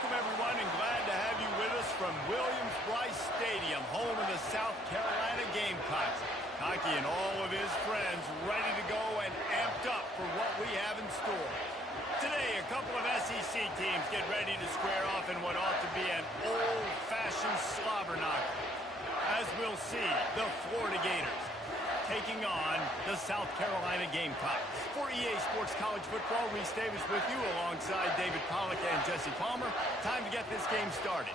Welcome, everyone, and glad to have you with us from Williams-Brice Stadium, home of the South Carolina Gamecocks. Hockey and all of his friends ready to go and amped up for what we have in store. Today, a couple of SEC teams get ready to square off in what ought to be an old-fashioned slobber knocker. As we'll see, the Florida Gators taking on the South Carolina Gamecocks. For EA Sports College Football, Reese Davis with you alongside David Pollack and Jesse Palmer. Time to get this game started.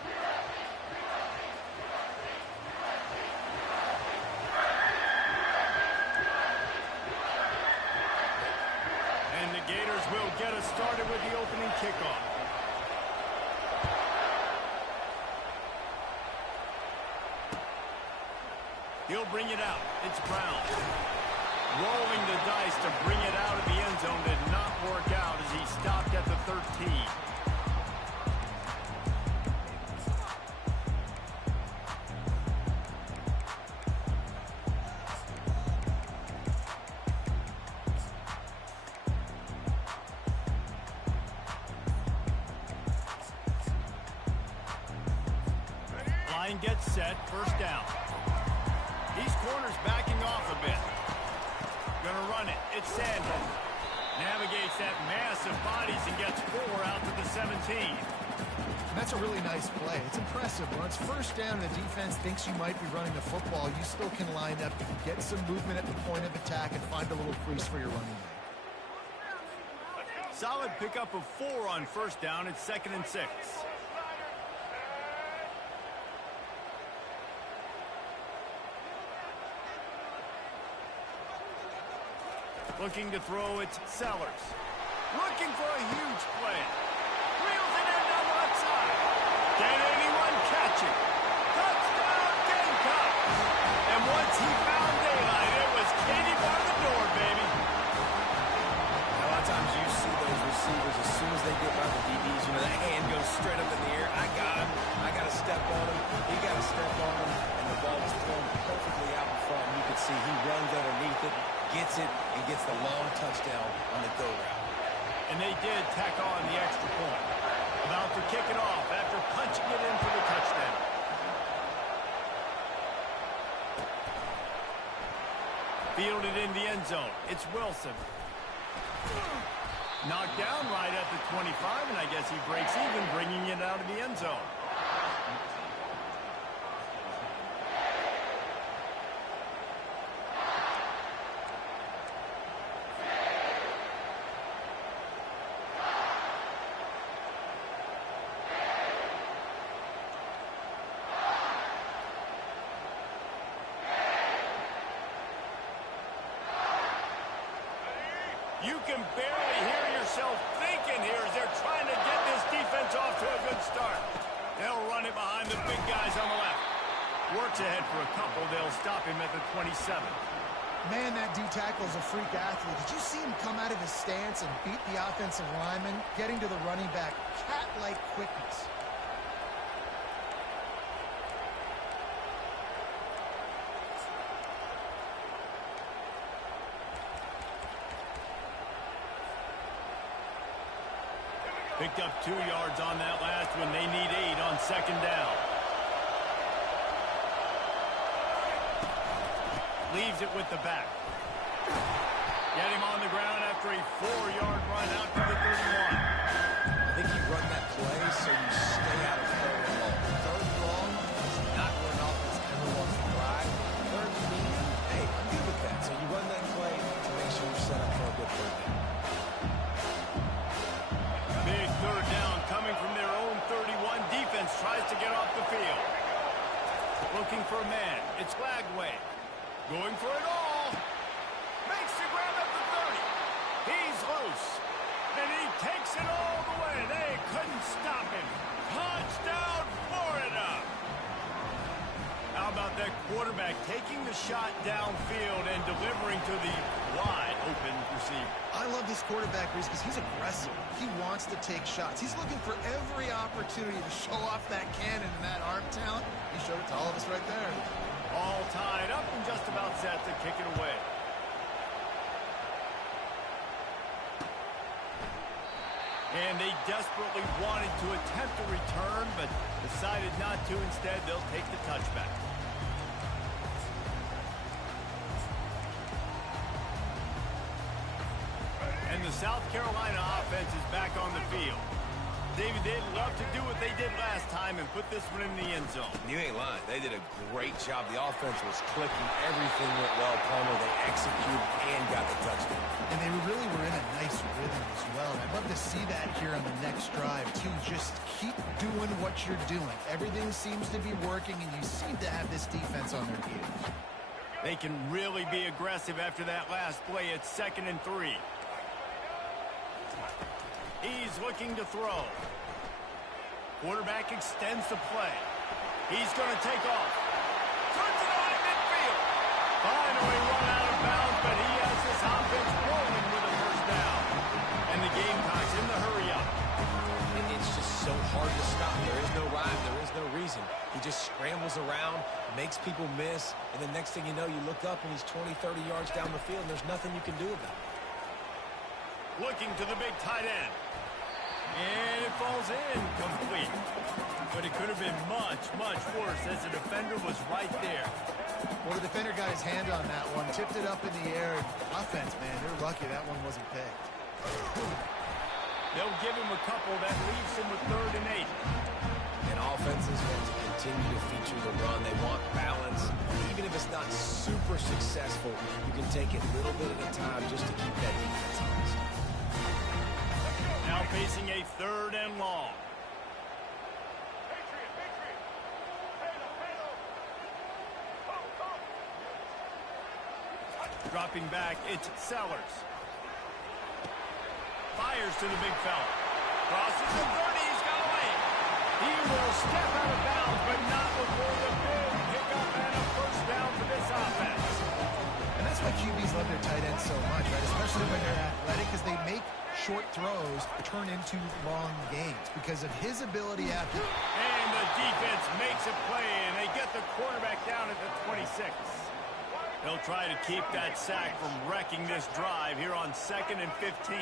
And the Gators will get us started with the opening kickoff. He'll bring it out. It's Brown. Rolling the dice to bring it out of the end zone did not work out as he stopped at the 13. Line gets set. First down. These corners backing off a bit. Gonna run it. It's Sandholm. Navigates that mass of bodies and gets 4 out to the 17. That's a really nice play. It's impressive. When it's first down and the defense thinks you might be running the football, you still can line up, get some movement at the point of attack, and find a little crease for your running back. Solid pickup of 4 on first down. It's 2nd and 6. Looking to throw, it's Sellers. Looking for a huge play. Reels it in down the left side. Can anyone catch it? Touchdown, Gamecocks! And once he found daylight, it was Katie bar the door, baby. A lot of times you see those receivers as soon as they get by the DBs, you know, that hand goes straight up in the air. I got him. I got to step on him. He got to step on him. And the ball was thrown perfectly out in front. You can see he runs underneath it, gets it, and gets the long touchdown on the go route. And they did tack on the extra point. About to kick it off after punching it in for the touchdown. Fielded in the end zone. It's Wilson. Knocked down right at the 25, and I guess he breaks even, bringing it out of the end zone. You can barely hear yourself thinking here as they're trying to get this defense off to a good start. They'll run it behind the big guys on the left. Works ahead for a couple. They'll stop him at the 27. Man, that D-tackle's a freak athlete. Did you see him come out of his stance and beat the offensive lineman, getting to the running back? Cat-like quickness. Picked up 2 yards on that last one. They need 8 on second down. Leaves it with the back. Get him on the ground after a 4-yard run out to the 31. I think you run that play so you stay out of third and long. Third and long is not where an offense ever wants to drive. Third and medium, hey, I'm good with that. So you run that play to make sure you're set up for a good third down. Big third down coming from their own 31. Defense tries to get off the field. Looking for a man. It's Lagway. Going for it all. Makes the grab at the 30. He's loose. And he takes it all the way. They couldn't stop him. Touchdown, Florida. How about that quarterback taking the shot downfield and delivering to the wide open receiver? I love this quarterback, Reese, because he's aggressive. He wants to take shots. He's looking for every opportunity to show off that cannon and that arm talent. He showed it to all of us right there. All tied up and just about set to kick it away. And they desperately wanted to attempt a return, but decided not to. Instead, they'll take the touchback. And the South Carolina offense is back on the field. David, they'd love to do what they did last time and put this one in the end zone. You ain't lying. They did a great job. The offense was clicking. Everything went well, Palmer. They executed and got the touchdown. And they really were in a nice rhythm as well. And I'd love to see that here on the next drive, too. Just keep doing what you're doing. Everything seems to be working, and you seem to have this defense on their heels. They can really be aggressive after that last play. It's 2nd and 3. He's looking to throw. Quarterback extends the play. He's going to take off. Turns it on in midfield. Finally run out of bounds, but he has this offense rolling with a first down. And the Gamecocks in the hurry up. It's just so hard to stop. There is no rhyme. There is no reason. He just scrambles around, makes people miss, and the next thing you know, you look up and he's 20, 30 yards down the field, and there's nothing you can do about it. Looking to the big tight end. And it falls in complete. But it could have been much, much worse as the defender was right there. Well, the defender got his hand on that one, tipped it up in the air. Offense, man, they're lucky that one wasn't picked. They'll give him a couple. That leaves him with 3rd and 8. And offenses want to continue to feature the run. They want balance. Even if it's not super successful, you can take it a little bit at a time just to keep that defense honest. Now facing a 3rd and long. Dropping back, it's Sellers. Fires to the big fella. Crosses the 30, he's got away. He will step out of bounds, but not before the big pickup and a first down for this offense. And that's why QBs love their tight ends so much, right? Especially when they're athletic, because they make short throws turn into long gains because of his ability after. And the defense makes a play, and they get the quarterback down at the 26. They'll try to keep that sack from wrecking this drive here on 2nd and 15.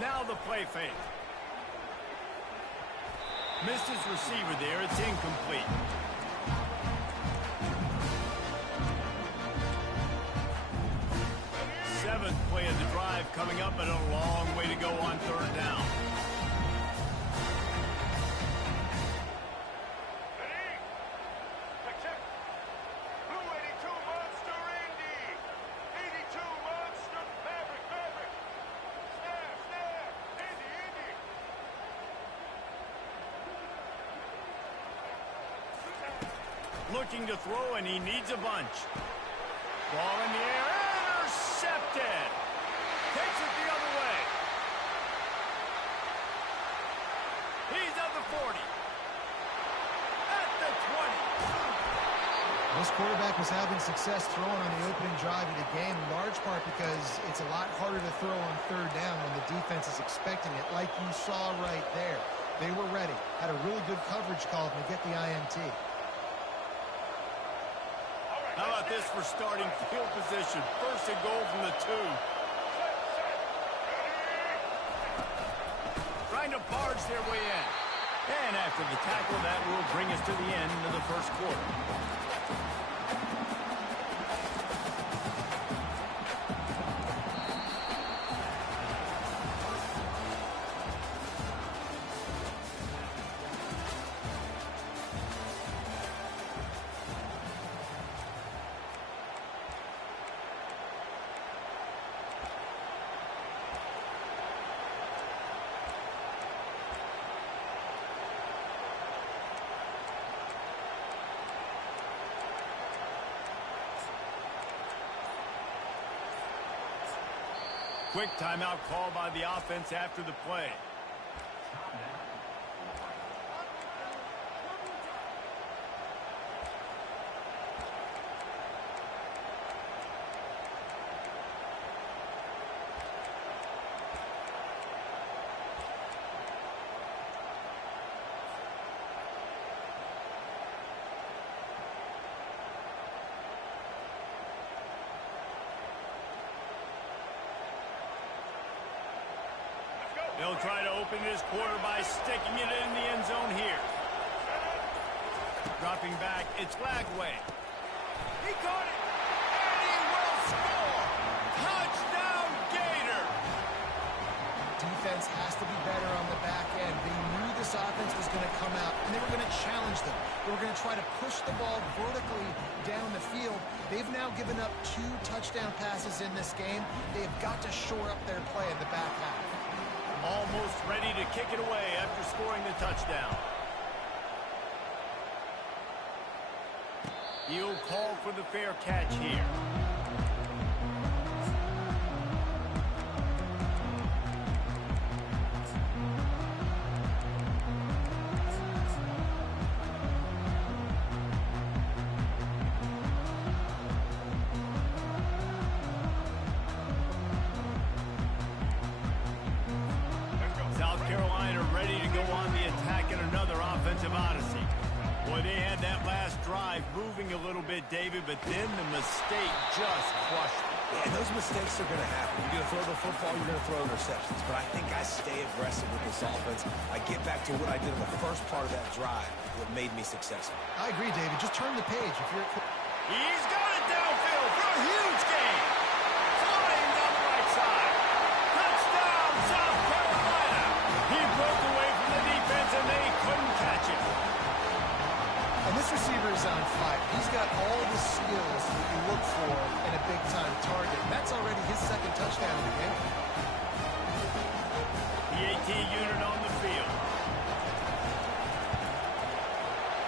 Now the play fake. Missed his receiver there. It's incomplete. Seventh play of the drive coming up, and a long way to go on 3rd down. Looking to throw, and he needs a bunch. Ball in the air, intercepted. Takes it the other way. He's at the 40. At the 20. This quarterback was having success throwing on the opening drive of the game, in large part because it's a lot harder to throw on 3rd down when the defense is expecting it, like you saw right there. They were ready, had a really good coverage call to get the INT. How about this for starting field position? 1st and goal from the 2. Trying to barge their way in. And after the tackle, that will bring us to the end of the 1st quarter. Quick timeout call by the offense after the play. They'll try to open this quarter by sticking it in the end zone here. Dropping back, it's Lagway. He caught it, and he will score! Touchdown, Gator! Defense has to be better on the back end. They knew this offense was going to come out, and they were going to challenge them. They were going to try to push the ball vertically down the field. They've now given up 2 touchdown passes in this game. They've got to shore up their play in the back half. Almost ready to kick it away after scoring the touchdown. He'll call for the fair catch here. South Carolina ready to go on the attack in another offensive odyssey. Boy, they had that last drive moving a little bit, David, but then the mistake just crushed them. Yeah, and those mistakes are going to happen. You're going to throw the football, you're going to throw interceptions. But I think I stay aggressive with this offense. I get back to what I did in the first part of that drive that made me successful. I agree, David. Just turn the page. If you're He's got it downfield for a huge gain. Flying down the right side. Touchdown, South Carolina. He broke away from the defense, and they couldn't catch it. And this receiver is on fire. He's got all the skills that you look for in a big-time target. And that's already his 2nd touchdown in the game. The AT unit on the field.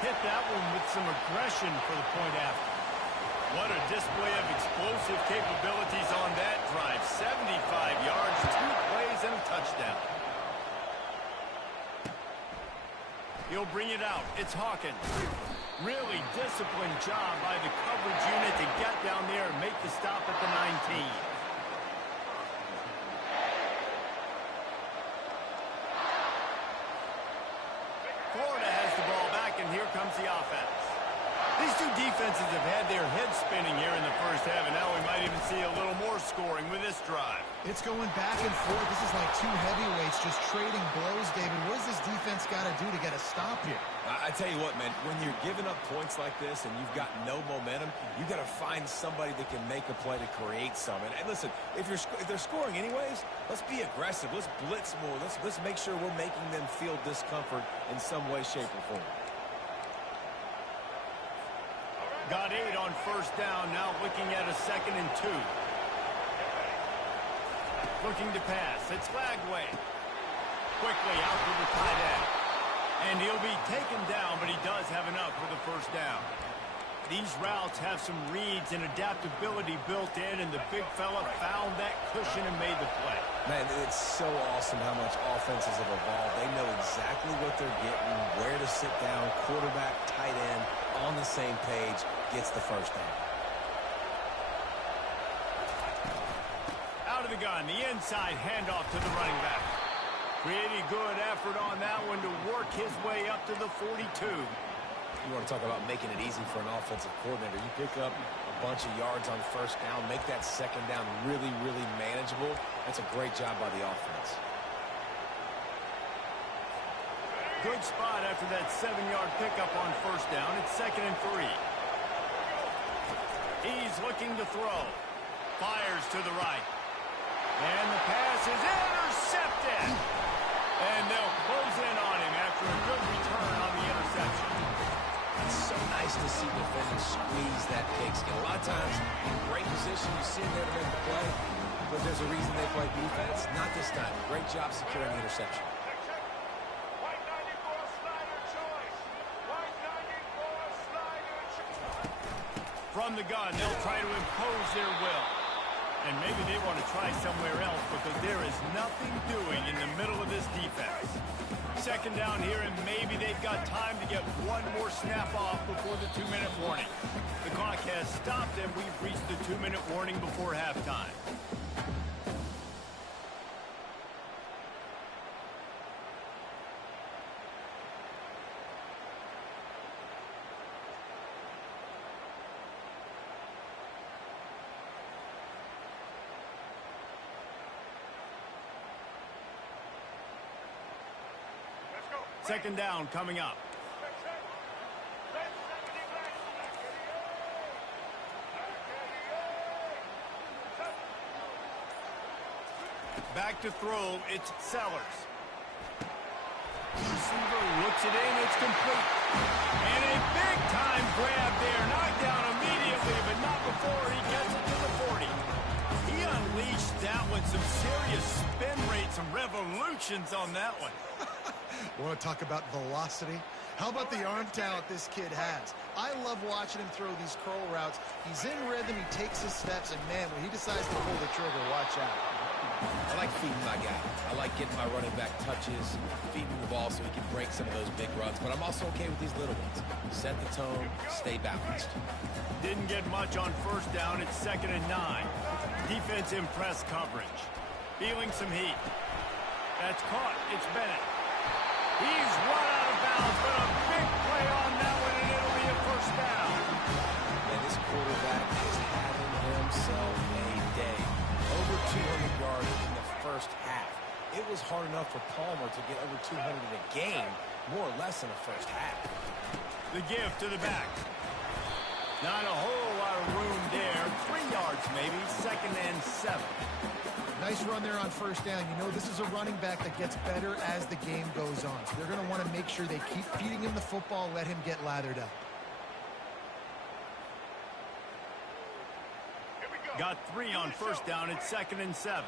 Hit that one with some aggression for the point after. What a display of explosive capabilities on that drive. 75 yards, 2 plays, and a touchdown. He'll bring it out. It's Hawkins. Really disciplined job by the coverage unit to get down there and make the stop at the 19. Florida has the ball back, and here comes the offense. These two defenses have had their heads spinning here in the first half, and now we might even see a little more scoring with this drive. It's going back and forth. This is like 2 heavyweights just trading blows, David. What does this defense got to do to get a stop here? I tell you what, man, when you're giving up points like this and you've got no momentum, you got to find somebody that can make a play to create some. And listen, if they're scoring anyways, let's be aggressive. Let's blitz more. Let's make sure we're making them feel discomfort in some way, shape, or form. Got 8 on first down, now looking at a 2nd and 2. Looking to pass, it's Lagway. Quickly out to the tight end. And he'll be taken down, but he does have enough for the first down. These routes have some reads and adaptability built in, and the big fella found that cushion and made the play. Man, it's so awesome how much offenses have evolved. They know exactly what they're getting, where to sit down, quarterback, tight end, on the same page, gets the first down. Out of the gun, the inside handoff to the running back. Pretty good effort on that one to work his way up to the 42. You want to talk about making it easy for an offensive coordinator. You pick up a bunch of yards on first down, make that 2nd down really, really manageable. That's a great job by the offense. Good spot after that 7-yard pickup on first down. It's 2nd and 3. He's looking to throw. Fires to the right. And the pass is intercepted. And they'll close in on him after a good return on the interception. It's so nice to see defenders squeeze that pigskin. A lot of times, in great position, you see them there to make the play, but there's a reason they play defense. Not this time. Great job securing the interception. From the gun, they'll try to impose their will. And maybe they want to try somewhere else because there is nothing doing in the middle of this defense. 2nd down here, and maybe they've got time to get one more snap off before the 2-minute warning. The clock has stopped, and we've reached the 2-minute warning before halftime. Second down coming up. Back to throw, it's Sellers. Receiver looks it in, it's complete. And a big-time grab there. Knocked down immediately, but not before he gets it to the 40. He unleashed that one. Some serious spin rate, some revolutions on that one. Want to talk about velocity? How about the arm talent this kid has? I love watching him throw these curl routes. He's in rhythm, he takes his steps, and man, when he decides to pull the trigger, watch out. I like feeding my guy. I like getting my running back touches, feeding the ball so he can break some of those big runs. But I'm also okay with these little ones. Set the tone, stay balanced. Didn't get much on first down. It's 2nd and 9. Defense in press coverage. Feeling some heat. That's caught. It's Bennett. He's run out of bounds, but a big play on that one, and it'll be a first down. And this quarterback is having himself a day. Over 200 yards in the first half. It was hard enough for Palmer to get over 200 in a game, more or less in the first half. The give to the back. Not a whole lot of room there. 3 yards maybe. 2nd and 7. Nice run there on first down. You know, this is a running back that gets better as the game goes on. So they're going to want to make sure they keep feeding him the football, let him get lathered up. Got 3 on first down. It's 2nd and 7.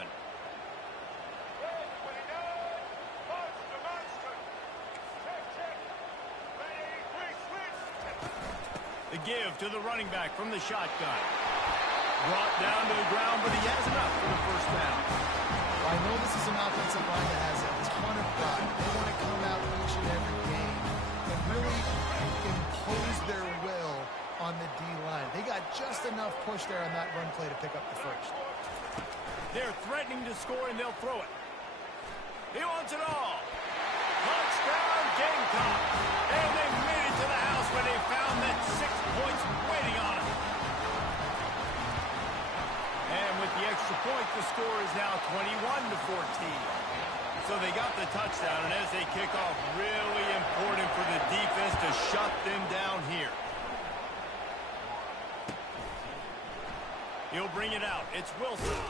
The give to the running back from the shotgun. Brought down to the ground, but he has enough for the first down. Well, I know this is an offensive line that has a ton of pride. They want to come out each and every game and really impose their will on the D-line. They got just enough push there on that run play to pick up the first. They're threatening to score, and they'll throw it. He wants it all. Touchdown, Gamecock. And they made it to the house when they found that 6 points waiting on them. And with the extra point, the score is now 21-14. So they got the touchdown, and as they kick off, really important for the defense to shut them down here. He'll bring it out. It's Wilson.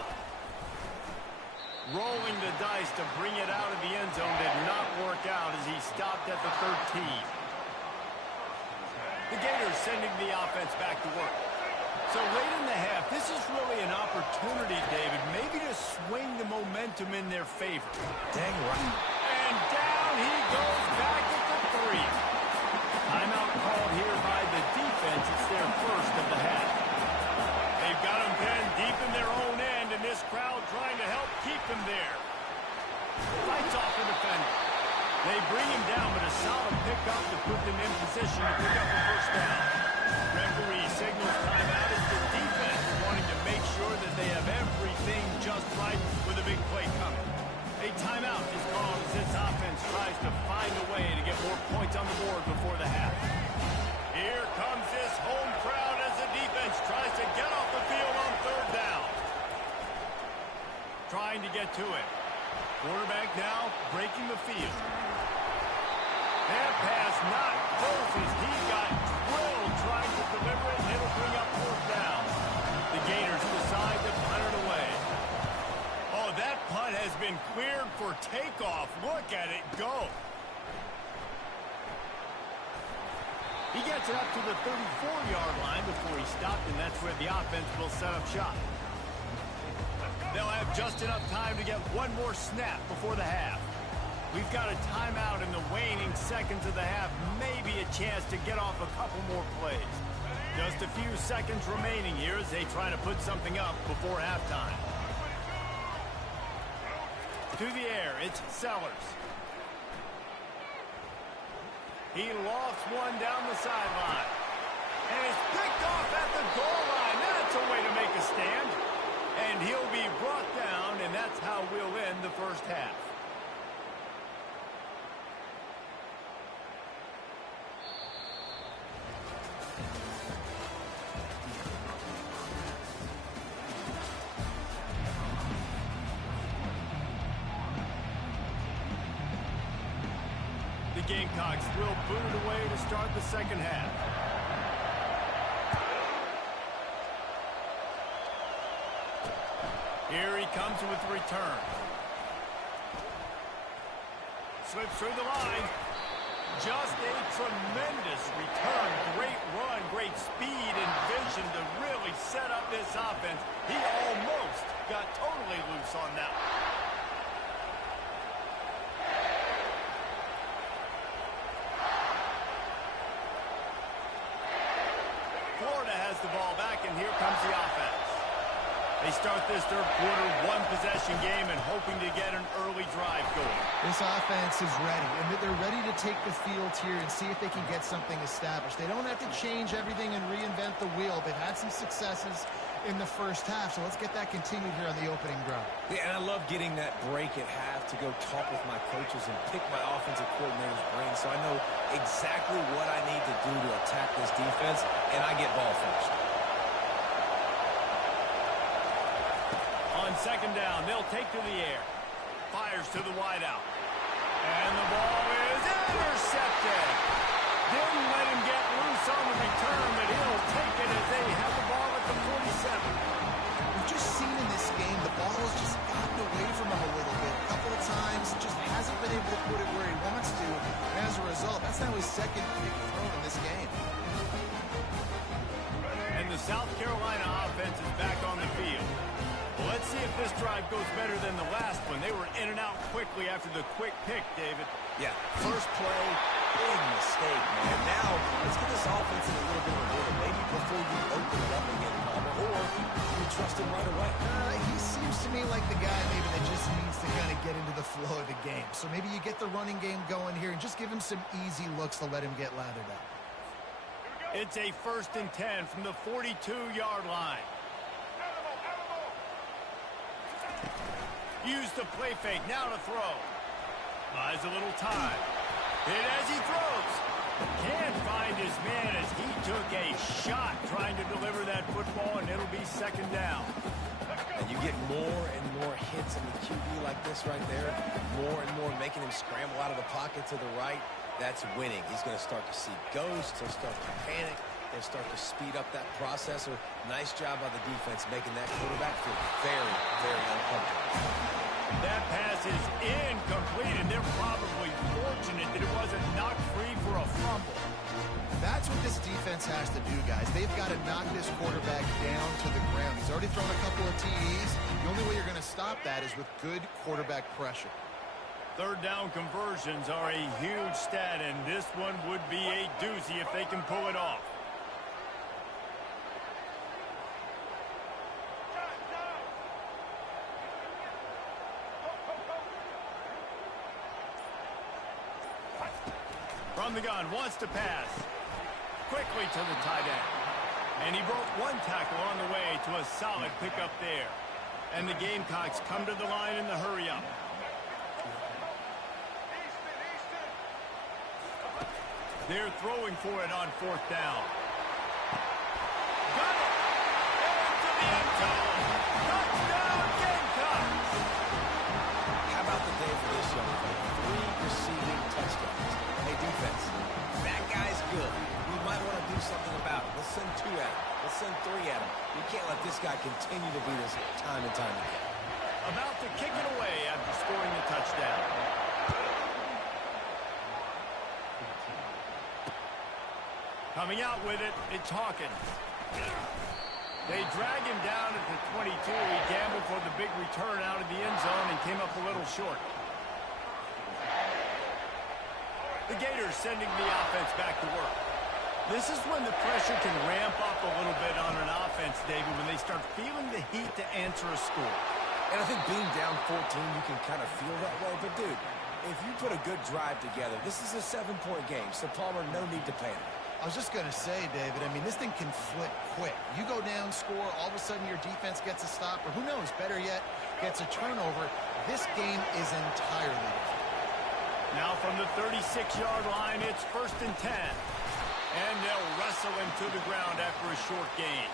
Rolling the dice to bring it out of the end zone did not work out as he stopped at the 13. The Gators sending the offense back to work. So late in the half, this is really an opportunity, David, maybe to swing the momentum in their favor. Dang right. And down he goes back at the 3. Timeout called here by the defense. It's their first of the half. They've got him pinned deep in their own end, and this crowd trying to help keep them there. Fights off the defender. They bring him down, but a solid pickup to put them in position to pick up the first down. Referee signals timeout as the defense wanting to make sure that they have everything just right with a big play coming. A timeout is called as this offense tries to find a way to get more points on the board before the half. Here comes this home crowd as the defense tries to get off the field on third down. Trying to get to it. Quarterback now breaking the field. That pass not close as he got drilled trying to deliver it, and it'll bring up fourth down. The Gators decide to punt it away. Oh, that punt has been cleared for takeoff. Look at it go. He gets it up to the 34-yard line before he stopped, and that's where the offense will set up shop. They'll have just enough time to get one more snap before the half. We've got a timeout in the waning seconds of the half, maybe a chance to get off a couple more plays. Just a few seconds remaining here as they try to put something up before halftime. To the air, it's Sellers. He lofts one down the sideline. And it's picked off at the goal line. That's a way to make a stand. And he'll be brought down, and that's how we'll end the first half. The the Gamecocks will boot it away to start the second half. Here he comes with the return. Slips through the line. Just a tremendous return. Great run, great speed and vision to really set up this offense. He almost got totally loose on that one. Florida has the ball back, and here comes the offense. They start this third quarter one-possession game and hoping to get an early drive going. This offense is ready, and they're ready to take the field here and see if they can get something established. They don't have to change everything and reinvent the wheel. They've had some successes in the first half, so let's get that continued here on the opening drive. Yeah, and I love getting that break at half to go talk with my coaches and pick my offensive coordinator's brain so I know exactly what I need to do to attack this defense, and I get ball first. On second down, they'll take to the air. Fires to the wideout. And the ball is intercepted. Didn't let him get loose on the return, but he'll take it as they have the ball at the 47. We've just seen in this game the ball has just gotten away from him a little bit. A couple of times, just hasn't been able to put it where he wants to. And as a result, that's now his second pick thrown in this game. And the South Carolina offense is back on the field. Well, let's see if this drive goes better than the last one. They were in and out quickly after the quick pick, David. Yeah, first play, big mistake, man. Now, let's get this offense in a little bit of a rhythm. Maybe before you open it up again, Palmer, or you trust him right away. He seems to me like the guy maybe that just needs to kind of get into the flow of the game. So maybe you get the running game going here and just give him some easy looks to let him get lathered up. It's a 1st and 10 from the 42-yard line. Use the play fake, now to throw. Buys a little time. Hit as he throws. Can't find his man as he took a shot trying to deliver that football, and it'll be second down. And you get more and more hits in the QB like this right there. More and more making him scramble out of the pocket to the right. That's winning. He's going to start to see ghosts. He'll start to panic. They'll start to speed up that process. Nice job by the defense making that quarterback feel very, very uncomfortable. That pass is incomplete, and they're probably fortunate that it wasn't knocked free for a fumble. That's what this defense has to do, guys. They've got to knock this quarterback down to the ground. He's already thrown a couple of TDs. The only way you're going to stop that is with good quarterback pressure. Third down conversions are a huge stat, and this one would be a doozy if they can pull it off. From the gun, wants to pass. Quickly to the tight end. And he broke one tackle on the way to a solid pickup there. And the Gamecocks come to the line in the hurry-up. They're throwing for it on 4th down. Got it! Into the end zone! Touchdown, Gamecocks! How about the day for this young fella? 3 receiving touchdowns. Hey, defense, that guy's good. We might want to do something about it. Let's send 2 at him. Let's send 3 at him. We can't let this guy continue to do this time and time again. About to kick it away after scoring the touchdown. Coming out with it, it's Hawkins. They drag him down at the 22. He gambled for the big return out of the end zone and came up a little short. The Gators sending the offense back to work. This is when the pressure can ramp up a little bit on an offense, David, when they start feeling the heat to answer a score. And I think being down 14, you can kind of feel that way. But, dude, if you put a good drive together, this is a 7-point game. So, Palmer, no need to panic. I was just going to say, David, I mean, this thing can flip quick. You go down, score, all of a sudden your defense gets a stop, or who knows, better yet, gets a turnover. This game is entirely different. Now from the 36-yard line, it's 1st and 10. And they'll wrestle him to the ground after a short gain.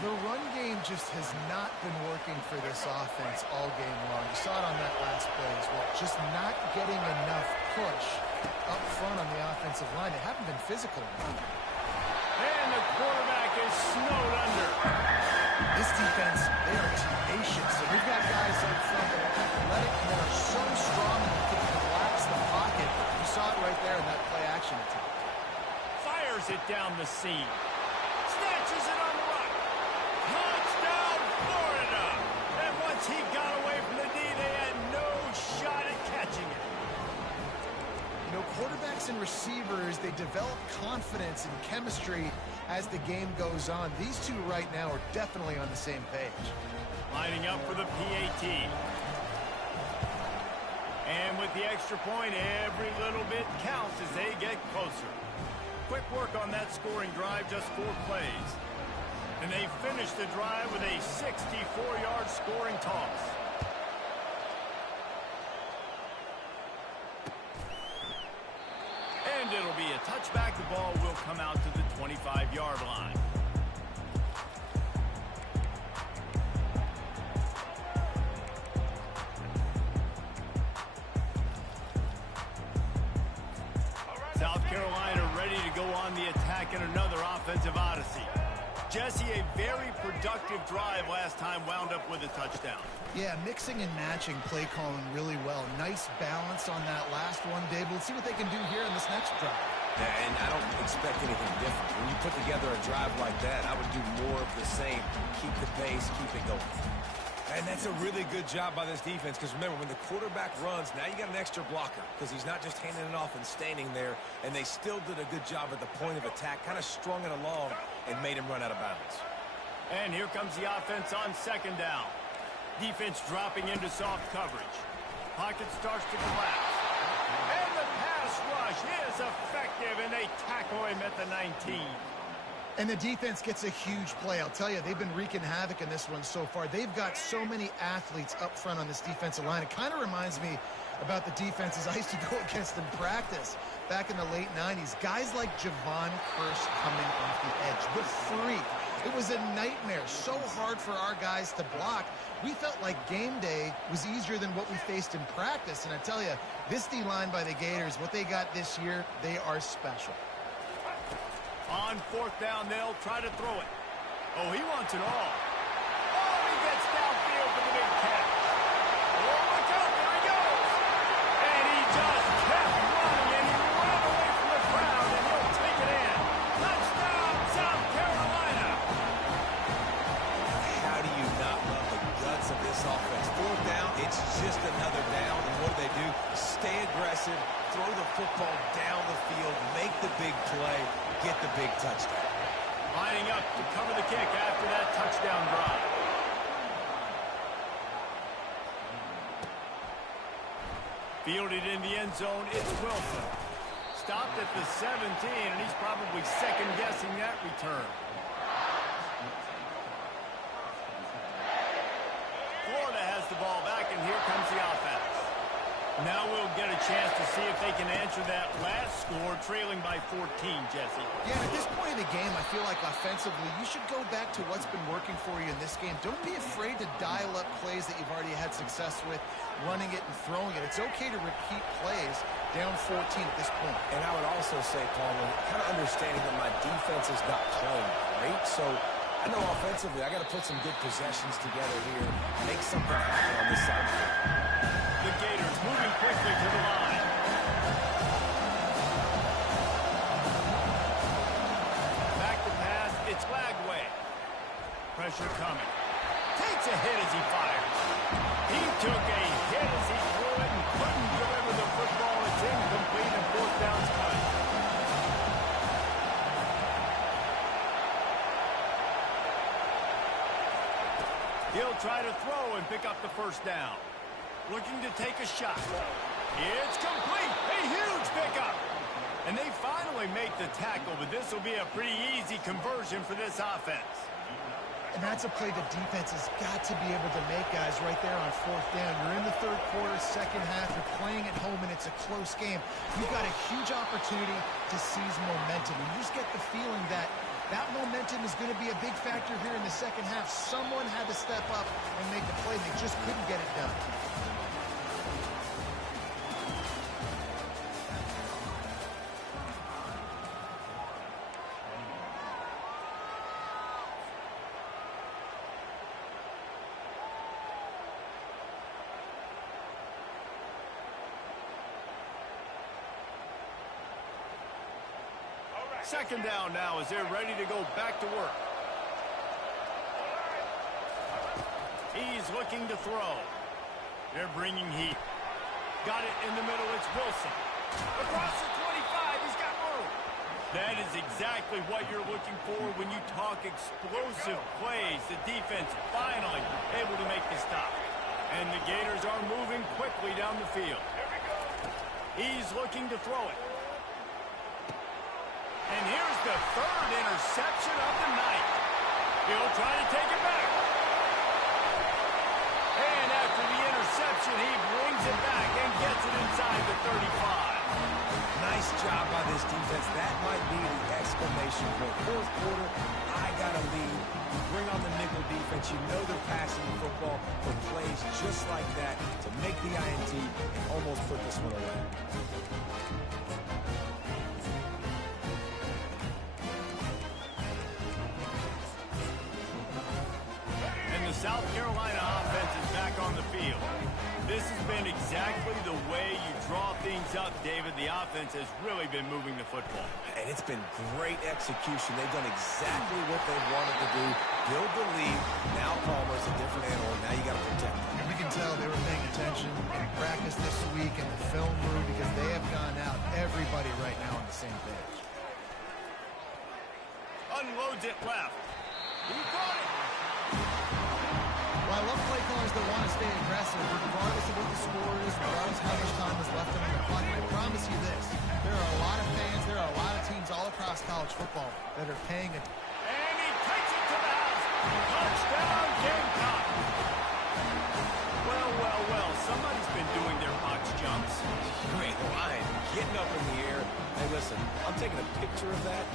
The run game just has not been working for this offense all game long. You saw it on that last play as well. Just not getting enough push up front on the offensive line. They haven't been physical enough. And the quarterback is snowed under. This defense, they are tenacious. And we've got guys up front that are athletic and that are so strong that they can collapse the pocket. You saw it right there in that play action attack. Fires it down the seam. Snatches it on the run. Touchdown, Florida. And once he got away from the D, they had no shot at catching it. You know, quarterbacks and receivers, they develop confidence and chemistry as the game goes on. These two right now are definitely on the same page. Lining up for the PAT. And with the extra point, every little bit counts as they get closer. Quick work on that scoring drive, just 4 plays. And they finish the drive with a 64-yard scoring toss. And it'll be a touchback. The ball will come out to the 25-yard line. South Carolina ready to go on the attack in another offensive odyssey. Jesse, a very productive drive last time wound up with a touchdown. Yeah, mixing and matching play calling really well. Nice balance on that last one, Dave. Let's see what they can do here in this next drive. Yeah, and I don't expect anything different. When you put together a drive like that, I would do more of the same. Keep the pace, keep it going. And that's a really good job by this defense because remember, when the quarterback runs, now you got an extra blocker because he's not just handing it off and standing there, and they still did a good job at the point of attack, kind of strung it along and made him run out of bounds. And here comes the offense on second down. Defense dropping into soft coverage. Pocket starts to collapse. And the pass rush is effective, and they tackle him at the 19. And the defense gets a huge play. I'll tell you, they've been wreaking havoc in this one so far. They've got so many athletes up front on this defensive line. It kind of reminds me about the defenses I used to go against in practice back in the late 90s. Guys like Javon Curse coming off the edge. The freak. It was a nightmare. So hard for our guys to block. We felt like game day was easier than what we faced in practice. And I tell you, this D-line by the Gators, what they got this year, they are special. On fourth down, they'll try to throw it. Oh, he wants it all. Oh, he gets downfield for the big catch. Oh, look out, there he goes. And he just kept running, and he ran away from the crowd, and he'll take it in. Touchdown, South Carolina. How do you not love the guts of this offense? Fourth down, it's just another down, and what do? Stay aggressive, throw the football down the field, make the big play, get the big touchdown. Lining up to cover the kick after that touchdown drive. Fielded in the end zone, it's Wilson. Stopped at the 17, and he's probably second-guessing that return. Florida has the ball back, and here comes the offense. Now we'll get a chance to see if they can answer that last score, trailing by 14, Jesse. Yeah, at this point in the game, I feel like offensively, you should go back to what's been working for you in this game. Don't be afraid to dial up plays that you've already had success with, running it and throwing it. It's okay to repeat plays down 14 at this point. And I would also say, Palmer, kind of understanding that my defense is not playing great, so I know offensively I got to put some good possessions together here, make something happen on this side of the ball. The Gators moving quickly to the line. Back to pass, it's Lagway. Pressure coming. Takes a hit as he fires. He took a hit as he threw it and couldn't deliver the football. It's incomplete and fourth down's coming. He'll try to throw and pick up the first down. Looking to take a shot. It's complete. A huge pickup. And they finally make the tackle, but this will be a pretty easy conversion for this offense. And that's a play the defense has got to be able to make, guys, right there on fourth down. You're in the third quarter, second half. You're playing at home, and it's a close game. You've got a huge opportunity to seize momentum. And you just get the feeling that that momentum is going to be a big factor here in the second half. Someone had to step up and make the play. They just couldn't get it done. Second down now as they're ready to go back to work. He's looking to throw. They're bringing heat. Got it in the middle. It's Wilson. Across the 25. He's got room. That is exactly what you're looking for when you talk explosive plays. The defense finally able to make the stop. And the Gators are moving quickly down the field. He's looking to throw it. And here's the third interception of the night. He'll try to take it back. And after the interception, he brings it back and gets it inside the 35. Nice job by this defense. That might be the exclamation point. Fourth quarter, I got a lead. You bring on the nickel defense. You know they're passing the football for plays just like that to make the INT and almost put this one away. And the South Carolina offense is back on the field. This has been exactly the way you draw things up, David. The offense has really been moving the football. And it's been great execution. They've done exactly what they wanted to do. Build the lead. Now Palmer's a different animal. Now you got to protect him. And we can tell they were paying attention in practice this week in the film room because they have gone out, everybody right now on the same page. Unloads it left. He caught it. Well, I love play callers that want to stay aggressive, regardless of what the score is, regardless of how much time is left on the clock. And I promise you this, there are a lot of fans, there are a lot of teams all across college football that are paying attention. And he takes it to the house. Touchdown, Gamecock. Well, well, well. Somebody's been doing their box jumps. Great line. Getting up in the air. Hey, listen, I'm taking a picture of that.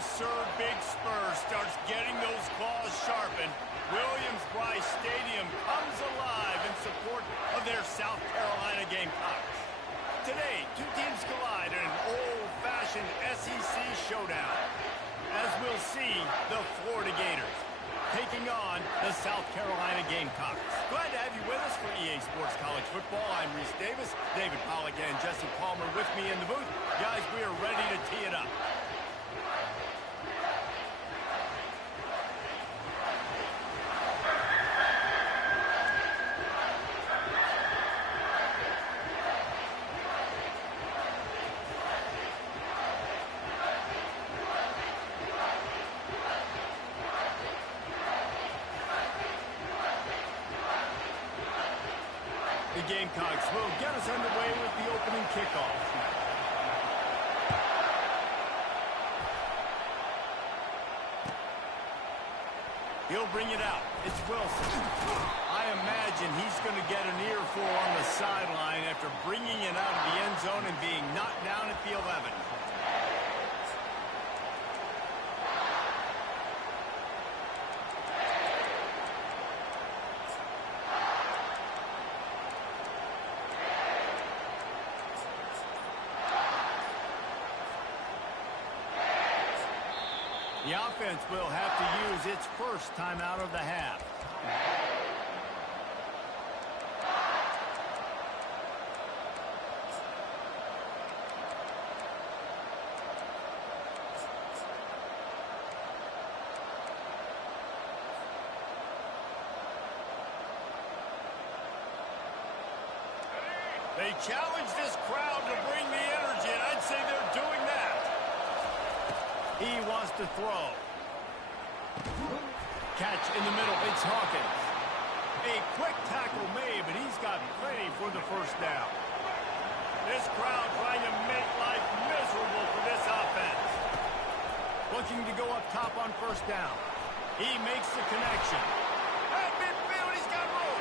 Sir Big Spur starts getting those claws sharpened, Williams-Brice Stadium comes alive in support of their South Carolina Gamecocks. Today, two teams collide in an old-fashioned SEC showdown. As we'll see, the Florida Gators taking on the South Carolina Gamecocks. Glad to have you with us for EA Sports College Football. I'm Reese Davis, David Pollack and Jesse Palmer with me in the booth. Guys, we are ready to tee it up. The Gamecocks will get us underway with the opening kickoff. He'll bring it out. It's Wilson. I imagine he's going to get an earful on the sideline after bringing it out of the end zone and being knocked down at the 11. The offense will have to use its first timeout of the half. They challenge this crowd to bring the energy, and I'd say they're doing that. He wants to throw. Catch in the middle. It's Hawkins. A quick tackle made, but he's got plenty for the first down. This crowd trying to make life miserable for this offense. Looking to go up top on first down. He makes the connection. At midfield, he's got room.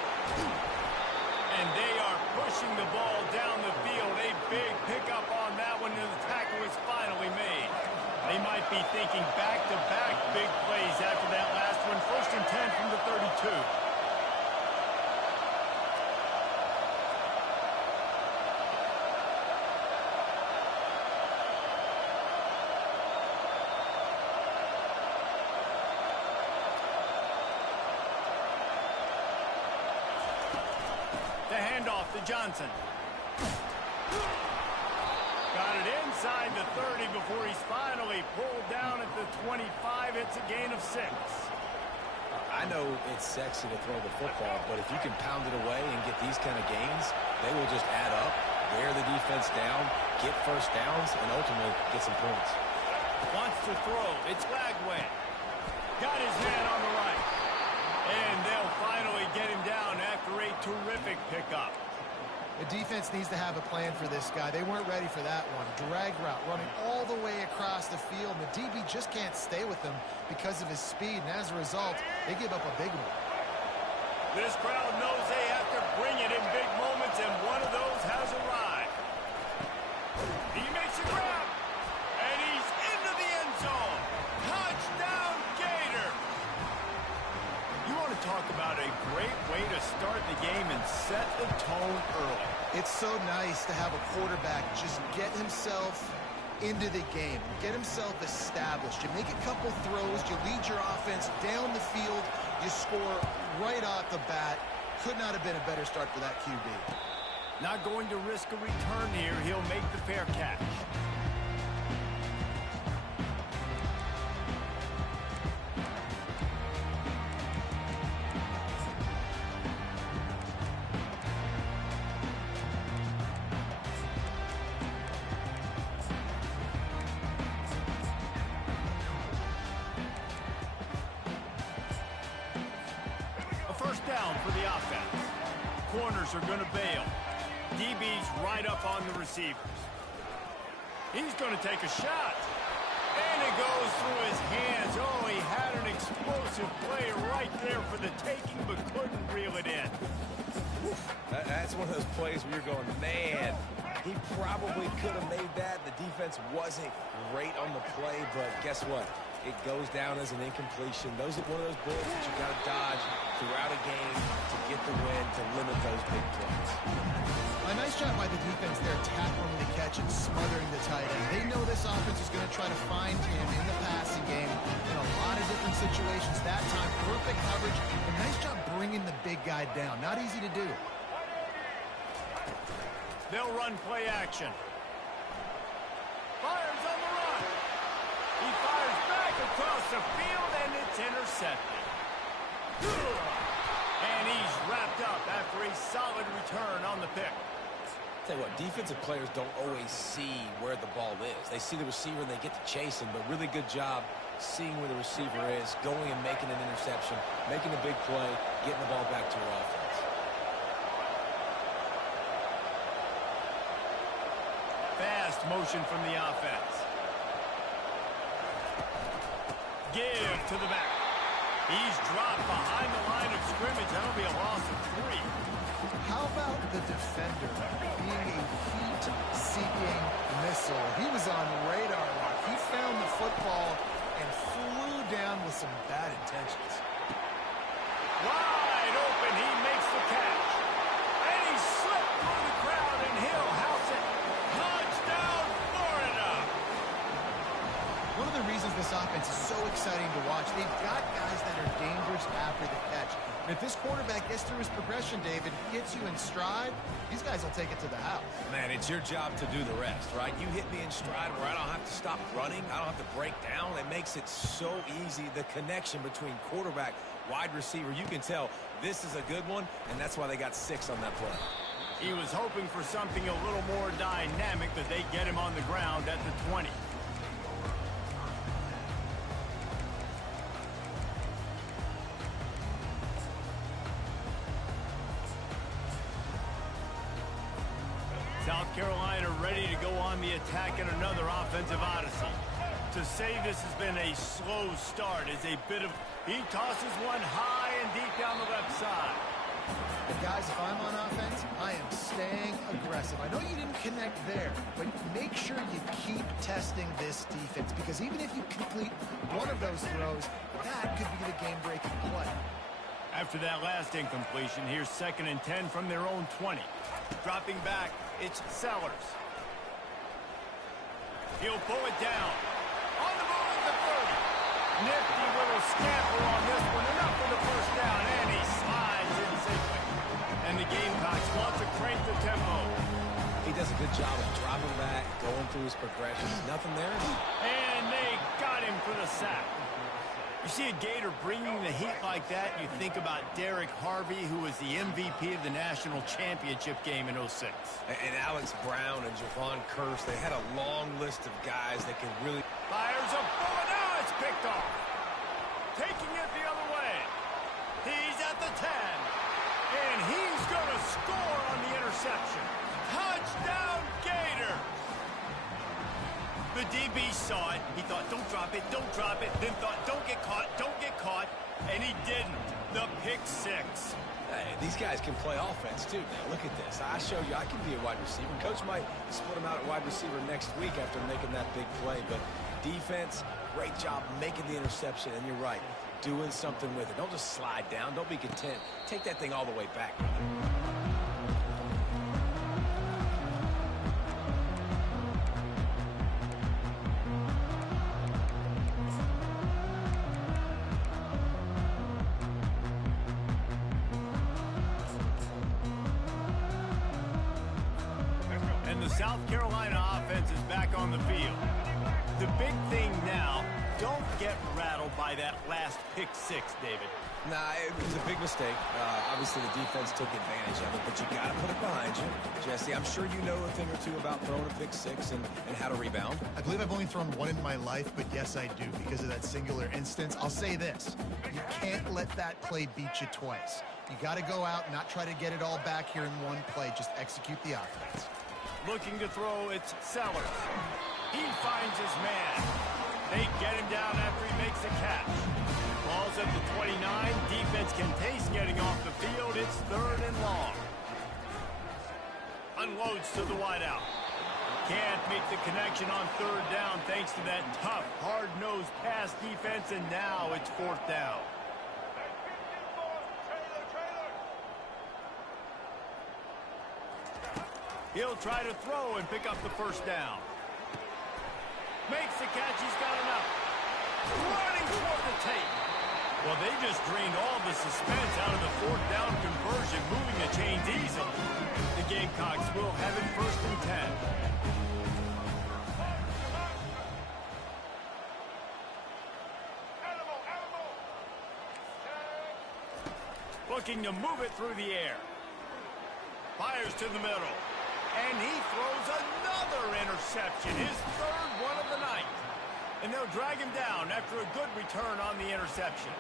And they are pushing the ball down the field. A big pickup on that one, and the tackle is finally made. They might be thinking back-to-back big plays after that last one. 1st and 10 from the 32. The handoff to Johnson. Got it inside the 30 before he's finally pulled down at the 25. It's a gain of 6. I know it's sexy to throw the football, but if you can pound it away and get these kind of gains, they will just add up, wear the defense down, get first downs, and ultimately get some points. Wants to throw. It's Lagway. Got his man on the right. And they'll finally get him down after a terrific pickup. The defense needs to have a plan for this guy. They weren't ready for that one. Drag route running all the way across the field. And the DB just can't stay with him because of his speed. And as a result, they give up a big one. This crowd knows they have to bring it in big moments, and one of those has arrived. He makes a grab, and he's into the end zone. Touchdown, Gator! You want to talk about a great way to start the game and set the tone early. It's so nice to have a quarterback just get himself into the game, get himself established. You make a couple throws, you lead your offense down the field, you score right off the bat. Could not have been a better start for that QB. Not going to risk a return here. He'll make the fair catch. First down for the offense. Corners are going to bail. DB's right up on the receivers. He's going to take a shot. And it goes through his hands. Oh, he had an explosive play right there for the taking, but couldn't reel it in. That's one of those plays where you're going, man, He probably could have made that. The defense wasn't great on the play, but guess what? It goes down as an incompletion. Those are one of those bullets that you got to dodge throughout a game to get the win, to limit those big plays. A nice job by the defense there, tackling the catch and smothering the tight end. They know this offense is going to try to find him in the passing game in a lot of different situations. That time, perfect coverage. A nice job bringing the big guy down. Not easy to do. They'll run play action. Fires on the run. He fires back across the field, and it's intercepted. And he's wrapped up after a solid return on the pick. Tell you what, defensive players don't always see where the ball is. They see the receiver and they get to chase him, but really good job seeing where the receiver is, going and making an interception, making a big play, getting the ball back to your offense. Fast motion from the offense. Give to the back. He's dropped behind the line of scrimmage. That'll be a loss of 3. How about the defender being a heat-seeking missile? He was on radar lock. He found the football and flew down with some bad intentions. Wide open, he makes the catch. And he slipped through the crowd, and he'll house it. Touchdown, Florida! One of the reasons this offense is so exciting to watch, they've got guys that are dangerous after the catch. And if this quarterback gets through his progression, David, gets you in stride, these guys will take it to the house. Man, it's your job to do the rest, right? You hit me in stride where I don't have to stop running. I don't have to break down. It makes it so easy. The connection between quarterback, wide receiver, you can tell this is a good one, and that's why they got 6 on that play. He was hoping for something a little more dynamic, but they get him on the ground at the 20. South Carolina ready to go on the attack in another offensive odyssey. To say this has been a slow start is a bit of... He tosses one high and deep down the left side. But guys, if I'm on offense, I am staying aggressive. I know you didn't connect there, but make sure you keep testing this defense, because even if you complete one of those throws, that could be the game-breaking play. After that last incompletion, here's 2nd and 10 from their own 20. Dropping back, it's Sellers. He'll pull it down. On the move at the 30. Nifty little scamper on this one. Enough for the first down, and he slides in safely. And the Gamecocks want to crank the tempo. He does a good job of dropping back, going through his progressions. Nothing there. And they got him for the sack. You see a Gator bringing the heat like that, you think about Derek Harvey, who was the MVP of the national championship game in 06. And Alex Brown and Javon Kearse, they had a long list of guys that could really... Fires a bullet. Now it's picked off. Taking it the other way. He's at the 10. And he's going to score on the interception. Touchdown, Gator. The DB saw it. He thought, don't drop it, don't drop it. Then thought, don't get caught. And he didn't. The pick 6. Hey, these guys can play offense, too. Now, look at this. I show you I can be a wide receiver. Coach might split him out at wide receiver next week after making that big play. But defense, great job making the interception. And you're right, doing something with it. Don't just slide down. Don't be content. Take that thing all the way back. South Carolina offense is back on the field. The big thing now, don't get rattled by that last pick 6, David. Nah, it was a big mistake. Obviously, the defense took advantage of it, but you got to put it behind you. Jesse, I'm sure you know a thing or two about throwing a pick 6 and how to rebound. I believe I've only thrown one in my life, but yes, I do, because of that singular instance. I'll say this. You can't let that play beat you twice. You got to go out and not try to get it all back here in one play. Just execute the offense. Looking to throw, it's Sellers. He finds his man. They get him down after he makes a catch. Ball's at the 29. Defense can taste getting off the field. It's 3rd and long. unloads to the wideout. Can't make the connection on third down thanks to that tough, hard-nosed pass defense, and now it's fourth down. He'll try to throw and pick up the first down. Makes the catch. He's got enough. Running toward the tape. Well, they just drained all the suspense out of the fourth down conversion, moving the chains easily. The Gamecocks will have it 1st and 10. Looking to move it through the air. Fires to the middle. And he throws another interception, his 3rd one of the night. And they'll drag him down after a good return on the interception.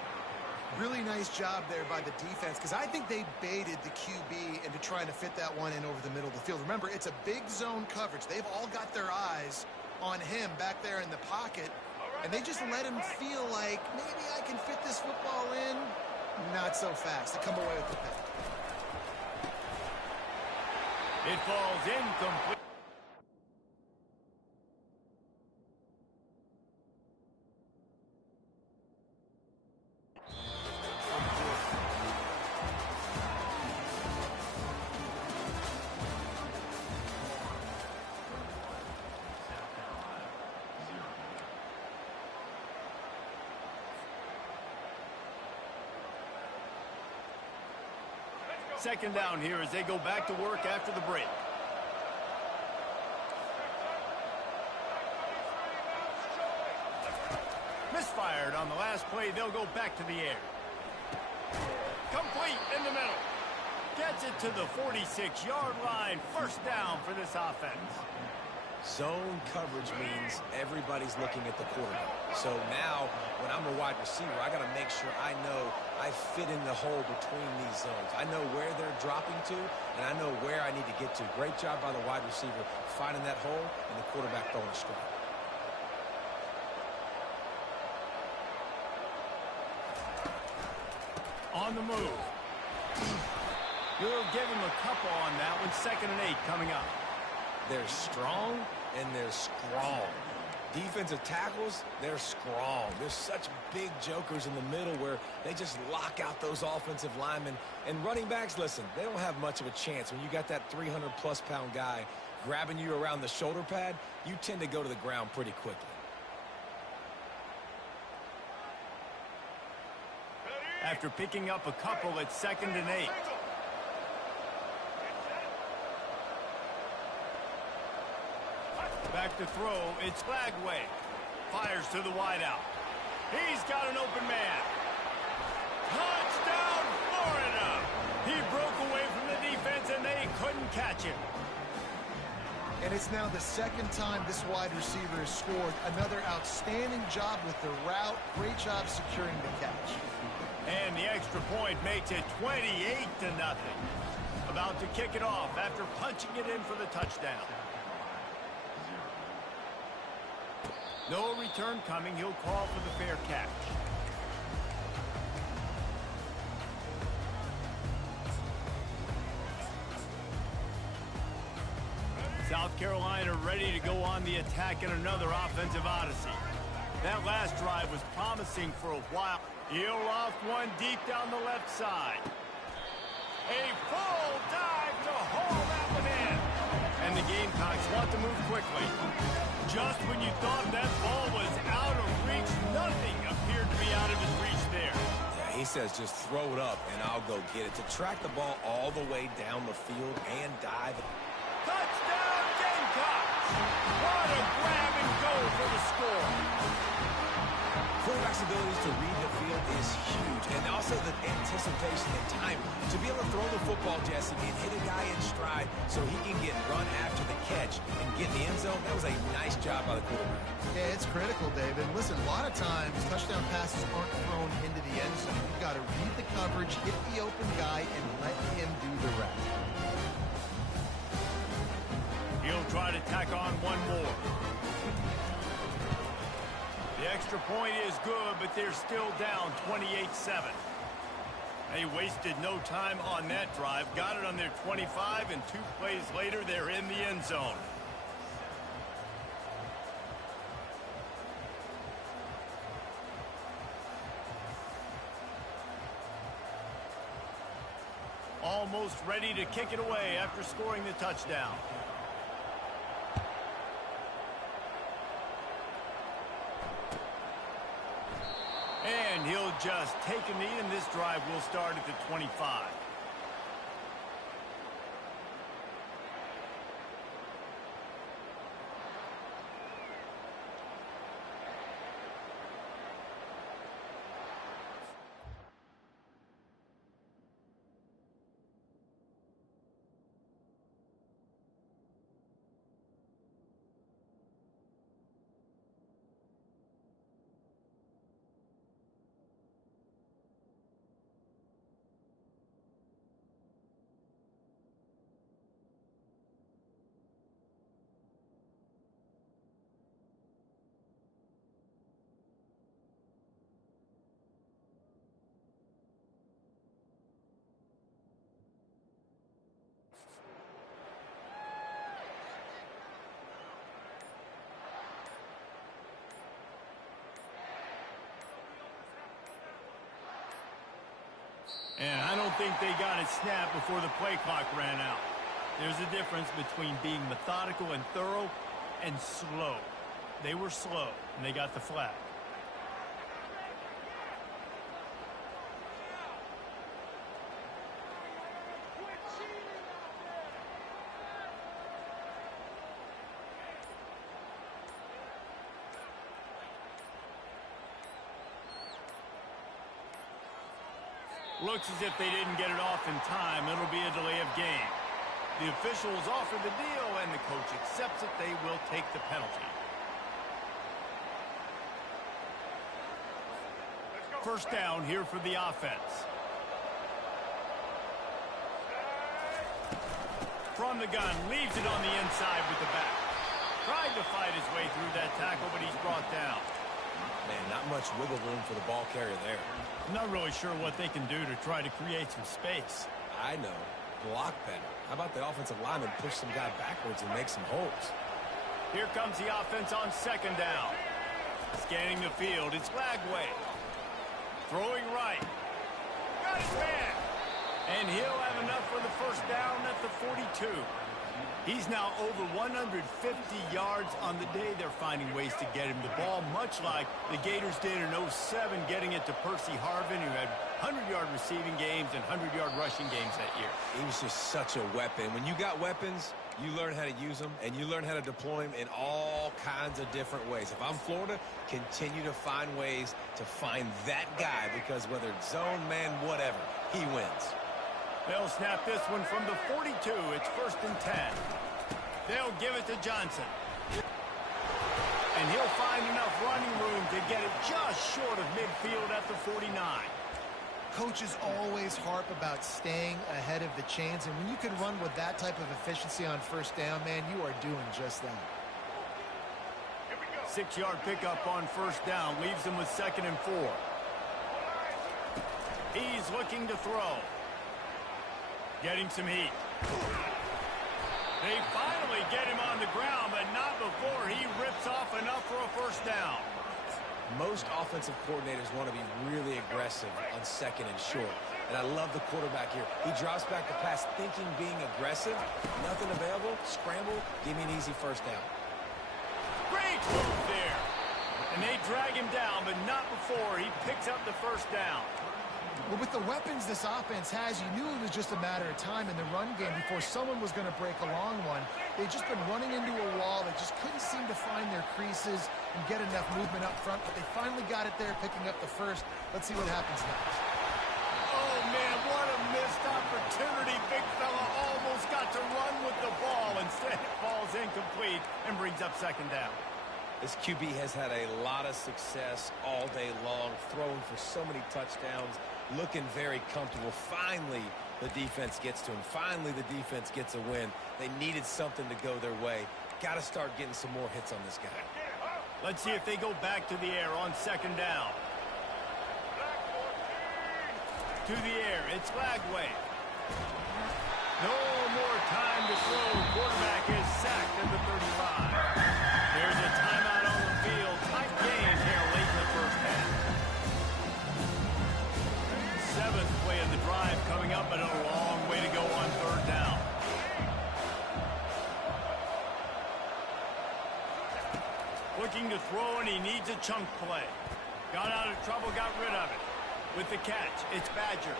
Really nice job there by the defense, because I think they baited the QB into trying to fit that one in over the middle of the field. Remember, it's a big zone coverage. They've all got their eyes on him back there in the pocket, and they just let him feel like, maybe I can fit this football in. Not so fast. They come away with the pick. It falls incomplete. Second down here as they go back to work after the break. Misfired on the last play. They'll go back to the air. Complete in the middle. Gets it to the 46-yard line. First down for this offense. Zone coverage means everybody's looking at the quarterback. So now, when I'm a wide receiver, I got to make sure I know I fit in the hole between these zones. I know where they're dropping to, and I know where I need to get to. Great job by the wide receiver finding that hole, and the quarterback throwing a strike. On the move. You'll give him a couple on that one. 2nd and 8 coming up. They're strong and they're strong. Defensive tackles, they're strong. There's such big jokers in the middle where they just lock out those offensive linemen. And running backs, listen, they don't have much of a chance. When you got that 300-plus pound guy grabbing you around the shoulder pad, you tend to go to the ground pretty quickly. After picking up a couple at 2nd and 8. Back to throw, it's Flagway. Fires to the wideout. He's got an open man. Touchdown, Florida! He broke away from the defense and they couldn't catch him. And it's now the 2nd time this wide receiver has scored. Another outstanding job with the route. Great job securing the catch. And the extra point makes it 28-0. About to kick it off after punching it in for the touchdown. No return coming. He'll call for the fair catch. South Carolina ready to go on the attack in another offensive odyssey. That last drive was promising for a while. He'll loft one deep down the left side. A full dive to haul that one in. And the Gamecocks want to move quickly. Just when you thought that ball was out of reach, nothing appeared to be out of his reach there. Yeah, he says just throw it up and I'll go get it. To track the ball all the way down the field and dive. Touchdown, Gamecocks! What a grab and go for the score. Quarterback's abilities to read the field is huge, and also the anticipation and time to be able to throw the football, Jesse, and hit a guy in stride so he can get run after the catch and get in the end zone. That was a nice job by the quarterback. Yeah, it's critical, David. Listen, a lot of times touchdown passes aren't thrown into the end zone. You've got to read the coverage, hit the open guy, and let him do the rest. He'll try to tack on one more. The extra point is good, but they're still down 28-7. They wasted no time on that drive. Got it on their 25, and 2 plays later, they're in the end zone. Almost ready to kick it away after scoring the touchdown. And he'll just take a knee, and this drive will start at the 25. And I don't think they got it snapped before the play clock ran out. There's a difference between being methodical and thorough and slow. They were slow, and they got the flag. Looks as if they didn't get it off in time. It'll be a delay of game. The officials offer the deal, and the coach accepts it. They will take the penalty. First down here for the offense. From the gun, leaves it on the inside with the back. Tried to fight his way through that tackle, but he's brought down. Man, not much wiggle room for the ball carrier there. I'm not really sure what they can do to try to create some space. I know. Block better. How about the offensive lineman push some guy backwards and make some holes? Here comes the offense on second down. Scanning the field, it's Lagway. Throwing right. Got his man. And he'll have enough for the first down at the 42. He's now over 150 yards on the day. They're finding ways to get him the ball, much like the Gators did in 07, getting it to Percy Harvin, who had 100-yard receiving games and 100-yard rushing games that year. He was just such a weapon. When you got weapons, you learn how to use them, and you learn how to deploy them in all kinds of different ways. If I'm Florida, continue to find ways to find that guy, because whether it's zone, man, whatever, he wins. They'll snap this one from the 42. It's 1st and 10. They'll give it to Johnson. And he'll find enough running room to get it just short of midfield at the 49. Coaches always harp about staying ahead of the chains, and when you can run with that type of efficiency on first down, man, you are doing just that. 6-yard pickup on first down leaves them with 2nd and 4. He's looking to throw. Getting some heat. They finally get him on the ground, but not before he rips off enough for a first down. Most offensive coordinators want to be really aggressive on 2nd and short. And I love the quarterback here. He drops back the pass thinking being aggressive. Nothing available. Scramble. Give me an easy first down. Great move there. And they drag him down, but not before he picks up the first down. Well, with the weapons this offense has, you knew it was just a matter of time in the run game before someone was going to break a long one. They've just been running into a wall. They just couldn't seem to find their creases and get enough movement up front, but they finally got it there, picking up the first. Let's see what happens next. Oh, man, what a missed opportunity. Big fella almost got to run with the ball. Instead, it falls incomplete and brings up 2nd down. This QB has had a lot of success all day long, throwing for so many touchdowns, looking very comfortable. Finally, the defense gets to him. Finally, the defense gets a win. They needed something to go their way. Got to start getting some more hits on this guy. Let's see if they go back to the air on 2nd down. through the air. It's Lagway. No more time to throw. Quarterback is sacked at the 35. There's a timeout on the field. Tight game here late in the first half. Seventh play of the drive coming up, but a long way to go on third down. Looking to throw, and he needs a chunk play. Got out of trouble, got rid of it. With the catch, it's Badger.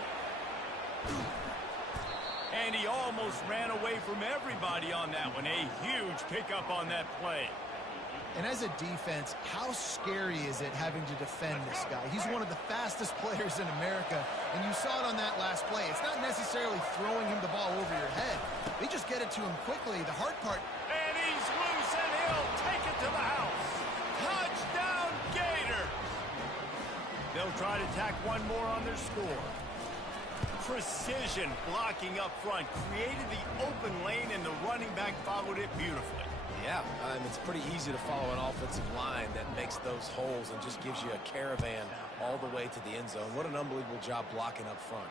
And he almost ran away from everybody on that one. A huge pickup on that play. And as a defense, how scary is it having to defend this guy? He's one of the fastest players in America, and you saw it on that last play. It's not necessarily throwing him the ball over your head. They just get it to him quickly. The hard part... And he's loose, and he'll take it to the house. Touchdown, Gator! They'll try to tack one more on their score. Precision blocking up front. Created the open lane, and the running back followed it beautifully. Yeah, it's pretty easy to follow an offensive line that makes those holes and just gives you a caravan all the way to the end zone. What an unbelievable job blocking up front.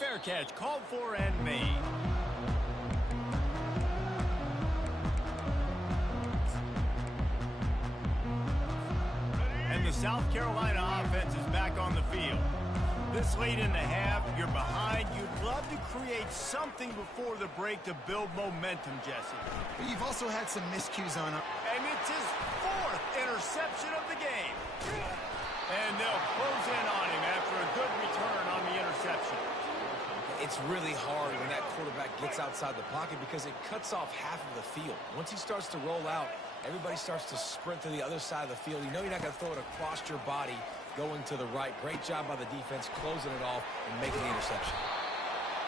Fair catch, called for and made. And the South Carolina offense is back on the field. This late in the half, you're behind. You'd love to create something before the break to build momentum, Jesse. But you've also had some miscues on him. And it's his fourth interception of the game. And they'll close in on him after a good return on the interception. It's really hard when that quarterback gets outside the pocket because it cuts off half of the field. Once he starts to roll out, everybody starts to sprint to the other side of the field. You know you're not going to throw it across your body going to the right. Great job by the defense closing it off and making the interception.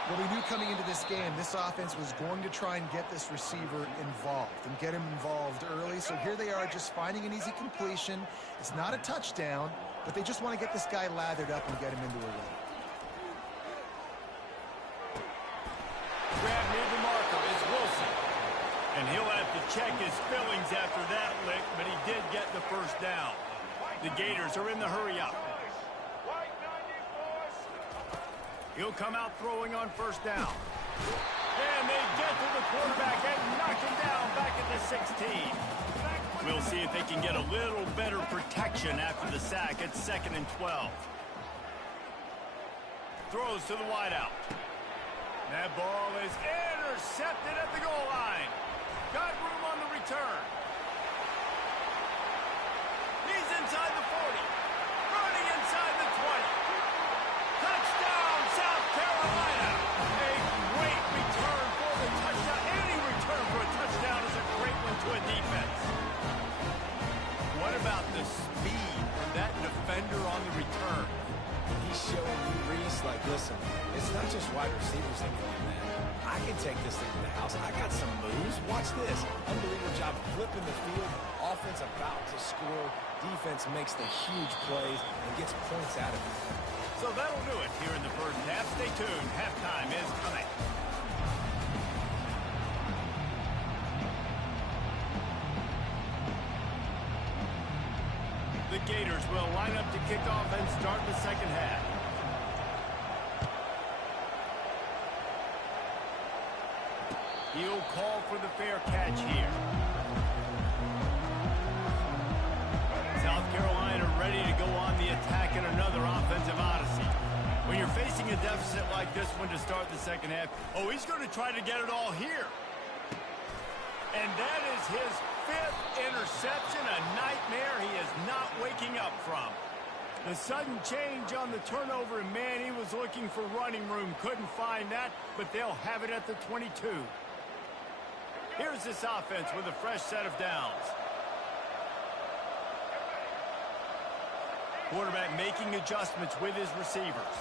Well, we knew coming into this game, this offense was going to try and get this receiver involved and get him involved early. So here they are just finding an easy completion. It's not a touchdown, but they just want to get this guy lathered up and get him into a run. Grab near the marker is Wilson. And he'll have to check his fillings after that lick, but he did get the first down. The Gators are in the hurry up. He'll come out throwing on first down. And they get to the quarterback and knock him down back at the 16. We'll see if they can get a little better protection after the sack at 2nd and 12. Throws to the wideout. That ball is intercepted at the goal line. Got room on the return. He's inside the 40. Running inside the 20. Touchdown, South Carolina. A great return for the touchdown. Any return for a touchdown is a great one to a defense. What about the speed of that defender on the return? He's showing you, Reese, like, listen, it's not just wide receivers that can do that. I can take this thing to the house. I got some moves. Watch this. Unbelievable job flipping the field. Offense about to score. Defense makes the huge plays and gets points out of it. So that'll do it here in the first half. Stay tuned. Halftime is coming. The Gators will line up to kick off and start the second half. He'll call for the fair catch here. South Carolina ready to go on the attack in another offensive odyssey. When you're facing a deficit like this one to start the second half, oh, he's going to try to get it all here. And that is his 5th interception, a nightmare he is not waking up from. The sudden change on the turnover, and man, he was looking for running room. Couldn't find that, but they'll have it at the 22. Here's this offense with a fresh set of downs. Quarterback making adjustments with his receivers.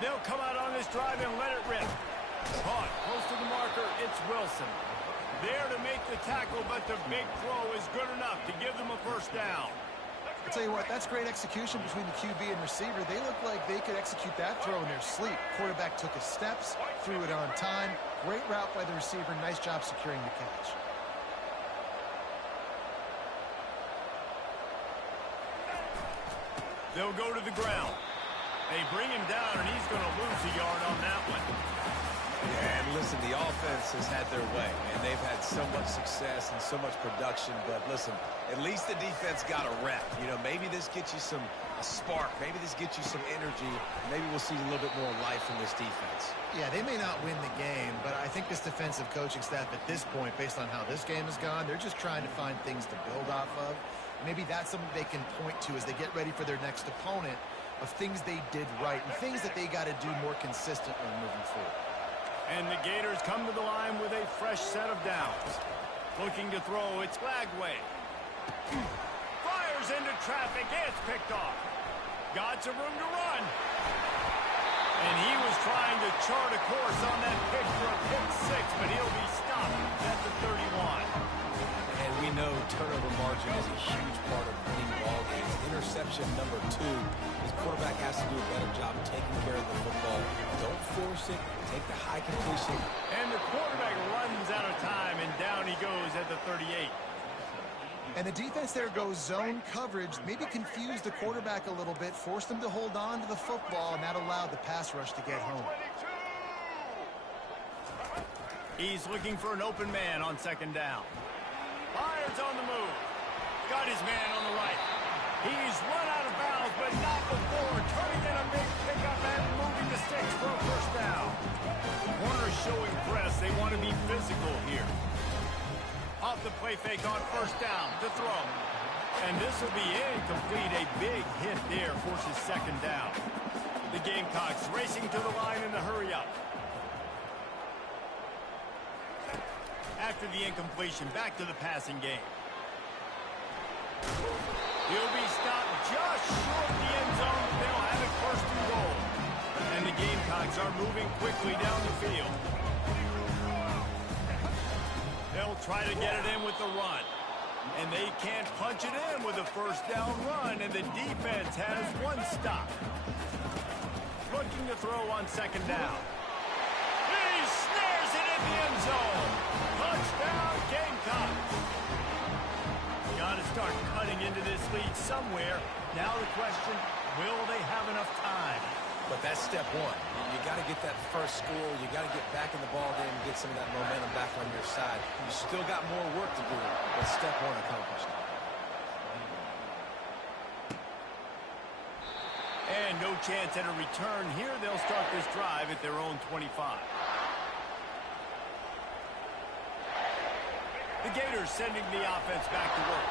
They'll come out on this drive and let it rip. Caught close to the marker, it's Wilson. There to make the tackle, but the big throw is good enough to give them a first down. I'll tell you what, that's great execution between the QB and receiver. They look like they could execute that throw in their sleep. Quarterback took his steps, threw it on time. Great route by the receiver. Nice job securing the catch. They'll go to the ground. They bring him down, and he's going to lose a yard on that one. And listen, the offense has had their way, and they've had so much success and so much production. But listen, at least the defense got a rep. You know, maybe this gets you a spark. Maybe this gets you some energy. Maybe we'll see a little bit more life from this defense. Yeah, they may not win the game, but I think this defensive coaching staff at this point, based on how this game has gone, they're just trying to find things to build off of. Maybe that's something they can point to as they get ready for their next opponent, of things they did right and things that they got to do more consistently moving forward. And the Gators come to the line with a fresh set of downs. Looking to throw, it's Lagway. Fires into traffic, it's picked off. Got some room to run. And he was trying to chart a course on that pick for a pick six, but he'll be stopped at the 31. And we know turnover margin is a huge part of winning ball games. Interception number 2. His quarterback has to do a better job of taking care of the football. Don't force it. Take the high completion. And the quarterback runs out of time, and down he goes at the 38. And the defense there goes zone coverage, maybe confused the quarterback a little bit, forced him to hold on to the football, and that allowed the pass rush to get home. He's looking for an open man on second down. Fires on the move. Got his man on the right. He's run out of bounds, but not before turning in a big pickup and moving the sticks for a first down. Warner showing press. They want to be physical here. Off the play fake on first down to throw. And this will be incomplete. A big hit there forces second down. The Gamecocks racing to the line in the hurry up. After the incompletion, back to the passing game. He'll be stopped just short of the end zone, but they'll have it first and goal. And the Gamecocks are moving quickly down the field. They'll try to get it in with the run. And they can't punch it in with a first down run, and the defense has one stop. Looking to throw on second down. He snares it in the end zone. Touchdown, Gamecocks. Got to start cutting into this lead somewhere. Now the question, will they have enough time? But that's step one. You got to get that first score. You got to get back in the ball game and get some of that momentum back on your side. You still got more work to do, but step one accomplished. And no chance at a return here. They'll start this drive at their own 25. The Gators sending the offense back to work.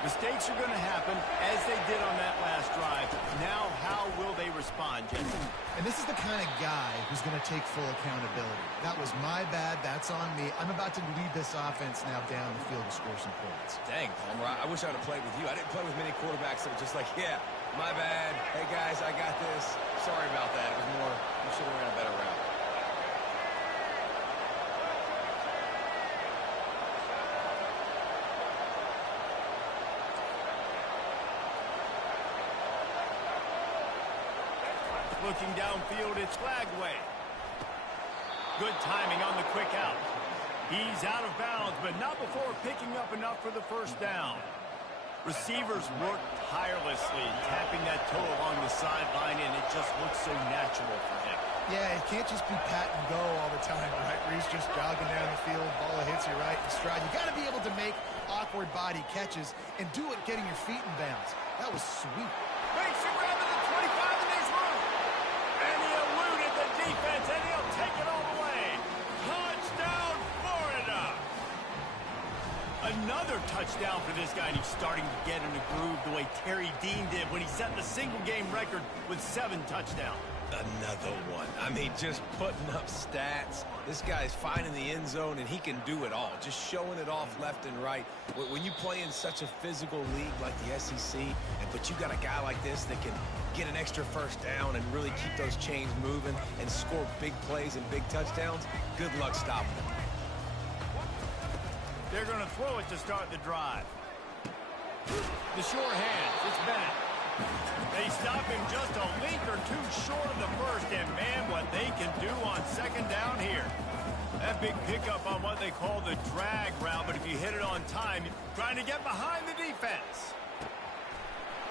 Mistakes are going to happen, as they did on that last drive. Now, how will they respond, Jesse? And this is the kind of guy who's going to take full accountability. That was my bad. That's on me. I'm about to lead this offense now down the field to score some points. Dang, Palmer, I wish I would have played with you. I didn't play with many quarterbacks that were just like, yeah, my bad. Hey, guys, I got this. Sorry about that. It was more, you should have ran a better route. Looking downfield, it's Lagway. Good timing on the quick out. He's out of bounds, but not before picking up enough for the first down. Receivers work tirelessly, tapping that toe along the sideline, and it just looks so natural for him. Yeah, it can't just be pat and go all the time, right? Where he's just jogging down the field, ball hits you right in stride. You got to be able to make awkward body catches and do it getting your feet in bounds. That was sweet. Makes the grab at the 25, and there's room. And he eluded the defense, and he'll take it all the way. Touchdown, Florida! Another touchdown for this guy, and he's starting to get in a groove the way Terry Dean did when he set the single-game record with 7 touchdowns. Another one. I mean, just putting up stats. This guy's finding the end zone, and he can do it all. Just showing it off left and right. When you play in such a physical league like the SEC, but you got a guy like this that can get an extra first down and really keep those chains moving and score big plays and big touchdowns, good luck stopping them. They're going to throw it to start the drive. The sure hands. It's Bennett. They stop him just a length or two short of the first, and man, what they can do on second down here. That big pickup on what they call the drag route, but if you hit it on time, you're trying to get behind the defense.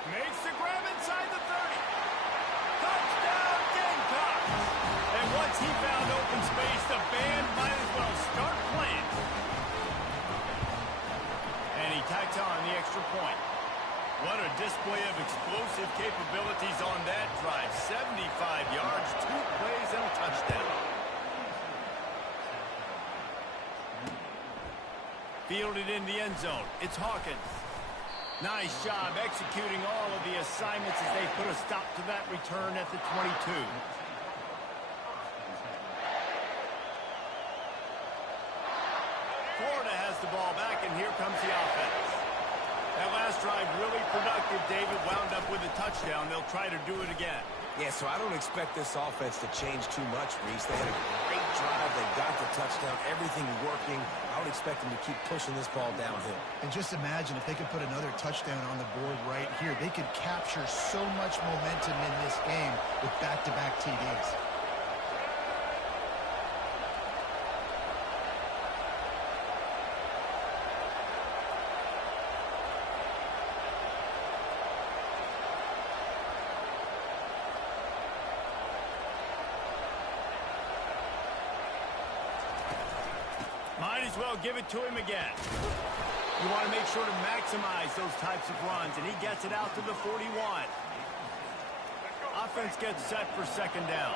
Makes the grab inside the 30. Touchdown Gamecocks! And once he found open space, the band might as well start playing. And he tacks on the extra point. What a display of explosive capabilities on that drive. 75 yards, 2 plays, and a touchdown. Fielded in the end zone. It's Hawkins. Nice job executing all of the assignments as they put a stop to that return at the 22. Florida has the ball back, and here comes the offense. That last drive really productive. David wound up with a touchdown. They'll try to do it again. Yeah, so I don't expect this offense to change too much, Reese. They had a great drive. They got the touchdown. Everything working. I would expect them to keep pushing this ball downhill. And just imagine if they could put another touchdown on the board right here. They could capture so much momentum in this game with back-to-back TDs. Might as well give it to him again. You want to make sure to maximize those types of runs, and he gets it out to the 41. Offense gets set for second down.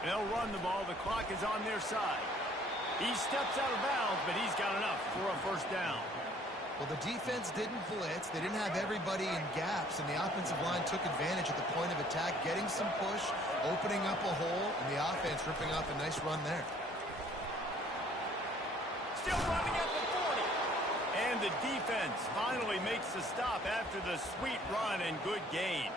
They'll run the ball. The clock is on their side. He steps out of bounds, but he's got enough for a first down. Well, the defense didn't blitz. They didn't have everybody in gaps, and the offensive line took advantage at the point of attack, getting some push, opening up a hole, and the offense ripping off a nice run there. Still running at the 40. And the defense finally makes the stop after the sweet run and good gain.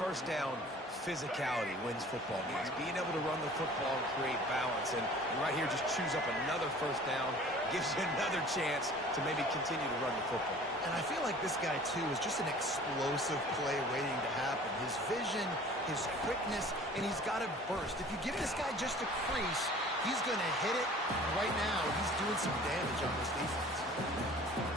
First down, physicality wins football games. Being able to run the football and create balance. And right here, just choose up another first down. Gives you another chance to maybe continue to run the football. And I feel like this guy, too, is just an explosive play waiting to happen. His vision, his quickness, and he's got a burst. If you give this guy just a crease, he's going to hit it. Right now, he's doing some damage on this defense.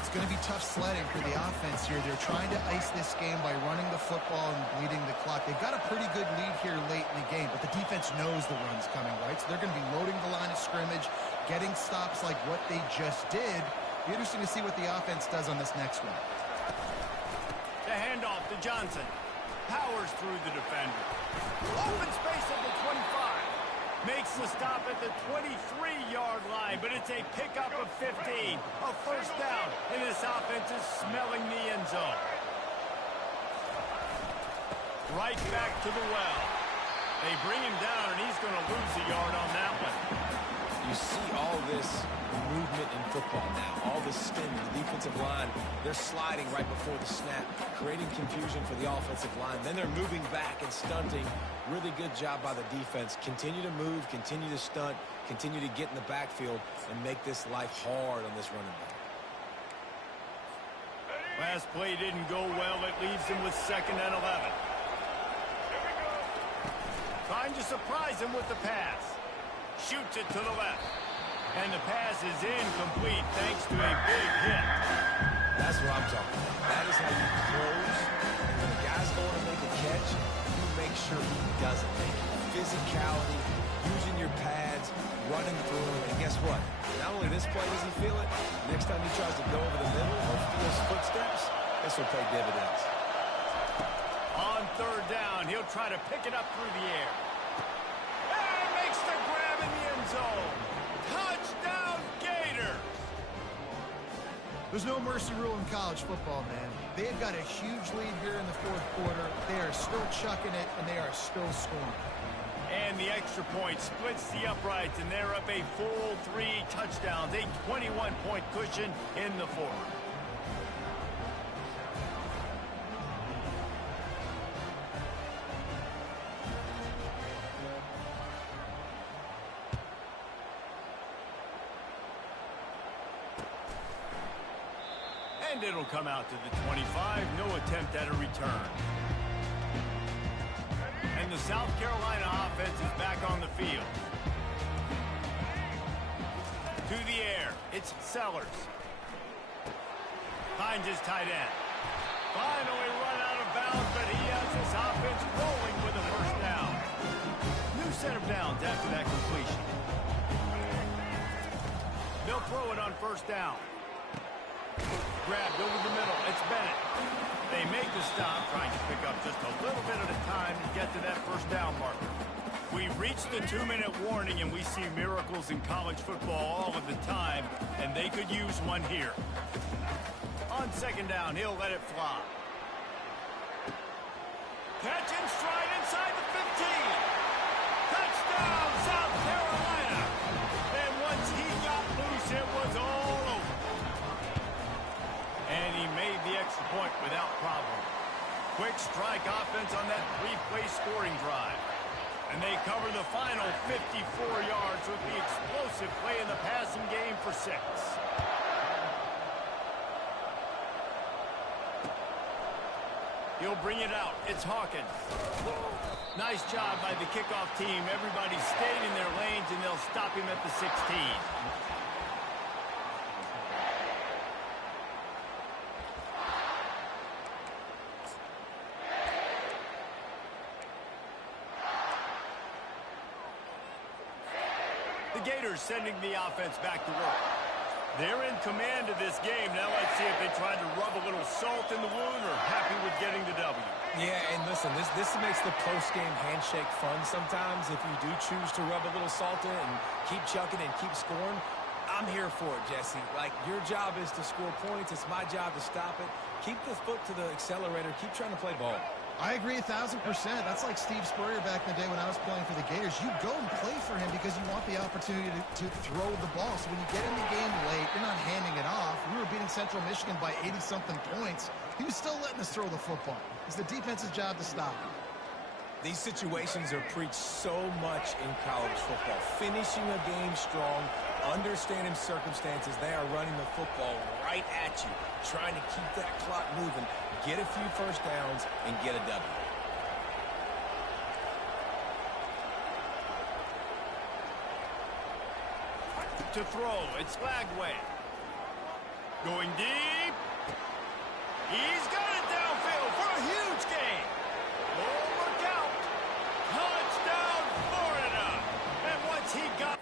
It's going to be tough sledding for the offense here. They're trying to ice this game by running the football and bleeding the clock. They've got a pretty good lead here late in the game, but the defense knows the run's coming, right? So they're going to be loading the line of scrimmage, getting stops like what they just did. Be interesting to see what the offense does on this next one. The handoff to Johnson. Powers through the defender. Open space at the 25. Makes the stop at the 23-yard line, but it's a pickup of 15. A first down, and this offense is smelling the end zone. Right back to the well. They bring him down, and he's going to lose a yard on that one. You see all this movement in football now. All this spin. The defensive line, they're sliding right before the snap, creating confusion for the offensive line. Then they're moving back and stunting. Really good job by the defense. Continue to move, continue to stunt, continue to get in the backfield, and make this life hard on this running back. Last play didn't go well. It leaves him with 2nd and 11. Trying to surprise him with the pass. Shoots it to the left. And the pass is incomplete thanks to a big hit. That's what I'm talking about. That is how you close. And when the guy's going to make a catch, you make sure he doesn't make it. Physicality, using your pads, running through. And guess what? Not only this play does he feel it, next time he tries to go over the middle or feels footsteps, this will pay dividends. On 3rd down, he'll try to pick it up through the air. And makes the grab in the end zone. Touchdown, Gator! There's no mercy rule in college football, man. They've got a huge lead here in the 4th quarter. They are still chucking it, and they are still scoring. And the extra point splits the uprights, and they're up a full 3 touchdowns, a 21-point cushion in the 4th. And it'll come out to the 25. No attempt at a return. And the South Carolina offense is back on the field. To the air. It's Sellers. Finds his tight end. Finally run out of bounds, but he has his offense rolling with a first down. New set of downs after that completion. They'll throw it on first down. Grabbed over the middle. It's Bennett. They make the stop, trying to pick up just a little bit at a time to get to that first down marker. We've reached the 2-minute warning, and we see miracles in college football all of the time, and they could use one here. On second down, he'll let it fly. Catch and stride inside the 15. Touchdown, South Carolina. And once he got loose, it was all over. And he made the extra point without problem. Quick strike offense on that 3-play scoring drive. And they cover the final 54 yards with the explosive play in the passing game for 6. He'll bring it out. It's Hawkins. Nice job by the kickoff team. Everybody stayed in their lanes, and they'll stop him at the 16. The Gators sending the offense back to work. They're in command of this game. Now let's see if they try to rub a little salt in the wound or happy with getting the W. Yeah, and listen, this makes the post-game handshake fun sometimes. If you do choose to rub a little salt in and keep chucking and keep scoring, I'm here for it, Jesse. Like, your job is to score points. It's my job to stop it. Keep the foot to the accelerator. Keep trying to play ball. I agree 1,000%. That's like Steve Spurrier back in the day when I was playing for the Gators. You go and play for him because you want the opportunity to throw the ball. So when you get in the game late, you're not handing it off. We were beating Central Michigan by 80-something points. He was still letting us throw the football. It's the defense's job to stop him. These situations are preached so much in college football. Finishing a game strong, understanding circumstances. They are running the football right at you, trying to keep that clock moving, get a few first downs, and get a W. To throw, it's Lagway. Going deep. He's got it downfield for a huge gain. Oh, look out. Touchdown, Florida. And once he got...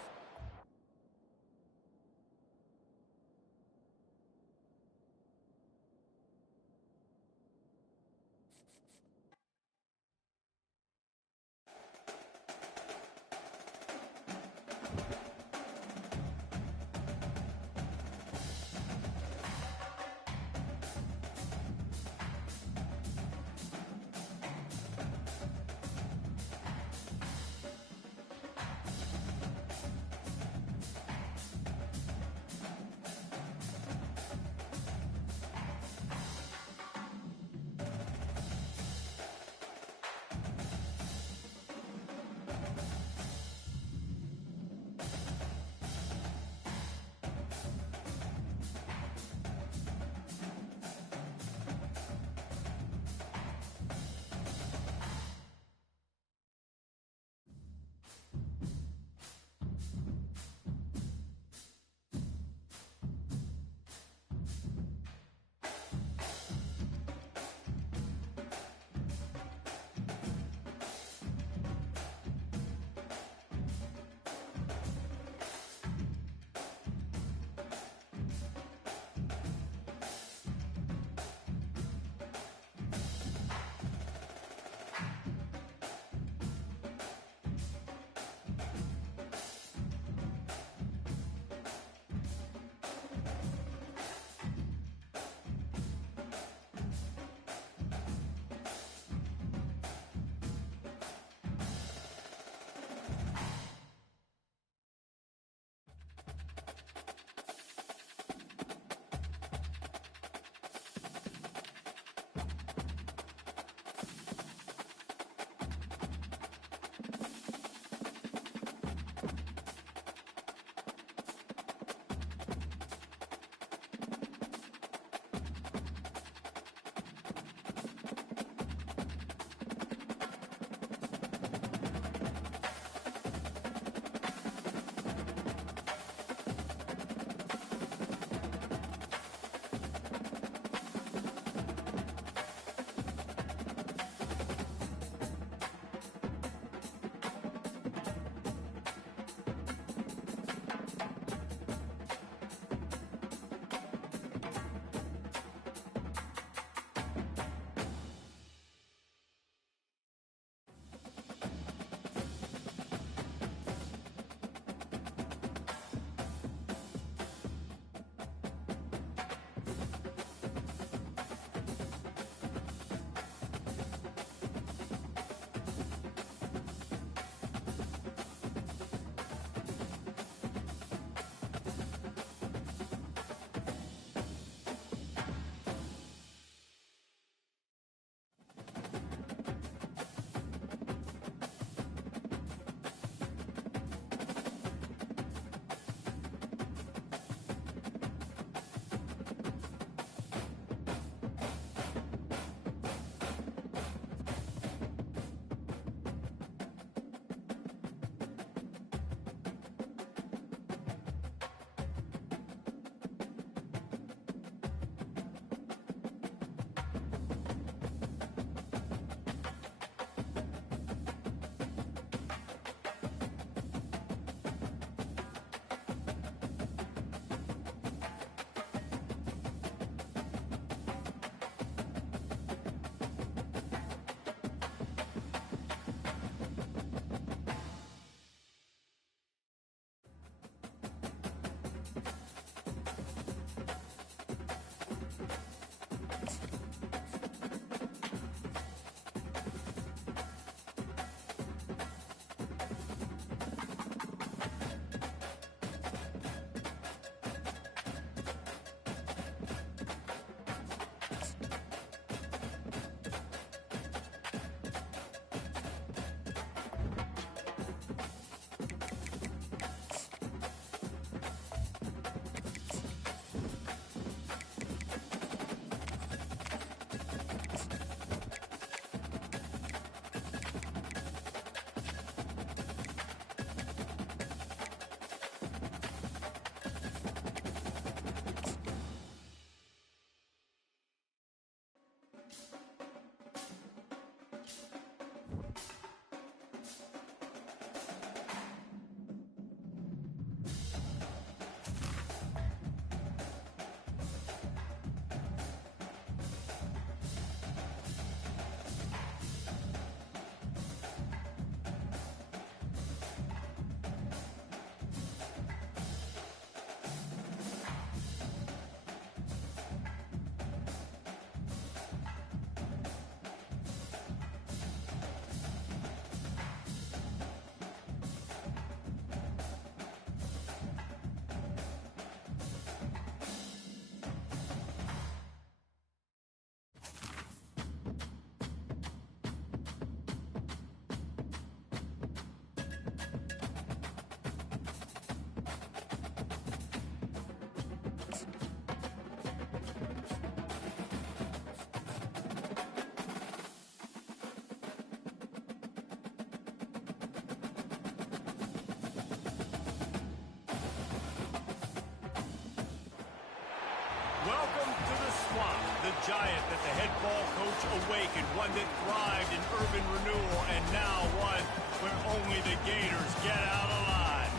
Welcome to the swamp, the giant that the head ball coach awakened, one that thrived in urban renewal, and now one where only the Gators get out alive.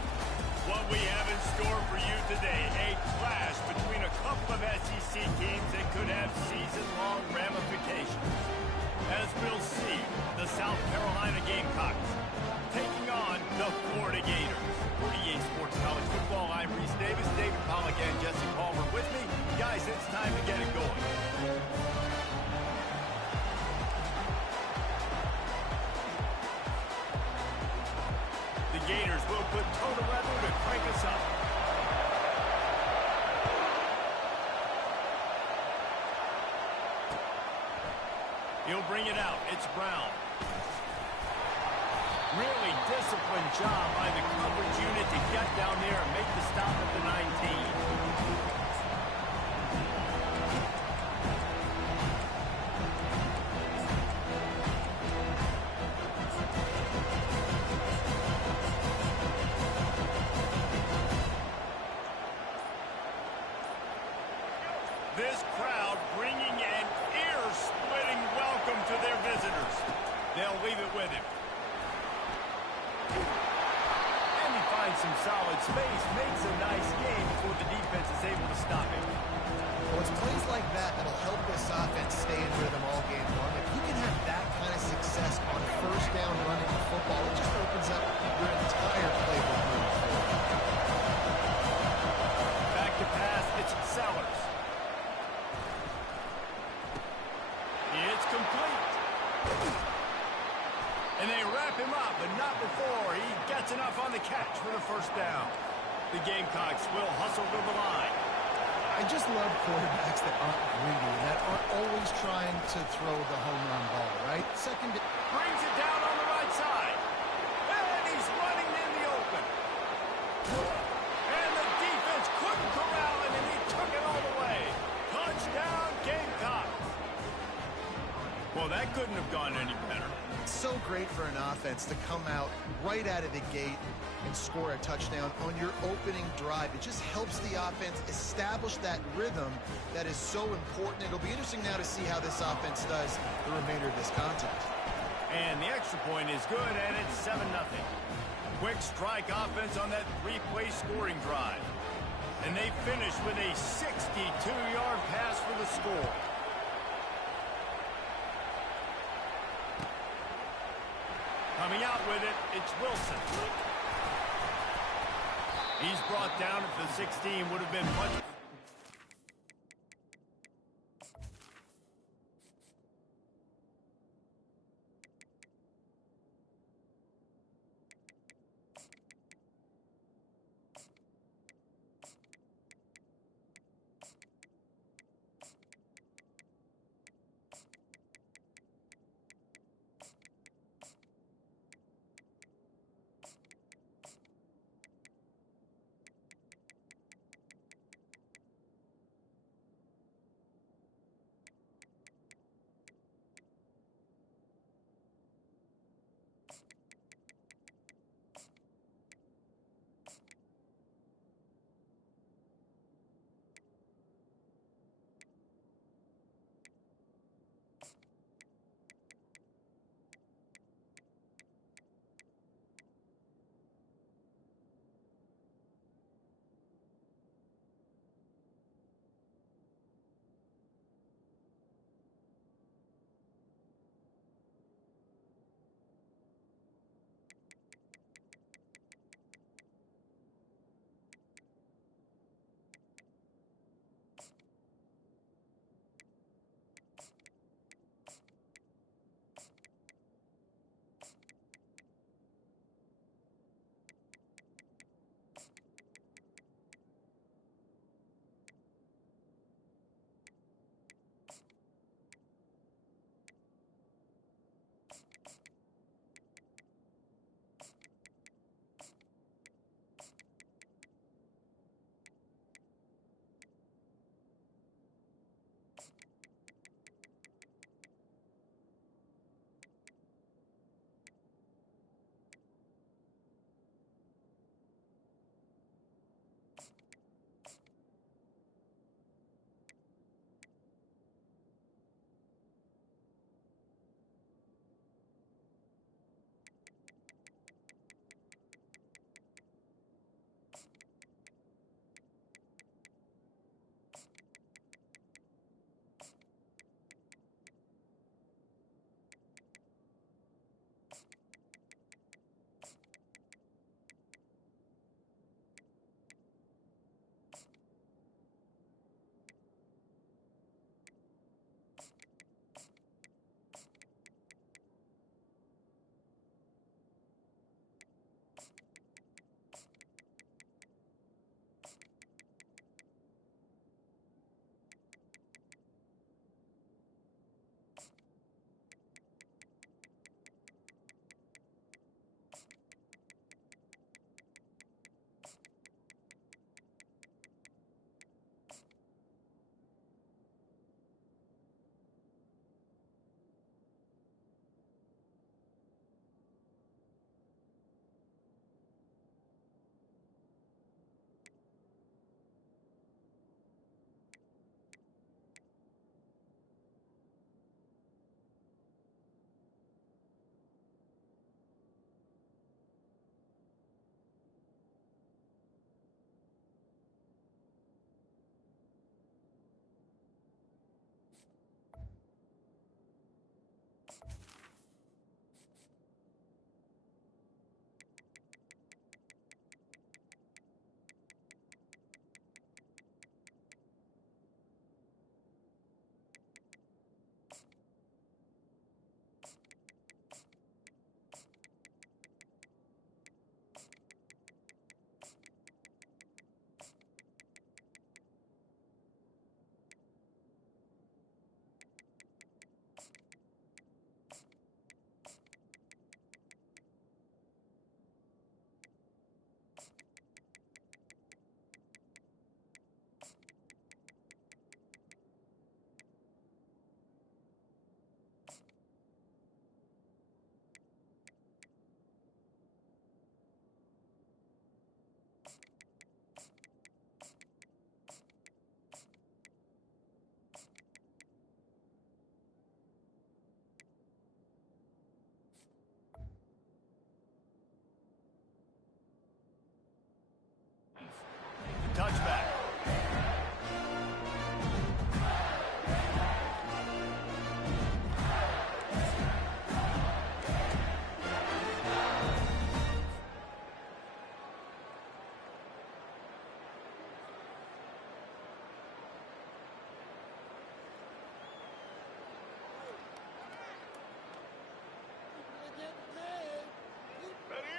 What we have in store for you today, a clash between a couple of SEC teams that could have season-long ramifications. As we'll see, the South Carolina Gamecocks taking on the Florida Gators. For EA Sports College Football, I'm Reese Davis, David Pollack, and Jesse Palmer with me. Guys, it's time to get it going. The Gators will put toe to leather to crank us up. He'll bring it out. It's Brown. Really disciplined job by the coverage unit to get down there and make the stop at the 19. This crowd bringing an ear-splitting welcome to their visitors. They'll leave it with him. And he finds some solid space, makes a nice game before the defense is able to stop him. Well, it's plays like that that'll help this offense stay in rhythm all game long. If you can have that kind of success on first down running the football, it just opens up your entire playbook moving forward. Back to pass, it's Sellers. It's complete. And they wrap him up, but not before he gets enough on the catch for the first down. The Gamecocks will hustle to the line. I just love quarterbacks that aren't greedy and that aren't always trying to throw the home run ball, right? Second, Brings it down on the right side. And he's running in the open. And the defense couldn't corral him, and he took it all the way. Touchdown, Gamecocks. Well, that couldn't have gone any better. so great for an offense to come out right out of the gate and score a touchdown on your opening drive. It just helps the offense establish that rhythm that is so important. It'll be interesting now to see how this offense does the remainder of this contest. And the extra point is good, and it's 7-0. Quick strike offense on that three-play scoring drive. And they finish with a 62-yard pass for the score. Coming out with it, it's Wilson. He's brought down at the 16. Would have been much...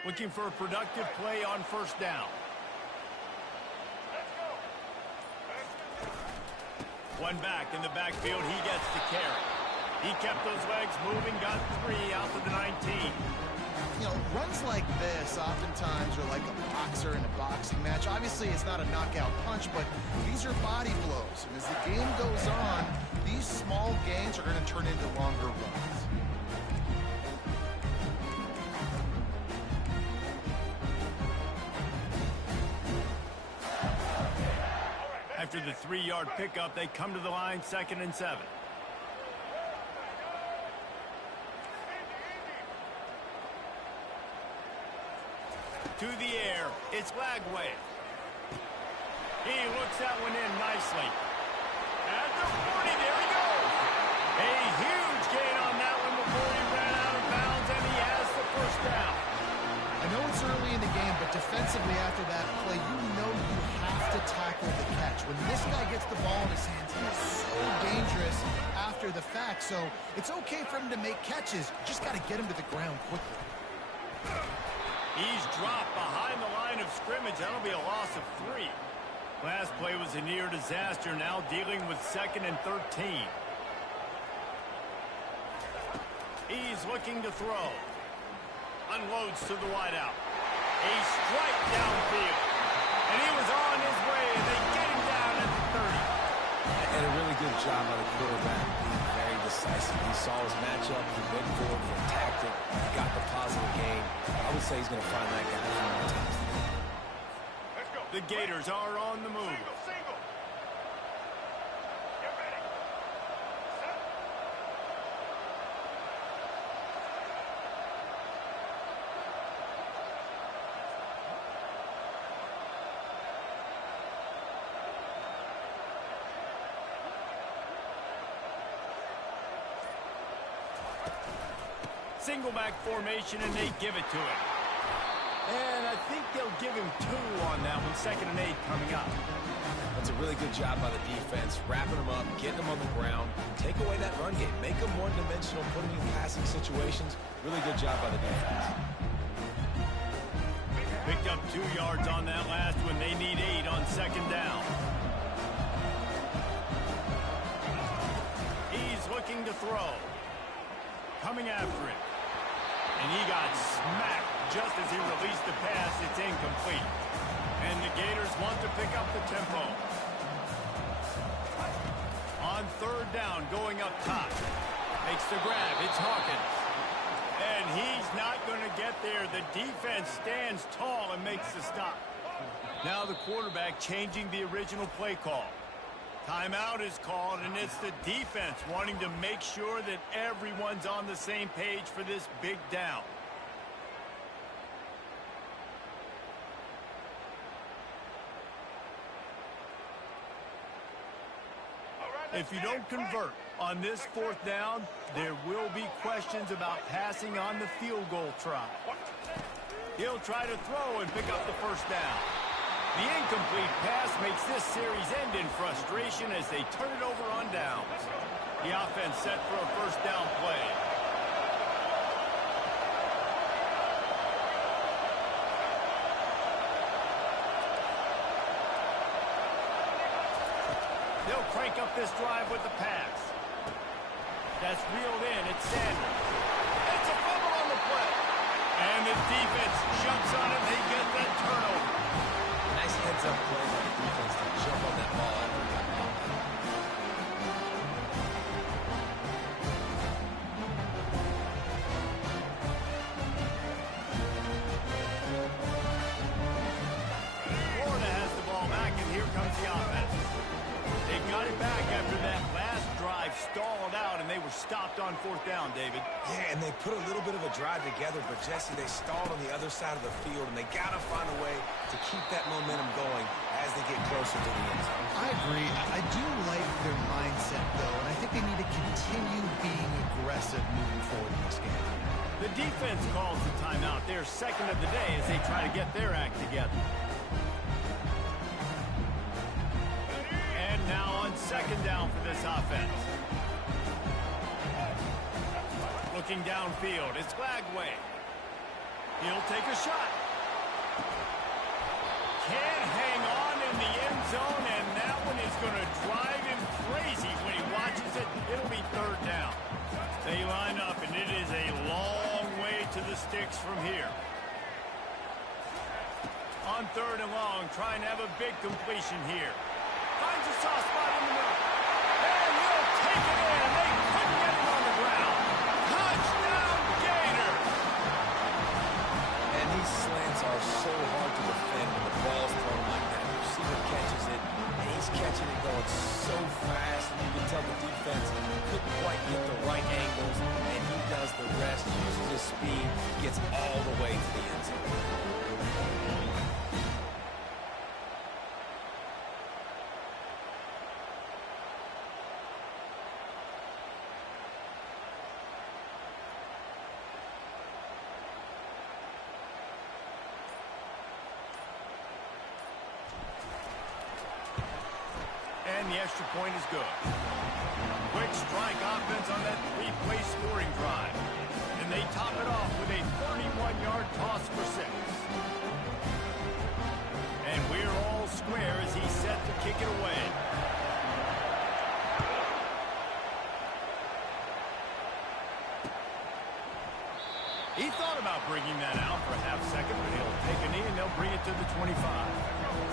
Looking for a productive play on first down. One back in the backfield. He gets the carry. He kept those legs moving, got 3 out to the 19. You know, runs like this oftentimes are like a boxer in a boxing match. Obviously, it's not a knockout punch, but these are body blows. And as the game goes on, these small gains are going to turn into longer runs. After the 3-yard pickup, they come to the line, 2nd and 7. To the air, it's Lagway. He looks that one in nicely. At the 40, there he goes. A huge gain on that one before he ran out of bounds, and he has the first down. I know it's early in the game, but defensively after that play, you know you have to tackle the catch. When this guy gets the ball in his hands, he is so dangerous after the fact. So it's okay for him to make catches. You just got to get him to the ground quickly. He's dropped behind the line of scrimmage. That'll be a loss of 3. Last play was a near disaster. Now dealing with 2nd and 13. He's looking to throw. Unloads to the wideout. A strike downfield. And he was on his way, and they get him down at the 30. And a really good job by the quarterback, being very decisive. He saw his matchup, he went for it, he attacked it, got the positive gain. I would say he's going to find that guy for more times. The Gators are on the move. Single. Get ready. Set. Single back formation, and they give it to him. And I think they'll give him 2 on that one. 2nd and 8 coming up. That's a really good job by the defense, wrapping them up, getting them on the ground, take away that run game, make them one-dimensional, put them in passing situations. Really good job by the defense. Picked up 2 yards on that last one. They need 8 on 2nd down. He's looking to throw. Coming after it. And he got smacked just as he released the pass. It's incomplete. And the Gators want to pick up the tempo. On 3rd down, going up top. Makes the grab. It's Hawkins. And he's not going to get there. The defense stands tall and makes the stop. Now the quarterback changing the original play call. Timeout is called, and it's the defense wanting to make sure that everyone's on the same page for this big down. If you don't convert on this 4th down, there will be questions about passing on the field goal try. He'll try to throw and pick up the first down. The incomplete pass makes this series end in frustration as they turn it over on downs. The offense set for a first down play. They'll crank up this drive with the pass. That's reeled in. It's Sanders. It's a fumble on the play. And the defense jumps on it. They get that turnover. Nice heads-up play by the defense to jump on that ball after it got popped. Florida has the ball back, and here comes the offense. They got it back after that last drive stalled out, and they were stopped on 4th down, David. Yeah, and they put a little bit of a drive together, but Jesse, they stalled on the other side of the field, and they got to find a way to keep that momentum going as they get closer to the end zone. I agree. I do like their mindset, though, and I think they need to continue being aggressive moving forward in this game. The defense calls the timeout. Their 2nd of the day as they try to get their act together. And now on 2nd down for this offense. Looking downfield, it's Lagway. He'll take a shot. Can't hang on in the end zone, and that one is going to drive him crazy when he watches it. It'll be third down. They line up, and it is a long way to the sticks from here. On third and long, trying to have a big completion here. Finds a soft spot in the middle. And he'll take it in. They couldn't get it on the ground. Touchdown, Gator! And these slants are so hard to defend when the ball's thrown like that. You see him catches it, and he's catching it going so fast, and you can tell the defense couldn't quite get the right angles, and he does the rest, uses his speed, gets all the way to the end zone. And the extra point is good. Quick strike offense on that three-play scoring drive. And they top it off with a 31-yard toss for 6. And we're all square as he's set to kick it away. He thought about bringing that out for a half second, but he'll take a knee and they'll bring it to the 25.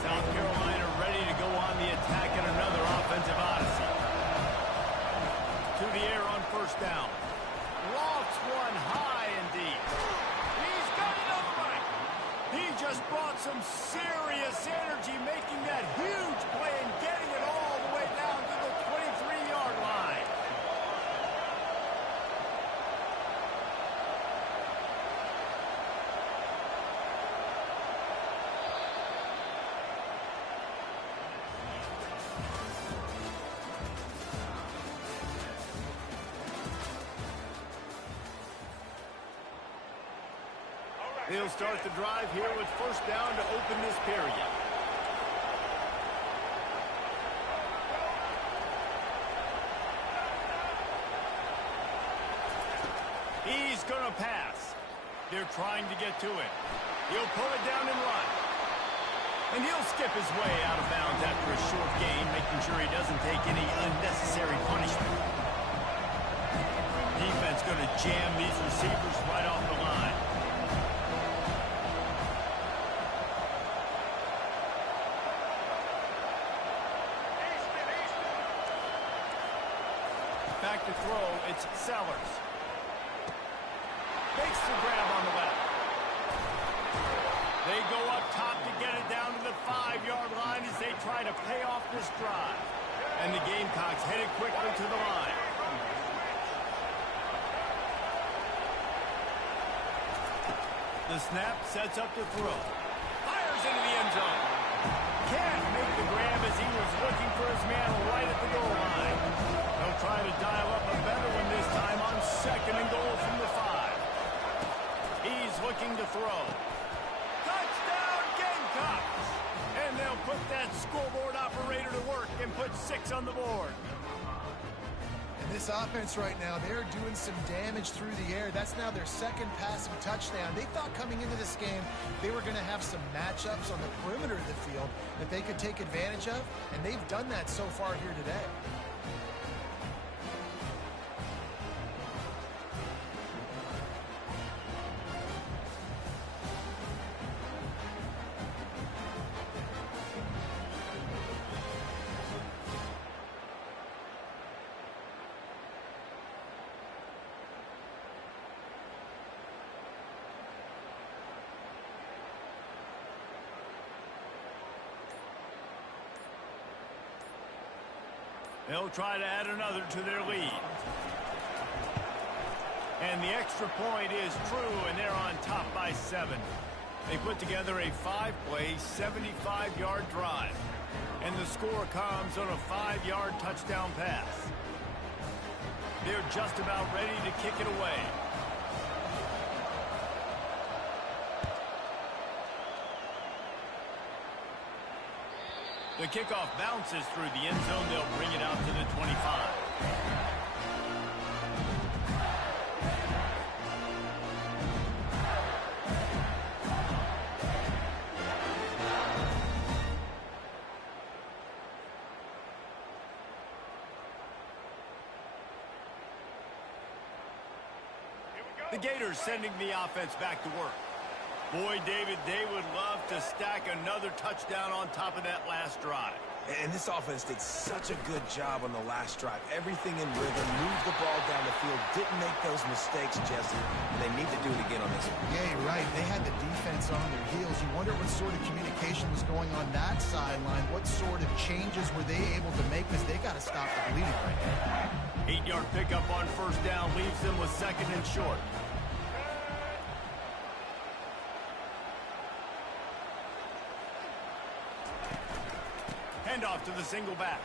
South Carolina ready to go on the attack in another offensive odyssey. To the air on first down. Lofts one high and deep. He's got it on the right. He just brought some serious energy, making that huge play and getting it all the way down to the 23-yard line. He'll start the drive here with first down to open this period. He's going to pass. They're trying to get to it. He'll pull it down and run. And he'll skip his way out of bounds after a short gain, making sure he doesn't take any unnecessary punishment. Defense going to jam these receivers right off the line. Back to throw, it's Sellers. Makes the grab on the left. They go up top to get it down to the 5-yard line as they try to pay off this drive. And the Gamecocks headed quickly to the line. The snap sets up the throw. Fires into the end zone. Can't make the grab as he was looking for his man right at the goal line. They'll try to dial up a better one this time on second and goal from the 5. He's looking to throw. Touchdown, Gamecocks! And they'll put that scoreboard operator to work and put 6 on the board. And this offense right now, they're doing some damage through the air. That's now their second passing touchdown. They thought coming into this game they were going to have some matchups on the perimeter of the field that they could take advantage of, and they've done that so far here today. They'll try to add another to their lead. And the extra point is true, and they're on top by 7. They put together a 5-play, 75-yard drive. And the score comes on a 5-yard touchdown pass. They're just about ready to kick it away. The kickoff bounces through the end zone. They'll bring it out to the 25. The Gators sending the offense back to work. Boy, David, they would love to stack another touchdown on top of that last drive. And this offense did such a good job on the last drive. Everything in rhythm, moved the ball down the field, didn't make those mistakes, Jesse, and they need to do it again on this one. Yeah, you're right. They had the defense on their heels. You wonder what sort of communication was going on that sideline. What sort of changes were they able to make, because they got to stop the bleeding right now. 8-yard pickup on first down leaves them with 2nd and short. Handoff to the single back.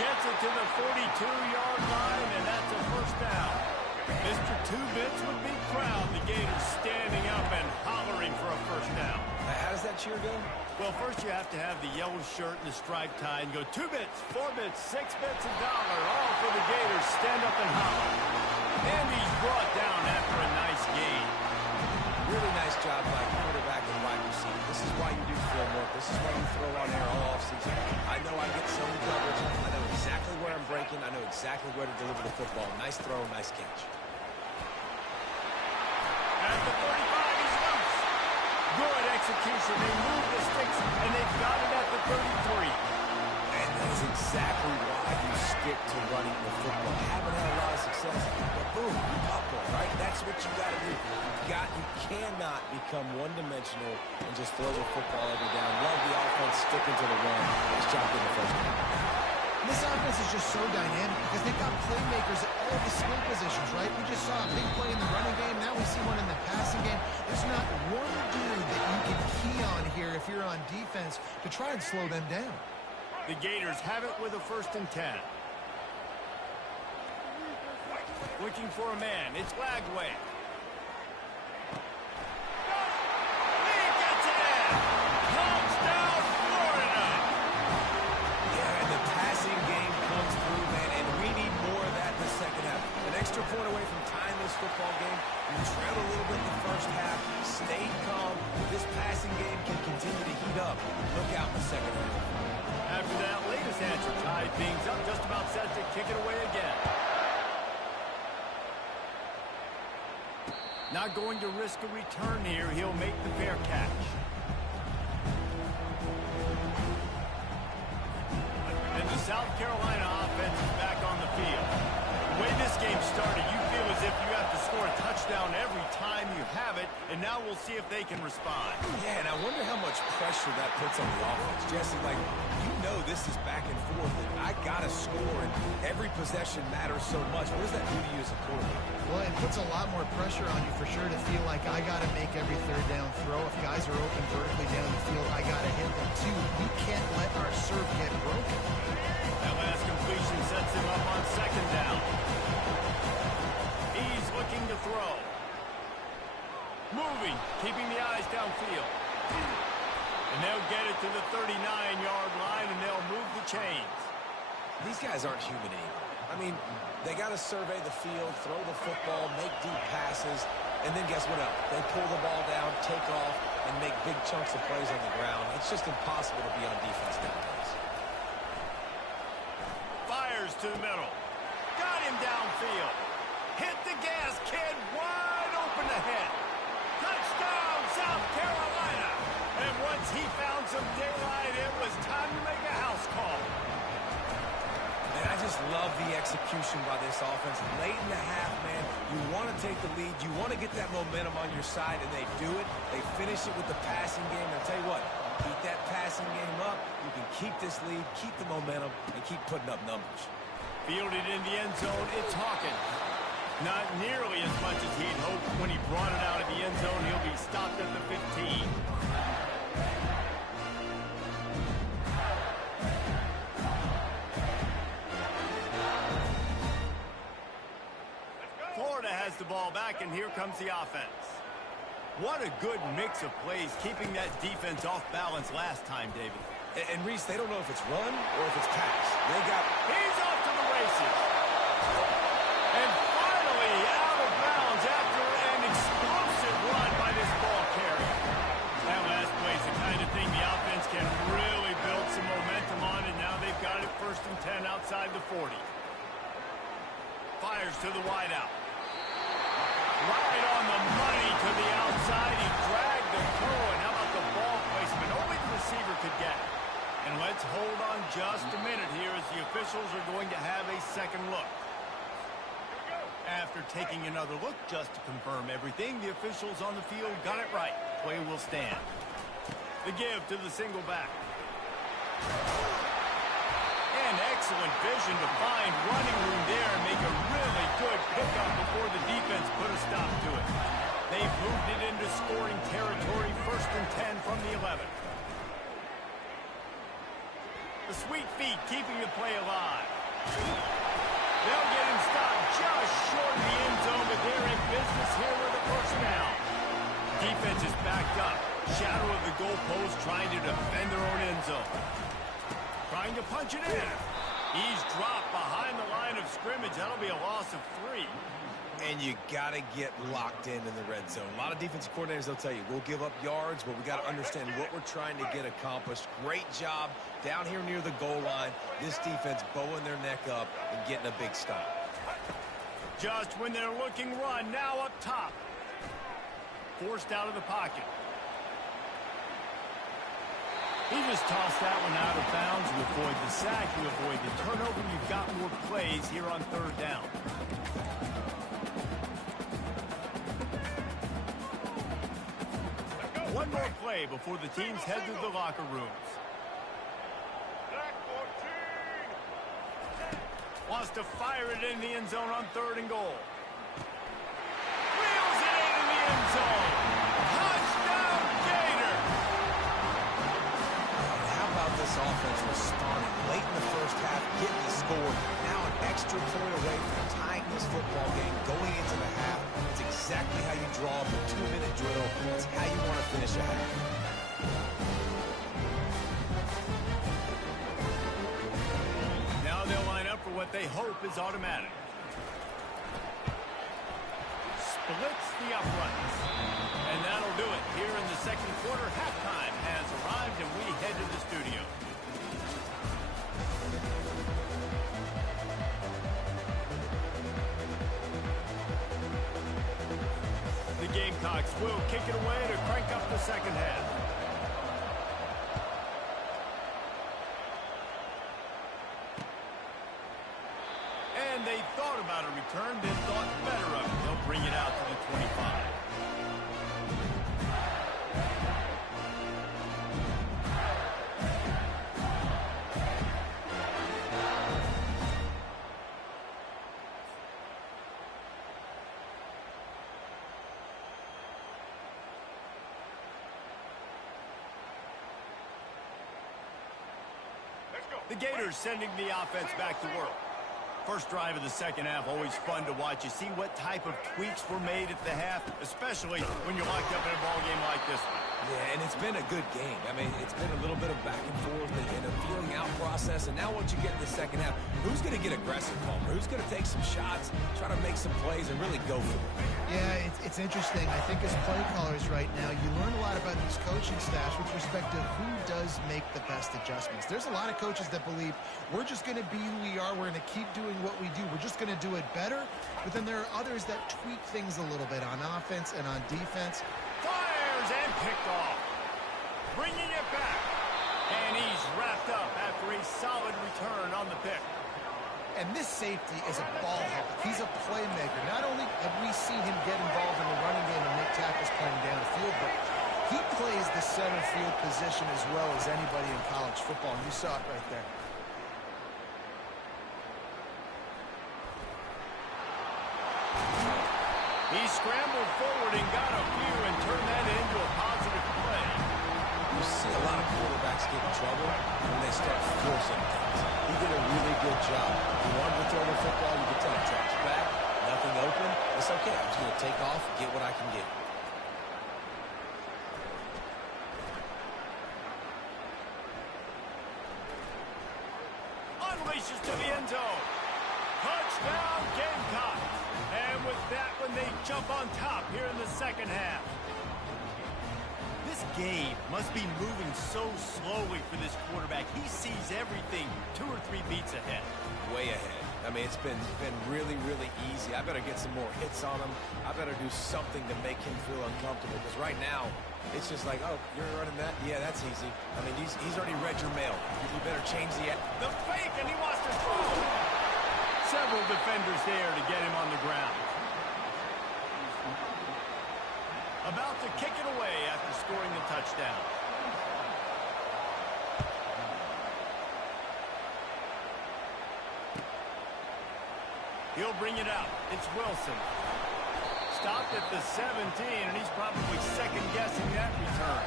Gets it to the 42-yard line, and that's a first down. Mr. Two-Bits would be proud. The Gators standing up and hollering for a first down. How does that cheer go? Well, first you have to have the yellow shirt and the striped tie and go 2 bits, 4 bits, 6 bits, $1, all for the Gators. Stand up and holler. And he's brought down after a nice gain. Really nice job by quarterback and wide receiver. This is why you do film work. This is why you throw on air all offseason. I know I get some coverage. I know exactly where I'm breaking. I know exactly where to deliver the football. Nice throw, nice catch. At the 35, he's loose. Good execution. They move the sticks, and they've got it at the 33. And that is exactly why you stick to running the football. Haven't had a lot of success, but boom, you up one, right? That's what you got to do. You cannot become one-dimensional and just throw the football every down. Love the offense sticking to the run. Nice job in the first one. This offense is just so dynamic because they've got playmakers at all the skill positions, right? We just saw a big play in the running game. Now we see one in the passing game. There's not one dude that you can key on here if you're on defense to try and slow them down. The Gators have it with a 1st and 10. Looking for a man. It's Lagway. Lee gets it in. Touchdown, Florida. Yeah, and the passing game comes through, man, and we need more of that in the second half. An extra point away from tying this football game. You trailed a little bit in the first half, stayed calm. This passing game can continue to heat up. Look out in the second half. After that latest answer tied things up, just about set to kick it away again. Not going to risk a return here. He'll make the fair catch. And the South Carolina offense is back on the field. The way this game started, you feel as if you have to score a touchdown every time you have it, and now we'll see if they can respond. Yeah, and I wonder how much pressure that puts on the offense. Jesse, like, you know this is back and forth, and I got to score, and every possession matters so much. What does that do to you as a quarterback? Well, it puts a lot more pressure on you for sure to feel like I got to make every 3rd down throw. If guys are open vertically down the field, I got to hit them too. We can't let our serve get broken. That last completion sets him up on 2nd down. He's looking to throw. Moving, keeping the eyes downfield. And they'll get it to the 39-yard line, and they'll move the chains. These guys aren't human anymore. I mean, they got to survey the field, throw the football, make deep passes, and then guess what else? They pull the ball down, take off, and make big chunks of plays on the ground. It's just impossible to be on defense nowadays. Fires to the middle. Got him downfield. Hit the gas, kid. Wide open ahead. Touchdown, South Carolina. And once he found some daylight, it was time to make a house call. And I just love the execution by this offense. Late in the half, man, you want to take the lead. You want to get that momentum on your side, and they do it. They finish it with the passing game. And I'll tell you what, keep that passing game up. You can keep this lead, keep the momentum, and keep putting up numbers. Fielded in the end zone, it's Hawkins. Not nearly as much as he'd hoped. When he brought it out of the end zone, he'll be stopped at the 15. Florida has the ball back, and here comes the offense. What a good mix of plays, keeping that defense off balance last time, David. And Reese, they don't know if it's run or if it's pass. They got... He's off to the races. And finally out of bounds after an explosive run by this ball carrier. That last play is the kind of thing the offense can really build some momentum on, and now they've got it 1st and 10 outside the 40. Fires to the wideout. another look just to confirm everything. The officials on the field got it right. Play will stand. The give to the single back. And excellent vision to find running room there and make a really good pickup before the defense put a stop to it. They've moved it into scoring territory, 1st and 10 from the 11. The sweet feet keeping the play alive. They'll get him stopped just short of the end zone, but they're in business here with the first down. Defense is backed up. Shadow of the goalpost trying to defend their own end zone. Trying to punch it in. He's dropped behind the line of scrimmage. That'll be a loss of 3. And you got to get locked in the red zone. A lot of defensive coordinators, they'll tell you, we'll give up yards, but we got to understand what we're trying to get accomplished. Great job down here near the goal line. This defense bowing their neck up and getting a big stop. Just when they're looking run, now up top. Forced out of the pocket. He just tossed that one out of bounds. You avoid the sack, you avoid the turnover. You've got more plays here on 3rd down. One more play before the teams head to the locker rooms. Black 14. Wants to fire it in the end zone on 3rd and goal. Wheels it in the end zone. Touchdown, Gator! How about this offense responding late in the first half, getting the score. Now an extra point away from tying this football game going into the half. It's exactly how you draw up a 2-minute drill. It's how you want to finish a half. Now they'll line up for what they hope is automatic. Splits the uprights. And that'll do it. Here in the 2nd quarter, halftime has arrived, and we head to the studio. The Gamecocks will kick it away to crank up the 2nd half. And they thought about a return, then thought better of it. They'll bring it out to the 25. Let's go. The Gators sending the offense back to work. First drive of the 2nd half, always fun to watch. You see what type of tweaks were made at the half, especially when you're locked up in a ball game like this one. Yeah, and it's been a good game. I mean, it's been a little bit of back and forth and a feeling out process. And now once you get in the 2nd half, who's going to get aggressive, Palmer? Who's going to take some shots, try to make some plays, and really go for it? Yeah, it's interesting. I think as play callers right now, you learn a lot about these coaching staffs with respect to who does make the best adjustments. There's a lot of coaches that believe we're just going to be who we are. We're going to keep doing what we do. We're just going to do it better. But then there are others that tweak things a little bit on offense and on defense. Fires and picked off. Bringing it back. And he's wrapped up after a solid return on the pick. And this safety is a ball hawk. He's a playmaker. Not only have we seen him get involved in the running game and make tackles playing downfield, but he plays the center field position as well as anybody in college football. And you saw it right there. He scrambled forward and got a few and turned that into a positive play. You see a lot of quarterbacks get in trouble when they start forcing things. He did a really good job. If he wanted to throw the football, you could tell him, drops back, nothing open. It's okay. I'm just going to take off, get what I can get. Unleashes to the end zone. Touchdown, Gamecock. And with that one, they jump on top here in the 2nd half. This game must be moving so slowly for this quarterback. He sees everything 2 or 3 beats ahead. Way ahead. I mean, it's been really, really easy. I better get some more hits on him. I better do something to make him feel uncomfortable. Because right now, it's just like, oh, you're running that? Yeah, that's easy. I mean, he's already read your mail. You better change the fake, and he wants to throw. Several defenders there to get him on the ground. About to kick it away after scoring the touchdown. He'll bring it out. It's Wilson. Stopped at the 17, and he's probably second-guessing that return.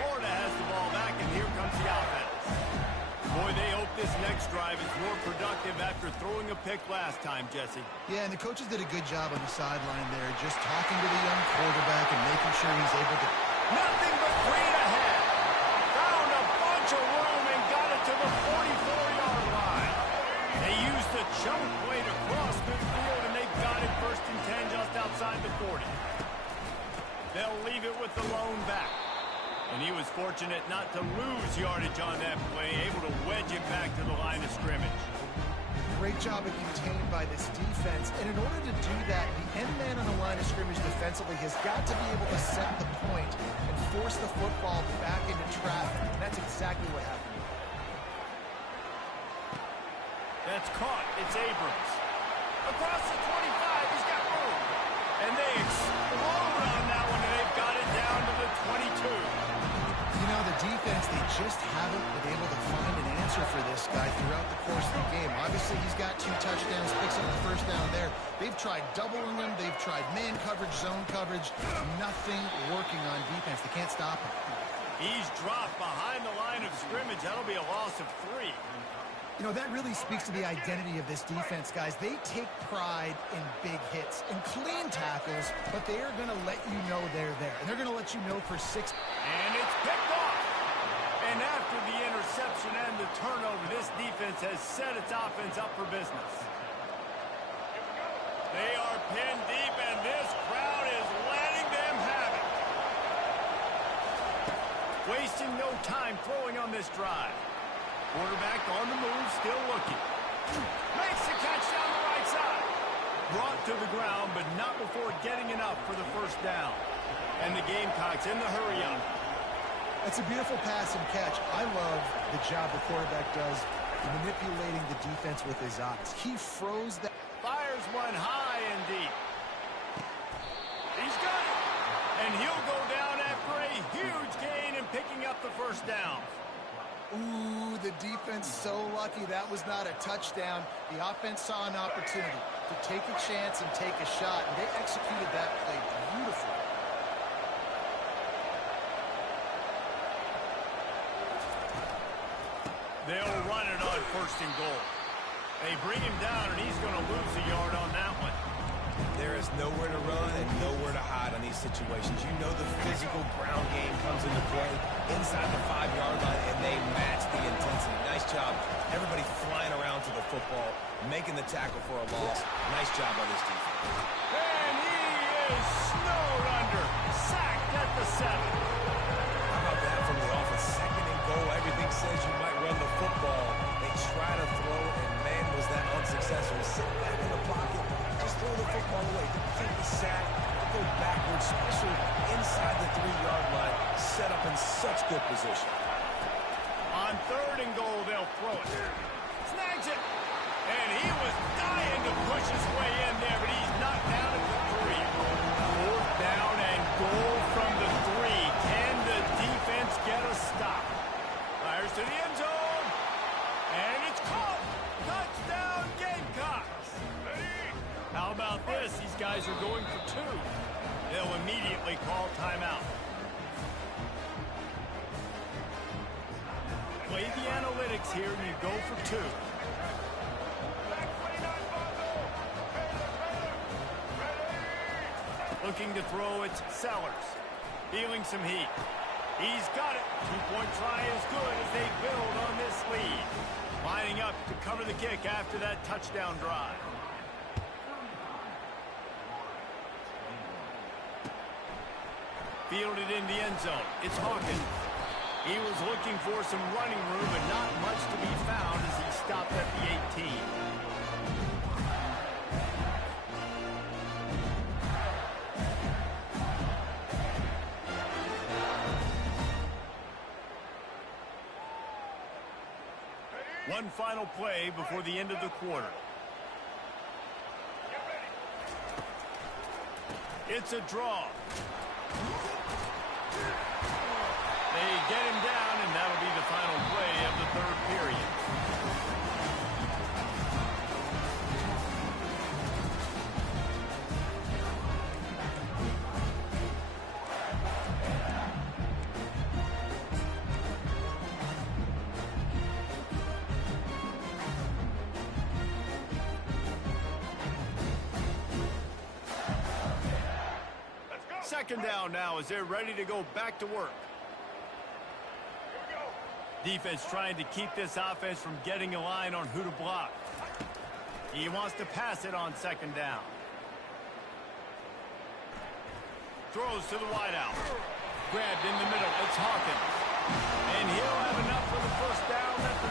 Florida has the ball back, and here comes the offense. Boy, they hope this next drive is more productive after throwing a pick last time, Jesse. Yeah, and the coaches did a good job on the sideline there, just talking to the young quarterback and making sure he's able to... Nothing but green ahead. Found a bunch of room and got it to the 44-yard line. They used the chunk play to cross midfield, and they've got it 1st and 10 just outside the 40. They'll leave it with the lone back. And he was fortunate not to lose yardage on that play, able to wedge it back to the line of scrimmage. Great job of contained by this defense. And in order to do that, the end man on the line of scrimmage defensively has got to be able to set the point and force the football back into traffic. And that's exactly what happened. That's caught. It's Abrams. Across the 25, he's got room. And they explode on that one, and they've got it down to the 22. You know, the defense, they just haven't been able to find an answer for this guy throughout the course of the game. Obviously, he's got 2 touchdowns, picks up the 1st down there. They've tried doubling him. They've tried man coverage, zone coverage. Nothing working on defense. They can't stop him. He's dropped behind the line of scrimmage. That'll be a loss of 3. You know, that really speaks to the identity of this defense, guys. They take pride in big hits and clean tackles, but they are going to let you know they're there. And they're going to let you know for 6. And it's picked off. And after the interception and the turnover, this defense has set its offense up for business. They are pinned deep, and this crowd is letting them have it. Wasting no time throwing on this drive. Quarterback on the move, still looking. Makes the catch down the right side. Brought to the ground, but not before getting enough for the 1st down. And the Gamecocks in the hurry-up. That's a beautiful pass and catch. I love the job the quarterback does manipulating the defense with his eyes. He froze that. Fires one high and deep. He's got it. And he'll go down after a huge gain and picking up the 1st down. Ooh, the defense so lucky that was not a touchdown. The offense saw an opportunity to take a chance and take a shot, and they executed that play beautifully. They'll run it on 1st and goal. They bring him down, and he's going to lose a yard on that one. There is nowhere to run and nowhere to hide on these situations. You know the physical ground game comes into play inside the 5-yard line, and they match the intensity. Nice job. Everybody flying around to the football, making the tackle for a loss. Nice job by this defense. And he is snowed under. Sacked at the 7. How about that from the offense? 2nd and goal. Everything says you might run the football. They try to throw, and man, was that unsuccessful. Sit back in the pocket. Just throw the football away. Don't take the sack. Don't go backwards, especially inside the 3-yard line. Set up in such good position. On 3rd and goal, they'll throw it. Snags it. And he was dying to push his way in there, but he's knocked down at the 3. 4th down and goal from the 3. Can the defense get a stop? Fires to the end zone. And it's caught. Touchdown, Gamecocks. How about this? These guys are going for 2. They'll immediately call timeout. Play the analytics here, and you go for 2. Looking to throw, it's Sellers. Feeling some heat. He's got it. 2-point try is good as they build on this lead. Lining up to cover the kick after that touchdown drive. Fielded in the end zone. It's Hawkins. He was looking for some running room, but not much to be found as he stopped at the 18. One final play before the end of the quarter. It's a draw. They get him down, and that'll be the final play of the third period. Second down now as they're ready to go back to work. Defense trying to keep this offense from getting a line on who to block. He wants to pass it on second down. Throws to the wideout. Grabbed in the middle. It's Hawkins. And he'll have enough for the first down at the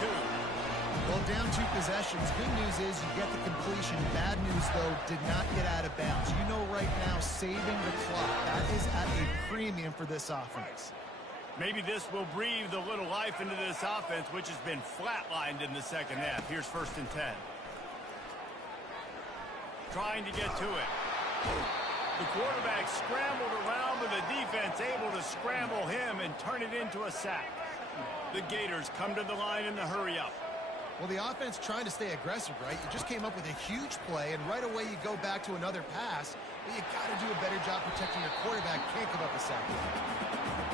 42. Well, down 2 possessions. Good news is you get the completion. Bad news, though, did not get out of bounds. You know right now, saving the clock, that is at a premium for this offense. Maybe this will breathe a little life into this offense, which has been flatlined in the second half. Here's 1st and 10. Trying to get to it. The quarterback scrambled around, but the defense able to scramble him and turn it into a sack. The Gators come to the line in the hurry-up. Well, the offense trying to stay aggressive, right? You just came up with a huge play, and right away you go back to another pass. But you got to do a better job protecting your quarterback. Can't give up a sack.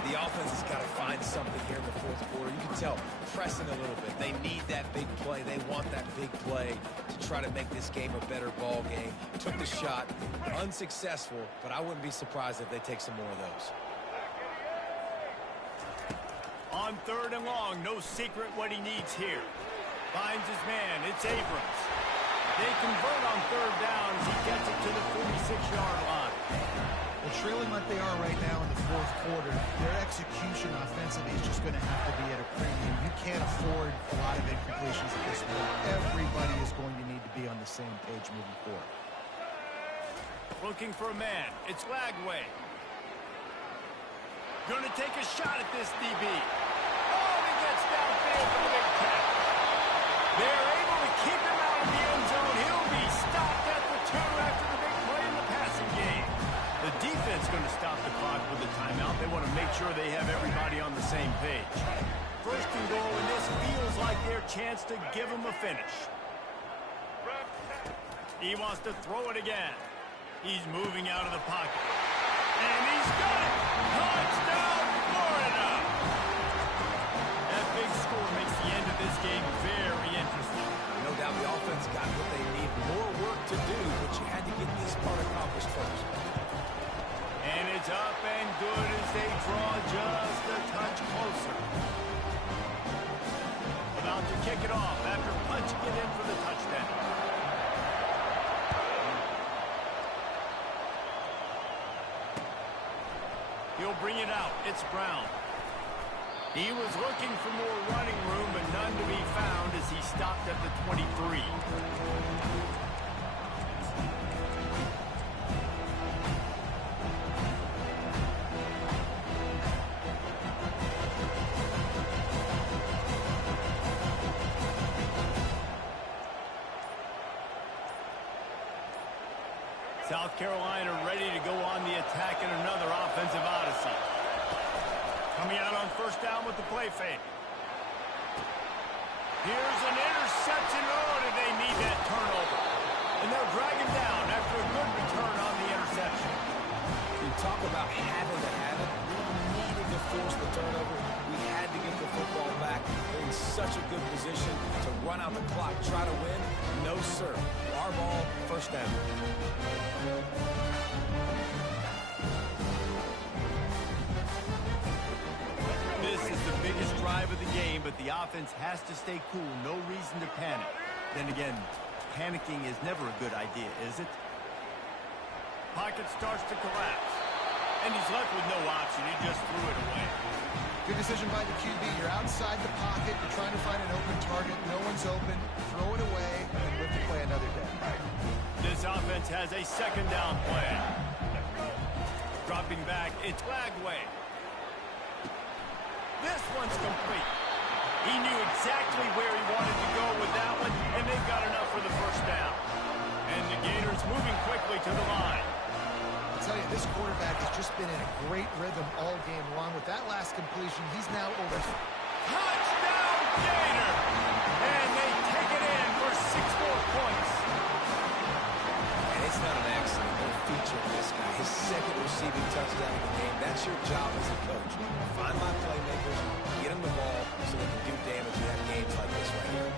The offense has got to find something here in the fourth quarter. You can tell, pressing a little bit. They need that big play. They want that big play to try to make this game a better ball game. Took the shot, unsuccessful, but I wouldn't be surprised if they take some more of those. On 3rd and long, no secret what he needs here. Finds his man. It's Abrams. They convert on 3rd down as he gets it to the 46-yard line. Well, trailing like they are right now in the 4th quarter, their execution offensively is just going to have to be at a premium. You can't afford a lot of incompletions at this point. Everybody is going to need to be on the same page moving forward. Looking for a man. It's Lagway. Going to take a shot at this DB. Oh, he gets downfield for the big catch. They're able to keep him out of the end zone. He'll be stopped at the 2 after the big play in the passing game. The defense going to stop the clock with a timeout. They want to make sure they have everybody on the same page. 1st and goal, and this feels like their chance to give them a finish. He wants to throw it again. He's moving out of the pocket. And he's got it! Touchdown, Florida! That big score makes the end of this game very interesting. No doubt the offense got what they need. More work to do, but you had to get this part accomplished first. And it's up and good as they draw just a touch closer. About to kick it off after punching it in for the touchdown. He'll bring it out. It's Brown. He was looking for more running room, but none to be found as he stopped at the 23. South Carolina ready to go on the attack in another offensive odyssey. Coming out on 1st down with the play fake. Here's an interception. Oh, did they need that turnover? And they'll drag him down after a good return on the interception. You talk about having to have it. We needed to force the turnover. We had to get the football back. They're in such a good position to run out the clock, try to win. No, sir. Our ball, 1st down. This is the biggest drive of the game, but the offense has to stay cool. No reason to panic. Then again, panicking is never a good idea, is it? Pocket starts to collapse. And he's left with no option. He just threw it away. Good decision by the QB. You're outside the pocket. You're trying to find an open target. No one's open. Throw it away and live to play another day. This offense has a 2nd down play. Dropping back, it's Lagway. This one's complete. He knew exactly where he wanted to go with that one, and they've got enough for the 1st down. And the Gators moving quickly to the line. This quarterback has just been in a great rhythm all game long. With that last completion, he's now over. Touchdown, Gator! And they take it in for 6 more points. And it's not an accident. No feature of this guy. His second receiving touchdown of the game. That's your job as a coach. Find my playmakers, get them the ball so they can do damage in that games like this right here.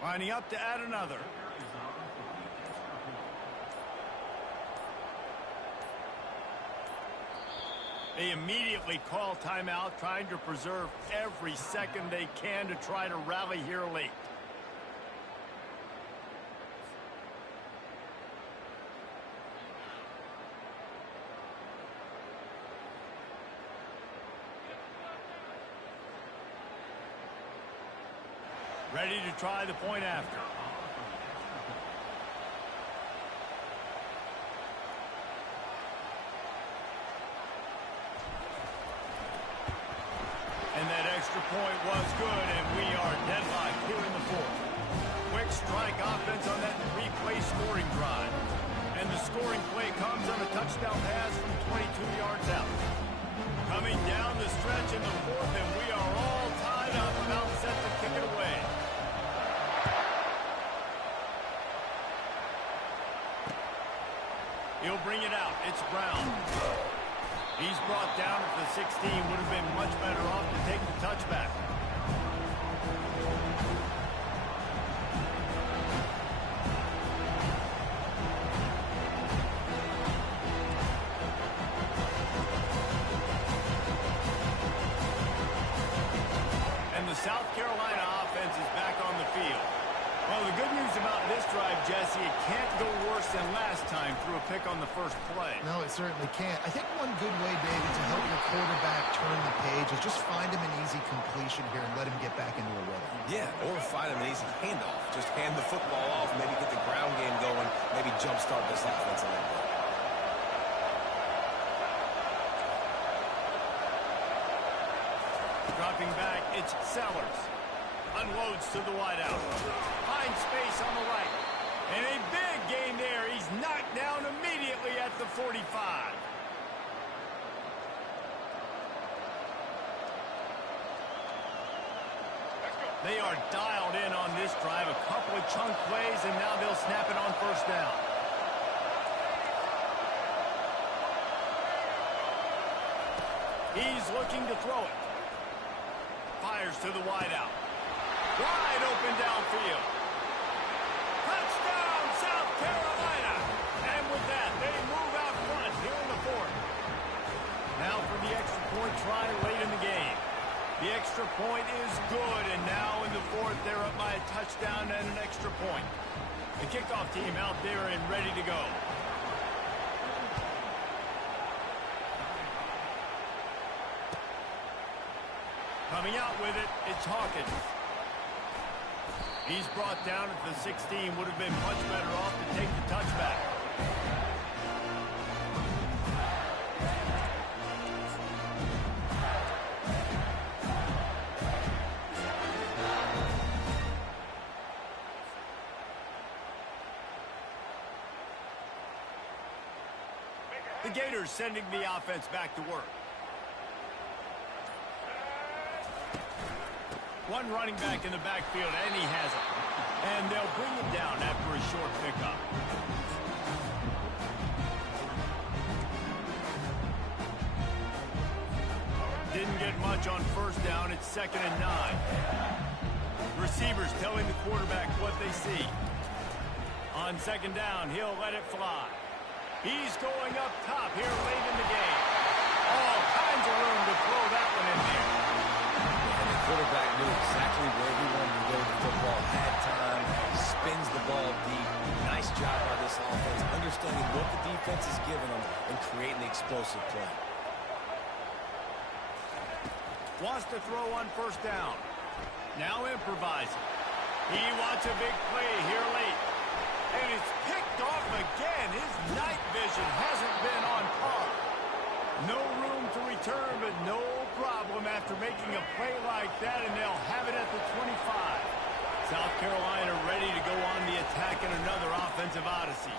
Lining up to add another. They immediately call timeout, trying to preserve every second they can to try to rally here late. Ready to try the point after. And that extra point was good, and we are deadlocked here in the fourth. Quick strike offense on that three-play scoring drive. And the scoring play comes on a touchdown pass from 22 yards out. Coming down the stretch in the fourth, and we are all tied up, about set to kick it away. He'll bring it out. It's Brown. He's brought down at the 16. Would have been much better off to take the touchback. And the South Carolina offense is back on the field. Well, the good news about this drive, Jesse, it can't go worse than last time through a pick on the first play. No, it certainly can't. I think one good way, David, to help your quarterback turn the page is just find him an easy completion here and let him get back into a rhythm. Yeah, or find him an easy handoff. Just hand the football off, maybe get the ground game going, maybe jumpstart this offense a little bit. Dropping back, it's Sellers. Unloads to the wideout. Finds space on the right. And a big gain there. He's knocked down immediately at the 45. They are dialed in on this drive. A couple of chunk plays, and now they'll snap it on first down. He's looking to throw it. Fires to the wideout. Wide open downfield. Touchdown, South Carolina. And with that, they move out front here in the fourth. Now for the extra point try late in the game. The extra point is good, and now in the fourth, they're up by a touchdown and an extra point. The kickoff team out there and ready to go. Coming out with it, it's Hawkins. He's brought down at the 16. Would have been much better off to take the touchback. The Gators sending the offense back to work. One running back in the backfield, and he has it. And they'll bring him down after a short pickup. Didn't get much on first down. It's 2nd and 9. Receivers telling the quarterback what they see. On 2nd down, he'll let it fly. He's going up top here late in the game. All kinds of room to throw understanding what the defense is giving them and creating the explosive play. Wants to throw on first down. Now improvising. He wants a big play here late. And it's picked off again. His night vision hasn't been on par. No room to return, but no problem after making a play like that, and they'll have it at the 25. South Carolina ready to go on the attack in another offensive odyssey.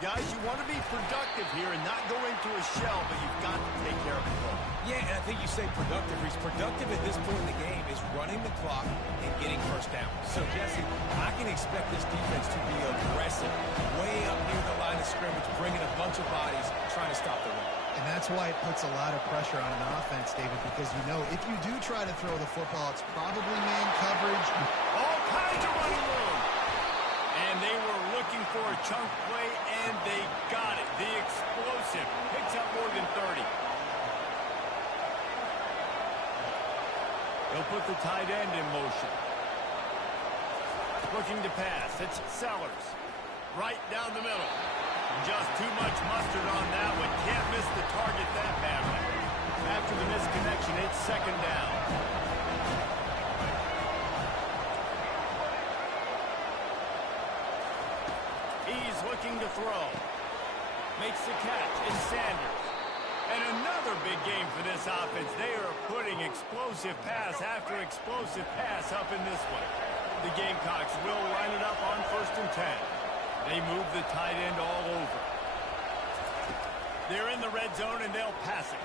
Guys, you want to be productive here and not go into a shell, but you've got to take care of the ball. Yeah, and I think you say productive. He's productive at this point in the game is running the clock and getting first down. So, Jesse, I can expect this defense to be aggressive, way up near the line of scrimmage, bringing a bunch of bodies, trying to stop the run. And that's why it puts a lot of pressure on an offense, David, because you know if you do try to throw the football, it's probably man coverage. All kinds of running room. And they were looking for a chunk play, and they got it. The explosive picks up more than 30. They'll put the tight end in motion. Looking to pass. It's Sellers. Right down the middle. Just too much mustard on that one. Can't miss the target that badly. After the misconnection, it's second down. He's looking to throw. Makes the catch. It's Sanders. And another big game for this offense. They are putting explosive pass after explosive pass up in this one. The Gamecocks will line it up on 1st and 10. They move the tight end all over. They're in the red zone, and they'll pass it.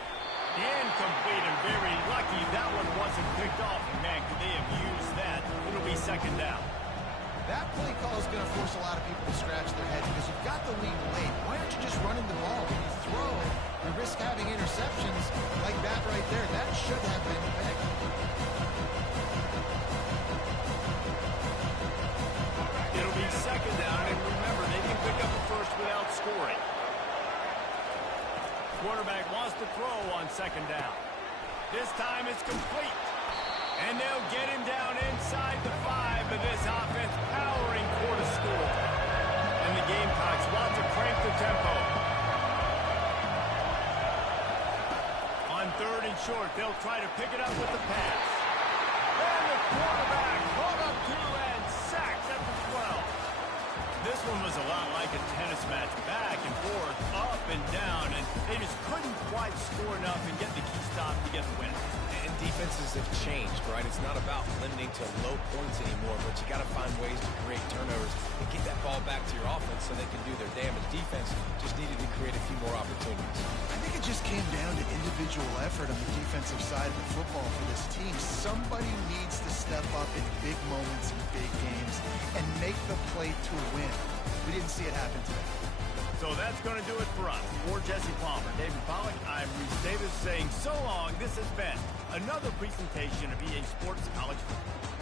Incomplete, and very lucky that one wasn't picked off. And, man, could they have used that? It'll be second down. That play call is going to force a lot of people to scratch their heads because you've got the lead late. Why aren't you just running the ball? When you throw, you risk having interceptions like that right there. That should have been picked. It'll be second down, and remember, they can pick up a first without scoring. Quarterback wants to throw on second down. This time it's complete. And they'll get him down inside the 5, but this offense powering for the score. And the Gamecocks want to crank the tempo. On 3rd and short, they'll try to pick it up with the pass. And the quarterback caught up to and sacked at the 12. This one was a lot like a tennis match, back and forth, up and down, and they just couldn't quite score enough and get the key stop to get the win. And defenses have changed, right? It's not about limiting to low points anymore, but you got to find ways to create turnovers and get that ball back to your offense so they can do their damage. Defense just needed to create a few more opportunities. I think it just came down to individual effort on the defensive side of the football for this team. Somebody needs to step up in big moments in big games and make the play to win. We didn't see it happen today. So that's going to do it for us. For Jesse Palmer, David Pollack, I'm Reese Davis saying so long. This has been another presentation of EA Sports College Football.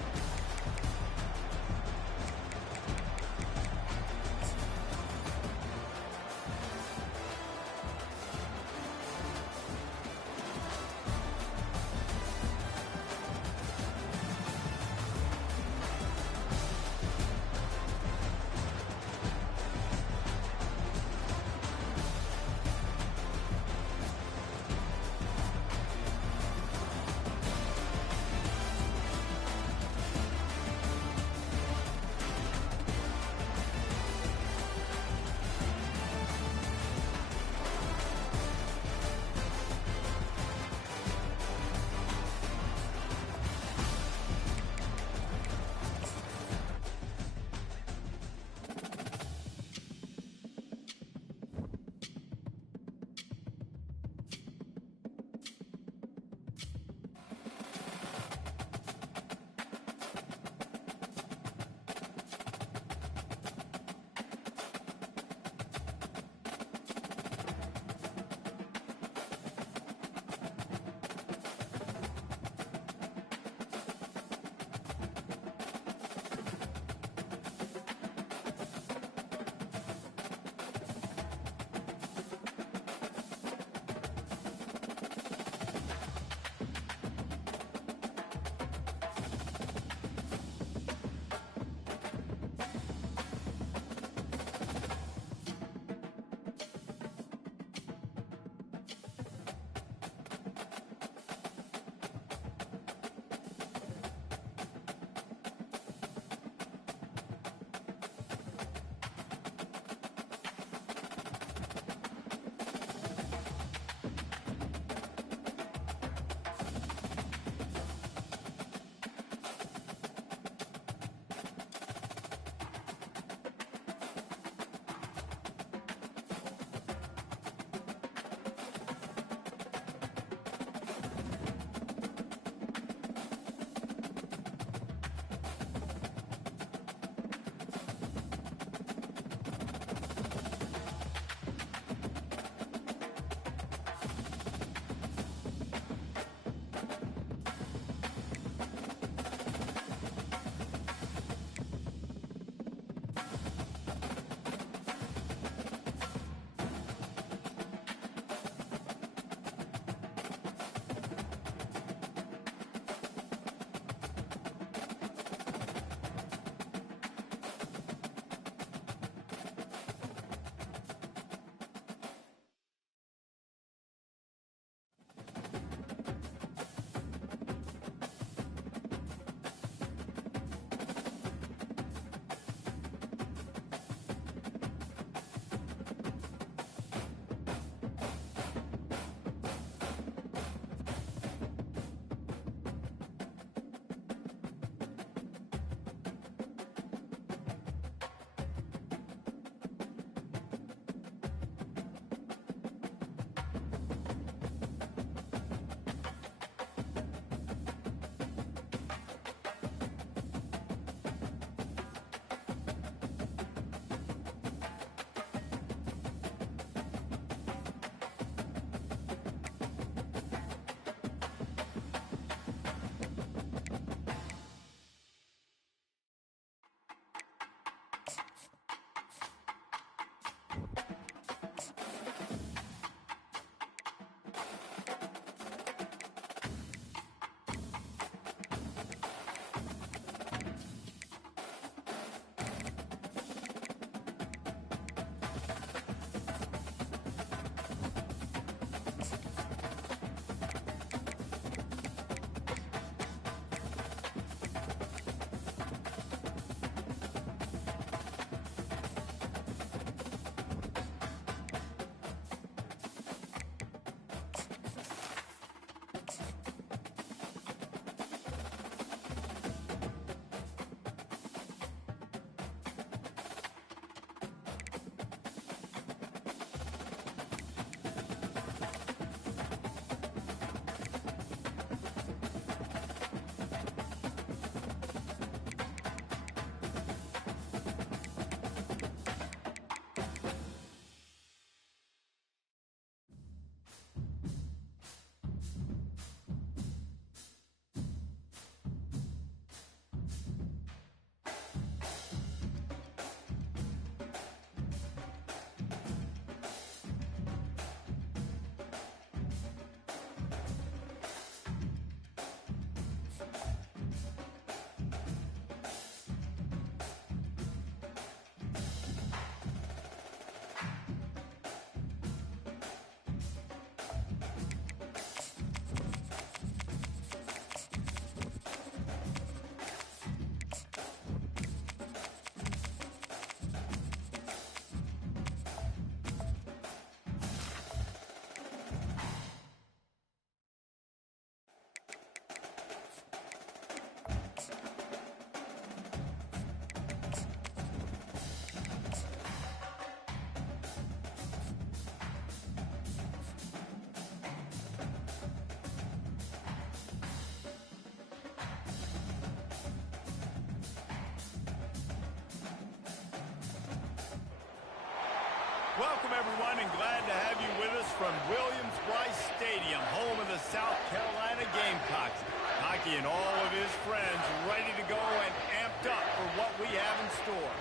Welcome, everyone, and glad to have you with us from Williams-Brice Stadium, home of the South Carolina Gamecocks. Hockey and all of his friends ready to go and amped up for what we have in store.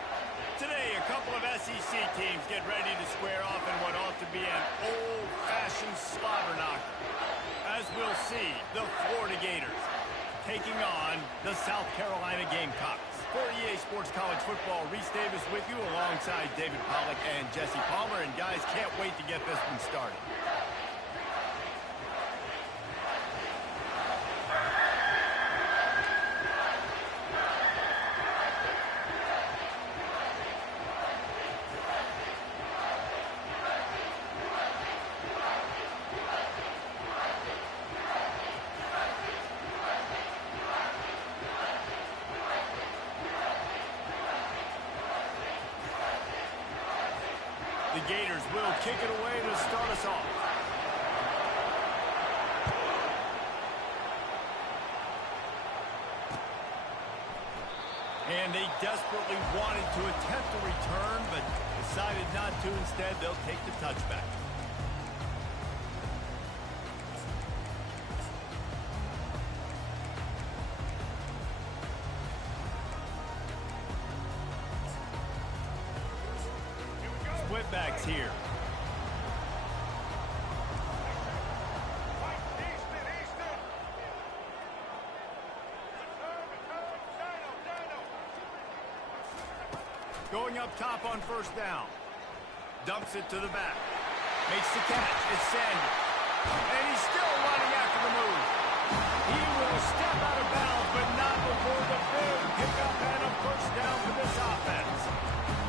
Today, a couple of SEC teams get ready to square off in what ought to be an old-fashioned slobber knocker. As we'll see, the Florida Gators taking on the South Carolina Gamecocks. For EA Sports College Football, Reese Davis with you alongside David Pollack and Jesse Palmer. And guys, can't wait to get this one started. The Gators will kick it away to start us off. And they desperately wanted to attempt a return, but decided not to. Instead, they'll take the touchback. Whitbacks here. Going up top on first down. Dumps it to the back. Makes the catch. It's Sanders. And he's still running after the move. He will step out of bounds, but not before the big pickup and a first down for this offense.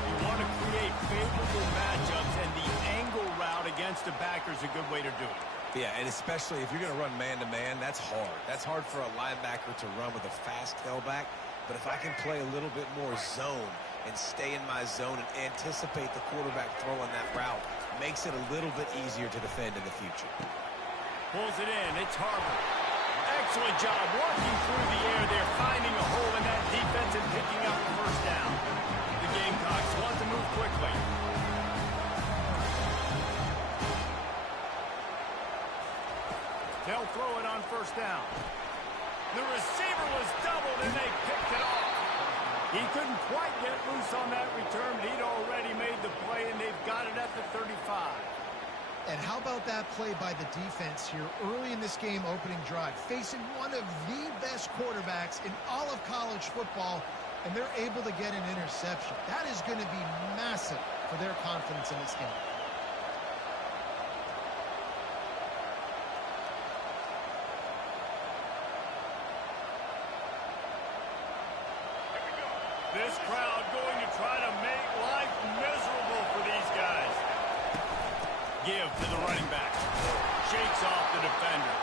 You want to create favorable matchups, and the angle route against a backer is a good way to do it. Yeah, and especially if you're going to run man-to-man, that's hard. That's hard for a linebacker to run with a fast tailback. But if I can play a little bit more zone and stay in my zone and anticipate the quarterback throwing that route, makes it a little bit easier to defend in the future. Pulls it in. It's Harvard. Excellent job working through the air there, finding a hole in that defense and picking up a first down. The Gamecocks want to move quickly. They'll throw it on first down. The receiver was doubled, and they picked it off. He couldn't quite get loose on that return, but he'd already made the play, and they've got it at the 35. And how about that play by the defense here early in this game opening drive, facing one of the best quarterbacks in all of college football, and they're able to get an interception. That is going to be massive for their confidence in this game. This crowd going to try to make life miserable for these guys. Give to the running back. Shakes off the defender.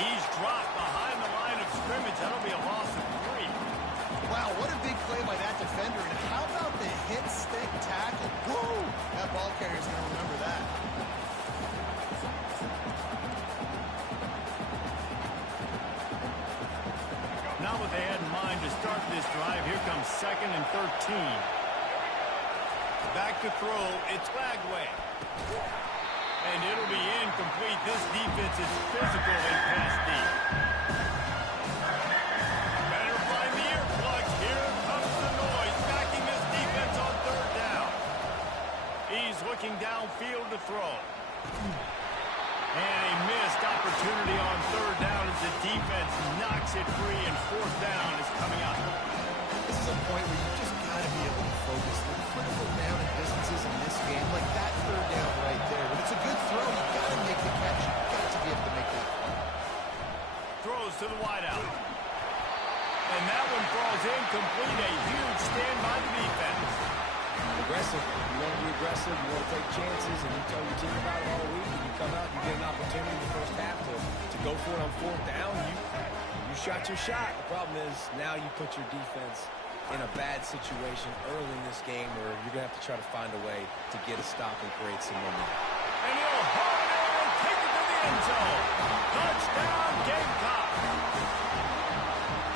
He's dropped behind the line of scrimmage. That'll be a loss of 3. Wow, what a big play by that defender. And how about the hit stick tackle? Woo! That ball carrier's going to remember that. Not what they had in mind to start this drive. Here comes 2nd and 13. Back to throw. It's Lagway. And it'll be incomplete. This defense is physical and pass deep. Better find the earplugs. Here comes the noise. Backing this defense on 3rd down. He's looking downfield to throw. And a missed opportunity on 3rd down as the defense knocks it free, and 4th down is coming up. This is a point where you just got to be able to focus. The critical down and distances in this game, like that 3rd down right there. When it's a good throw, you got to make the catch. You got to be able to make that throw. Throws to the wideout. And that one falls incomplete. A huge stand by the defense. Aggressive. You want to be aggressive. You want to take chances, and you tell your team about it all week. And you come out, you get an opportunity in the first half to go for it on 4th down. You shot your shot. The problem is now you put your defense in a bad situation early in this game where you're going to have to try to find a way to get a stop and create some momentum. And he'll haul it in and take it to the end zone. Touchdown, Gamecock.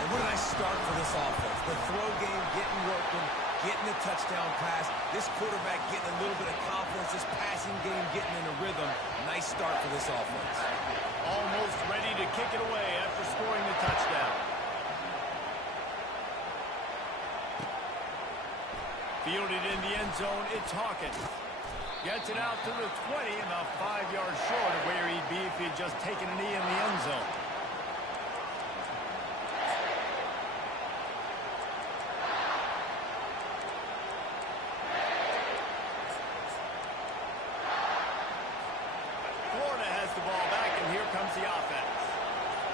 And what a nice start for this offense. The throw game getting working, getting the touchdown pass. This quarterback getting a little bit of confidence. This passing game getting in a rhythm. Nice start for this offense. Almost ready to kick it away after scoring the touchdown. Fielded in the end zone, it's Hawkins. Gets it out to the 20, about 5 yards short of where he'd be if he'd just taken a knee in the end zone. Florida has the ball back, and here comes the offense.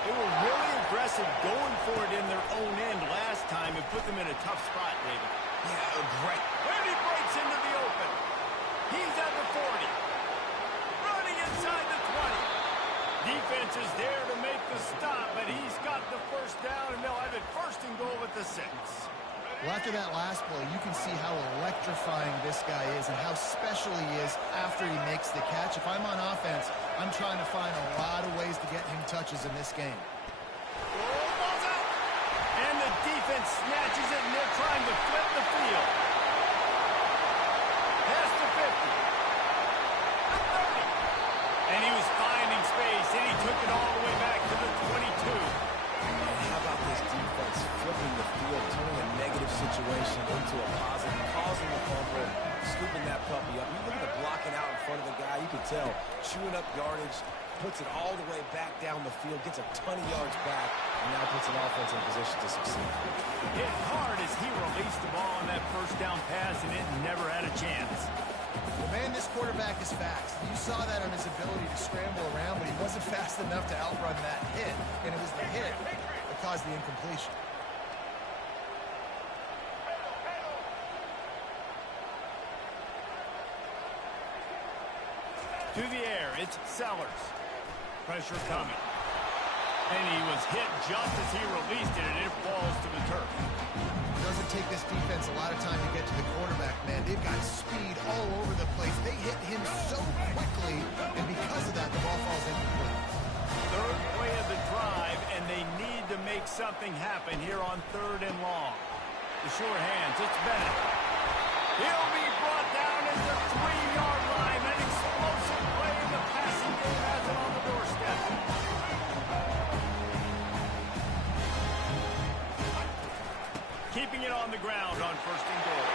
They were really aggressive going for it in their own end last time and put them in a tough spot, David. Yeah, great. And he breaks into the open. He's at the 40. Running inside the 20. Defense is there to make the stop, but he's got the first down, and they'll have it first and goal at the 6. Well, after that last play, you can see how electrifying this guy is and how special he is after he makes the catch. If I'm on offense, I'm trying to find a lot of ways to get him touches in this game. Ball's out. And the defense snatches it, and they're trying to flip the field. Past the 50. The 30. And he was finding space, and he took it all the way back to the 22. How about this defense flipping the field, turning a negative situation into a positive, causing the fumble, scooping that puppy up. You look at the blocking out in front of the guy, you can tell, chewing up yardage, puts it all the way back down the field, gets a ton of yards back, and now puts an offense in position to succeed. Hit hard as he released the ball on that first down pass, and it never had a chance. Well, man, this quarterback is fast. You saw that on his ability to scramble around, but he wasn't fast enough to outrun that hit, and it was the hit that caused the incompletion. To the air, it's Sellers. Pressure coming. And he was hit just as he released it, and it falls to the turf. It doesn't take this defense a lot of time to get to the quarterback, man. They've got speed all over the place. They hit him so quickly, and because of that, the ball falls incomplete. Third play of the drive, and they need to make something happen here on 3rd and long. The sure hands, it's Bennett. He'll be brought down at the 3-yard line. An explosive play in the passing game has it on the doorstep. Keeping it on the ground on 1st and goal.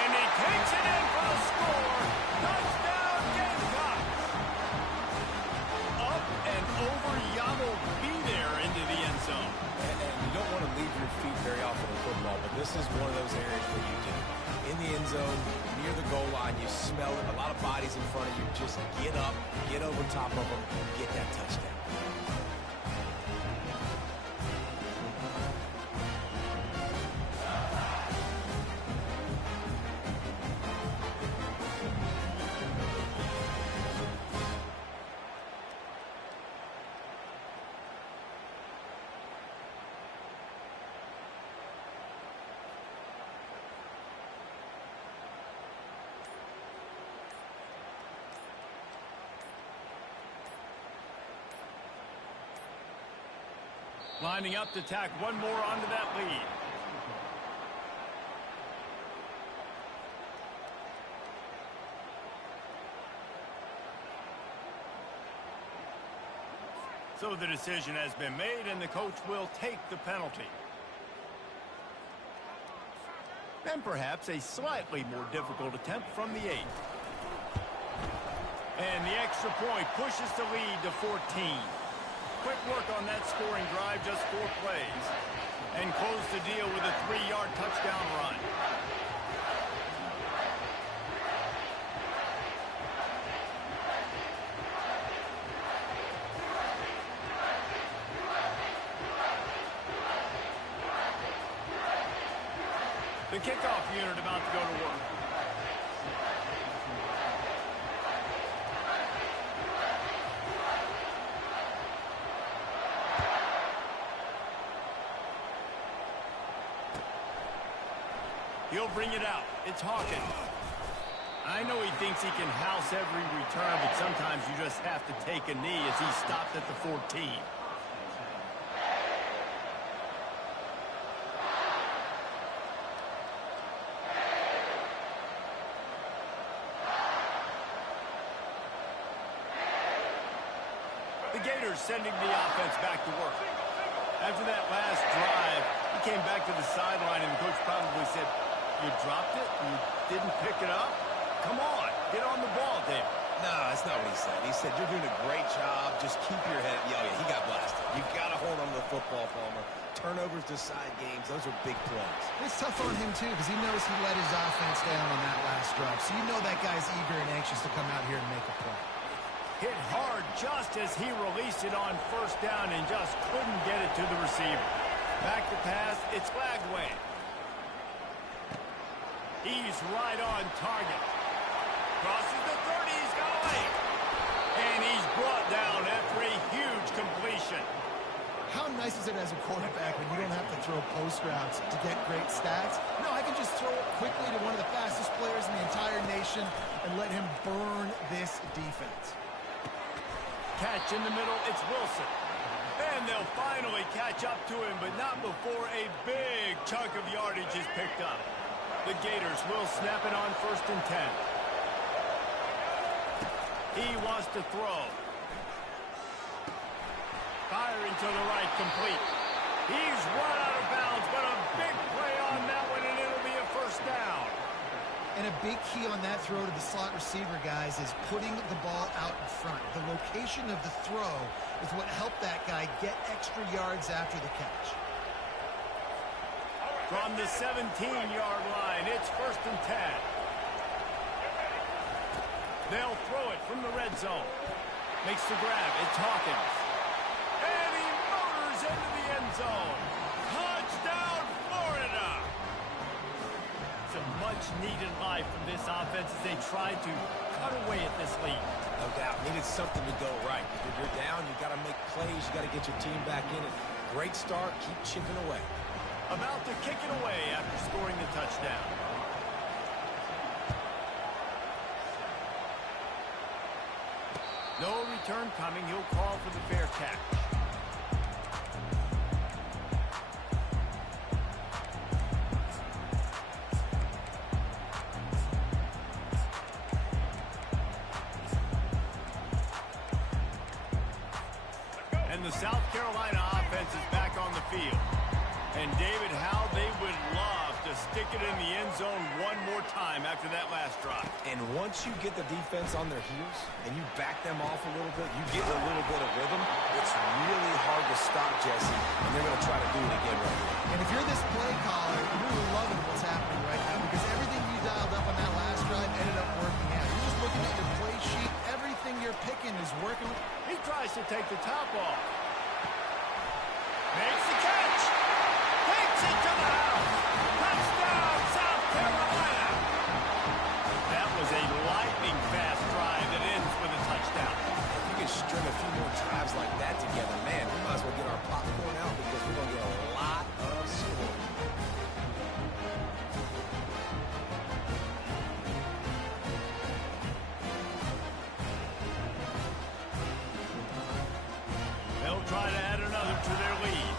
And he takes it in for the score. Touchdown, Gamecocks. Up and over, Yamo be there into the end zone. And you don't want to leave your feet very often in football, but this is one of those areas where you do. In the end zone, near the goal line, you smell it, a lot of bodies in front of you. Just get up, get over top of them, get that touchdown. Lining up to tack one more onto that lead. So the decision has been made, and the coach will take the penalty. And perhaps a slightly more difficult attempt from the 8. And the extra point pushes the lead to 14. Quick work on that scoring drive, just 4 plays. And close the deal with a 3-yard touchdown run. The kickoff unit about to go to work. He'll bring it out. It's Hawkins. I know he thinks he can house every return, but sometimes you just have to take a knee as he stopped at the 14. Gators sending the offense back to work. After that last drive, he came back to the sideline, and the coach probably said, "You dropped it? You didn't pick it up? Come on, get on the ball, David." No, that's not what he said. He said, "You're doing a great job. Just keep your head." Yeah, he got blasted. You got to hold on to the football, Palmer. Turnovers decide games. Those are big plays. It's tough on him, too, because he knows he let his offense down on that last drive. So you know that guy's eager and anxious to come out here and make a play. Hit hard just as he released it on first down and just couldn't get it to the receiver. Back to pass, it's Lagway. He's right on target. Crosses the 30, he's got away. And he's brought down after a huge completion. How nice is it as a quarterback when you don't have to throw post routes to get great stats? No, I can just throw it quickly to one of the fastest players in the entire nation and let him burn this defense. Catch in the middle, it's Wilson. And they'll finally catch up to him, but not before a big chunk of yardage is picked up. The Gators will snap it on 1st and 10. He wants to throw. Firing to the right, complete. He's run out of bounds, but a big play on that one, and it'll be a first down. And a big key on that throw to the slot receiver, guys, is putting the ball out in front. The location of the throw is what helped that guy get extra yards after the catch. From the 17-yard line, it's 1st and 10. They'll throw it from the red zone. Makes the grab. It's Hawkins. And he motors into the end zone. Touchdown, Florida! Some much-needed life from this offense as they try to cut away at this lead. No doubt. Needed something to go right. If you're down, you got to make plays. You got to get your team back in it. Great start. Keep chipping away. About to kick it away after scoring the touchdown. No return coming. He'll call for the fair catch. And the South Carolina offense is back on the field. And David, how they would love to stick it in the end zone one more time after that last drive. And once you get the defense on their heels and you back them off a little bit, you get a little bit of rhythm, it's really hard to stop, Jesse, and they're going to try to do it again right here. And if you're this play caller, you're loving what's happening right now because everything you dialed up on that last drive ended up working out. You're just looking at your play sheet. Everything you're picking is working. He tries to take the top off. Makes the catch. Takes it to the house. Touchdown, South Carolina. That was a lightning-fast drive that ends with a touchdown. If you can string a few more drives like that together, man, we might as well get our popcorn out because we're going to get a lot of scoring. They'll try to add another to their lead.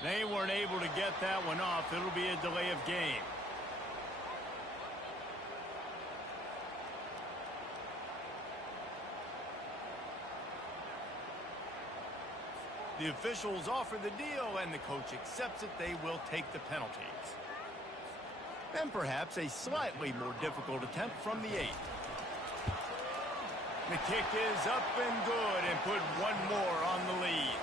They weren't able to get that one off. It'll be a delay of game. The officials offer the deal, and the coach accepts it. They will take the penalties. And perhaps a slightly more difficult attempt from the 8. The kick is up and good and put one more on the lead.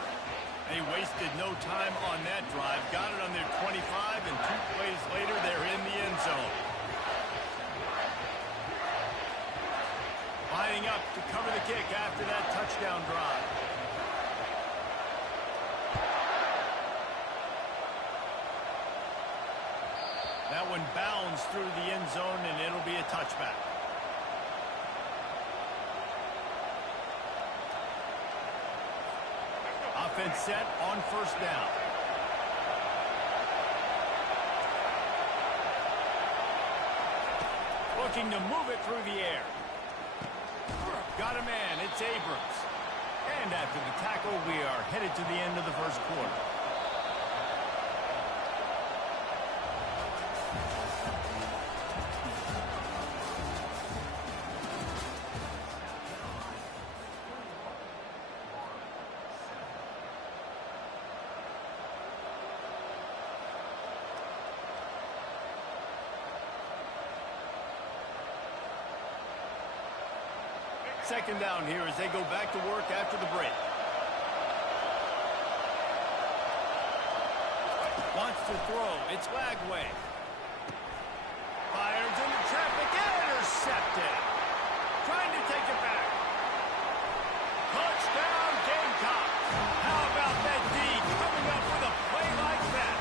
They wasted no time on that drive. Got it on their 25, and 2 plays later, they're in the end zone. Lining up to cover the kick after that touchdown drive. That one bounds through the end zone, and it'll be a touchback. Offense set on first down. Looking to move it through the air. Got a man. It's Abrams. And after the tackle, we are headed to the end of the first quarter. Second down here as they go back to work after the break. Wants to throw. It's Lagway. Fires into traffic. Intercepted. Trying to take it back. Touchdown, Gamecocks. How about that D coming up with a play like that?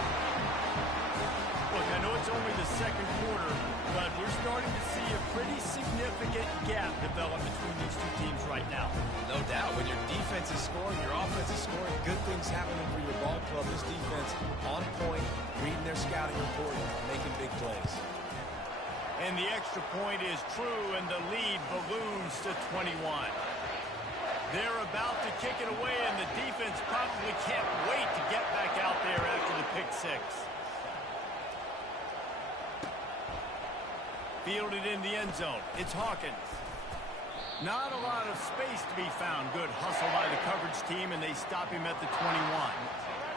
Look, I know it's only the second quarter, but we're starting to see a pretty significant gap develop between these two teams right now. No doubt. When your defense is scoring, your offense is scoring, good things happening for your ball club. This defense on point, reading their scouting report, making big plays. And the extra point is true, and the lead balloons to 21. They're about to kick it away, and the defense probably can't wait to get back out there after the pick six. Fielded in the end zone. It's Hawkins. Not a lot of space to be found. Good hustle by the coverage team, and they stop him at the 21.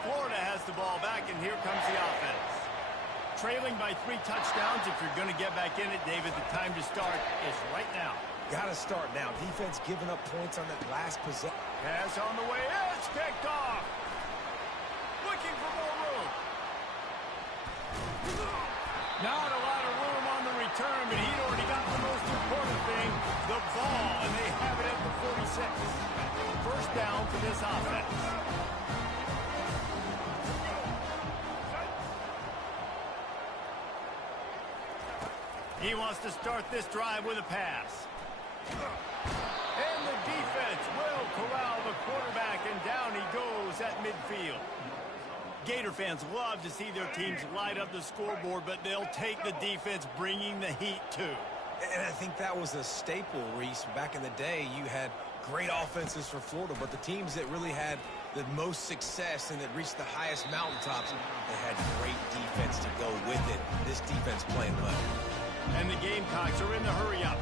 Florida has the ball back, and here comes the offense. Trailing by 3 touchdowns. If you're going to get back in it, David, the time to start is right now. Got to start now. Defense giving up points on that last possession. Pass on the way. It's kicked off. Looking for more room. Not a lot of room on the return, but he'd already got the most important thing, the ball, and they have it at the 46. First down for this offense. He wants to start this drive with a pass. And the defense will corral the quarterback, and down he goes at midfield. Gator fans love to see their teams light up the scoreboard, but they'll take the defense bringing the heat too. And I think that was a staple, Reese. Back in the day, you had great offenses for Florida, but the teams that really had the most success and that reached the highest mountaintops, they had great defense to go with it. This defense playing well. And the Gamecocks are in the hurry-up.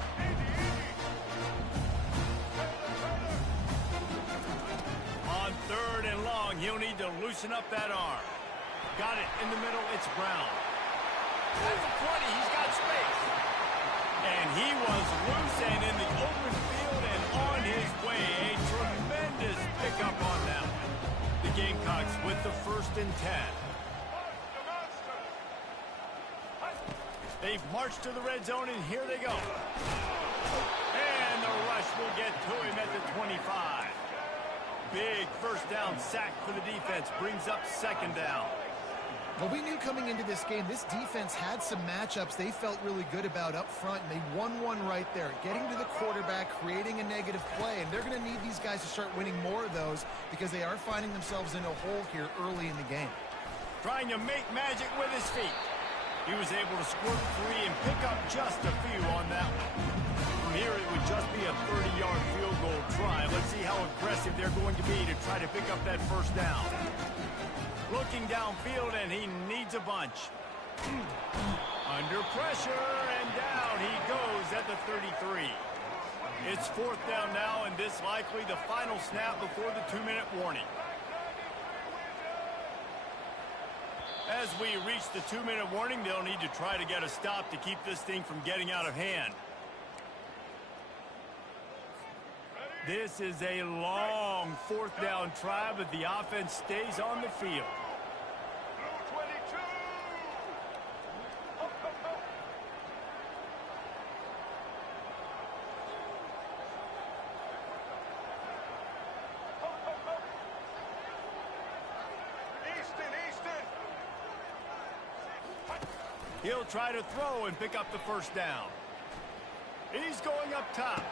On third and long, he'll need to loosen up that arm. Got it in the middle. It's Brown. At the 20, he's got space. And he was loose and in the open field and on his way. A tremendous pickup on that one. The Gamecocks with the 1st and 10. They've marched to the red zone, and here they go. And the rush will get to him at the 25. Big first down sack for the defense. Brings up second down. Well, we knew coming into this game, this defense had some matchups they felt really good about up front, and they won one right there. Getting to the quarterback, creating a negative play, and they're going to need these guys to start winning more of those because they are finding themselves in a hole here early in the game. Trying to make magic with his feet. He was able to squirt free and pick up just a few on that one. From here, it would just be a 30-yard field goal try. Let's see how aggressive they're going to be to try to pick up that first down. Looking downfield, and he needs a bunch. Under pressure, and down he goes at the 33. It's 4th down now, and this likely the final snap before the 2-minute warning. As we reach the 2-minute warning, they'll need to try to get a stop to keep this thing from getting out of hand. This is a long 4th down try, but the offense stays on the field. He'll try to throw and pick up the first down. He's going up top.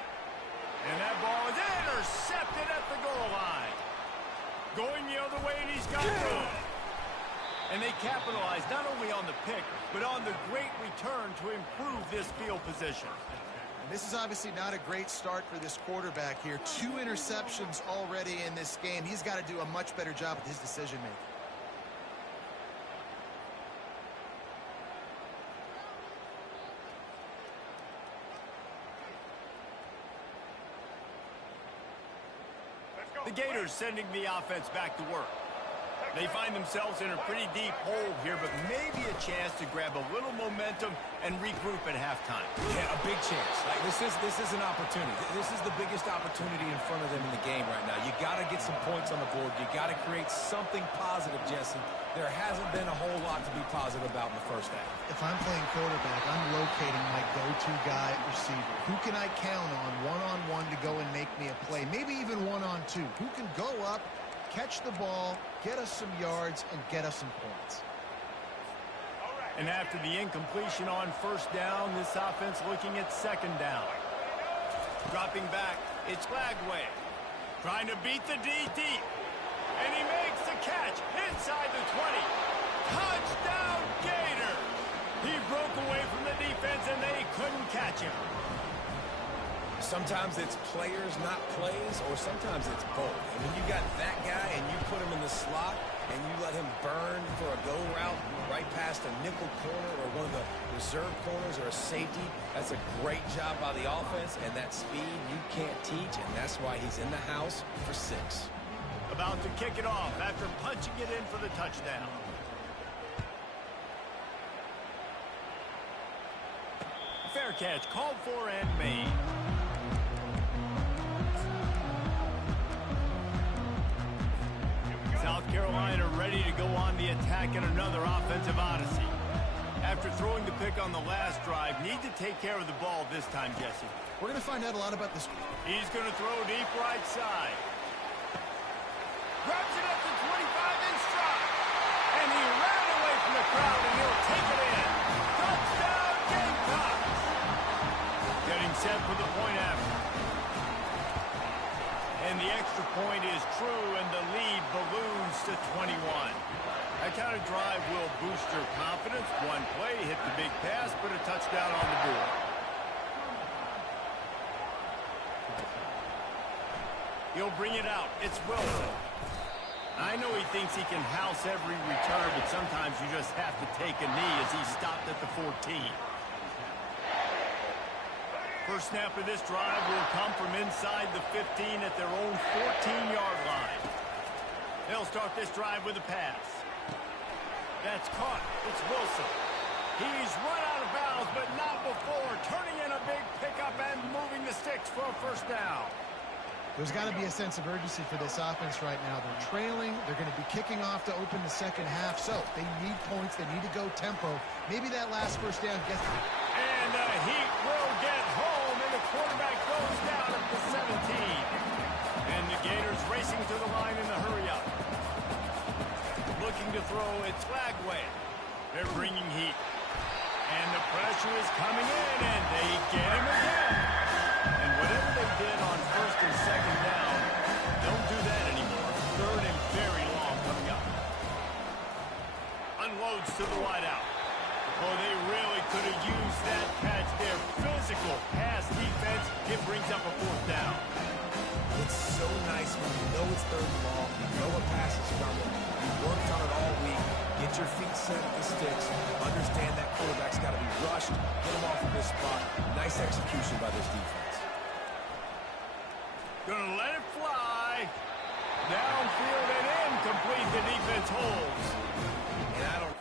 And that ball is intercepted at the goal line. Going the other way, and he's got room. And they capitalize not only on the pick, but on the great return to improve this field position. And this is obviously not a great start for this quarterback here. 2 interceptions already in this game. He's got to do a much better job with his decision-making. The Gators sending the offense back to work. They find themselves in a pretty deep hole here, but maybe a chance to grab a little momentum and regroup at halftime. Yeah, a big chance. Like, this is an opportunity. This is the biggest opportunity in front of them in the game right now. You got to get some points on the board. You got to create something positive, Jesse. There hasn't been a whole lot to be positive about in the first half. If I'm playing quarterback, I'm locating my go-to guy receiver. Who can I count on one-on-one to go and make me a play? Maybe even one-on-two. Who can go up, catch the ball, get us some yards, and get us some points. And after the incompletion on first down, this offense looking at second down. Dropping back, it's Lagway. Trying to beat the D deep. And he makes the catch inside the 20. Touchdown, Gator! He broke away from the defense, and they couldn't catch him. Sometimes it's players, not plays, or sometimes it's both. And when you got that guy and you put him in the slot and you let him burn for a go route right past a nickel corner or one of the reserve corners or a safety, that's a great job by the offense, and that speed you can't teach, and that's why he's in the house for 6. About to kick it off after punching it in for the touchdown. Fair catch called for and made. South Carolina ready to go on the attack in another offensive odyssey. After throwing the pick on the last drive, need to take care of the ball this time, Jesse. We're going to find out a lot about this. He's going to throw deep right side. Grabs it up to 25 in stride. And he ran away from the crowd, and he'll take it in. Touchdown, Gamecocks! Getting set for the point after. And the extra point is true, and the lead balloons to 21. That kind of drive will boost your confidence. One play, hit the big pass, put a touchdown on the board. He'll bring it out. It's Wilson. I know he thinks he can house every return, but sometimes you just have to take a knee as he stopped at the 14. First snap of this drive will come from inside the 15 at their own 14-yard line. They'll start this drive with a pass. That's caught. It's Wilson. He's run out of bounds, but not before turning in a big pickup and moving the sticks for a first down. There's got to be a sense of urgency for this offense right now. They're trailing. They're going to be kicking off to open the second half. So they need points. They need to go tempo. Maybe that last first down gets them. And the Heat will get home, and the quarterback goes down at the 17. And the Gators racing to the line in the hurry-up. Looking to throw, it's Lagway. They're bringing heat. And the pressure is coming in, and they get him again. And whatever they did on first and second down, don't do that anymore. Third and very long coming up. Unloads to the wideout. Oh, they really could have used that catch there. Physical pass defense. It brings up a fourth down. It's so nice when you know it's third and long, you know a pass is coming, you worked on it all week, get your feet set at the sticks, understand that quarterback's got to be rushed, get him off of this spot. Nice execution by this defense. Gonna let it fly. Downfield and incomplete. The defense holds. And I don't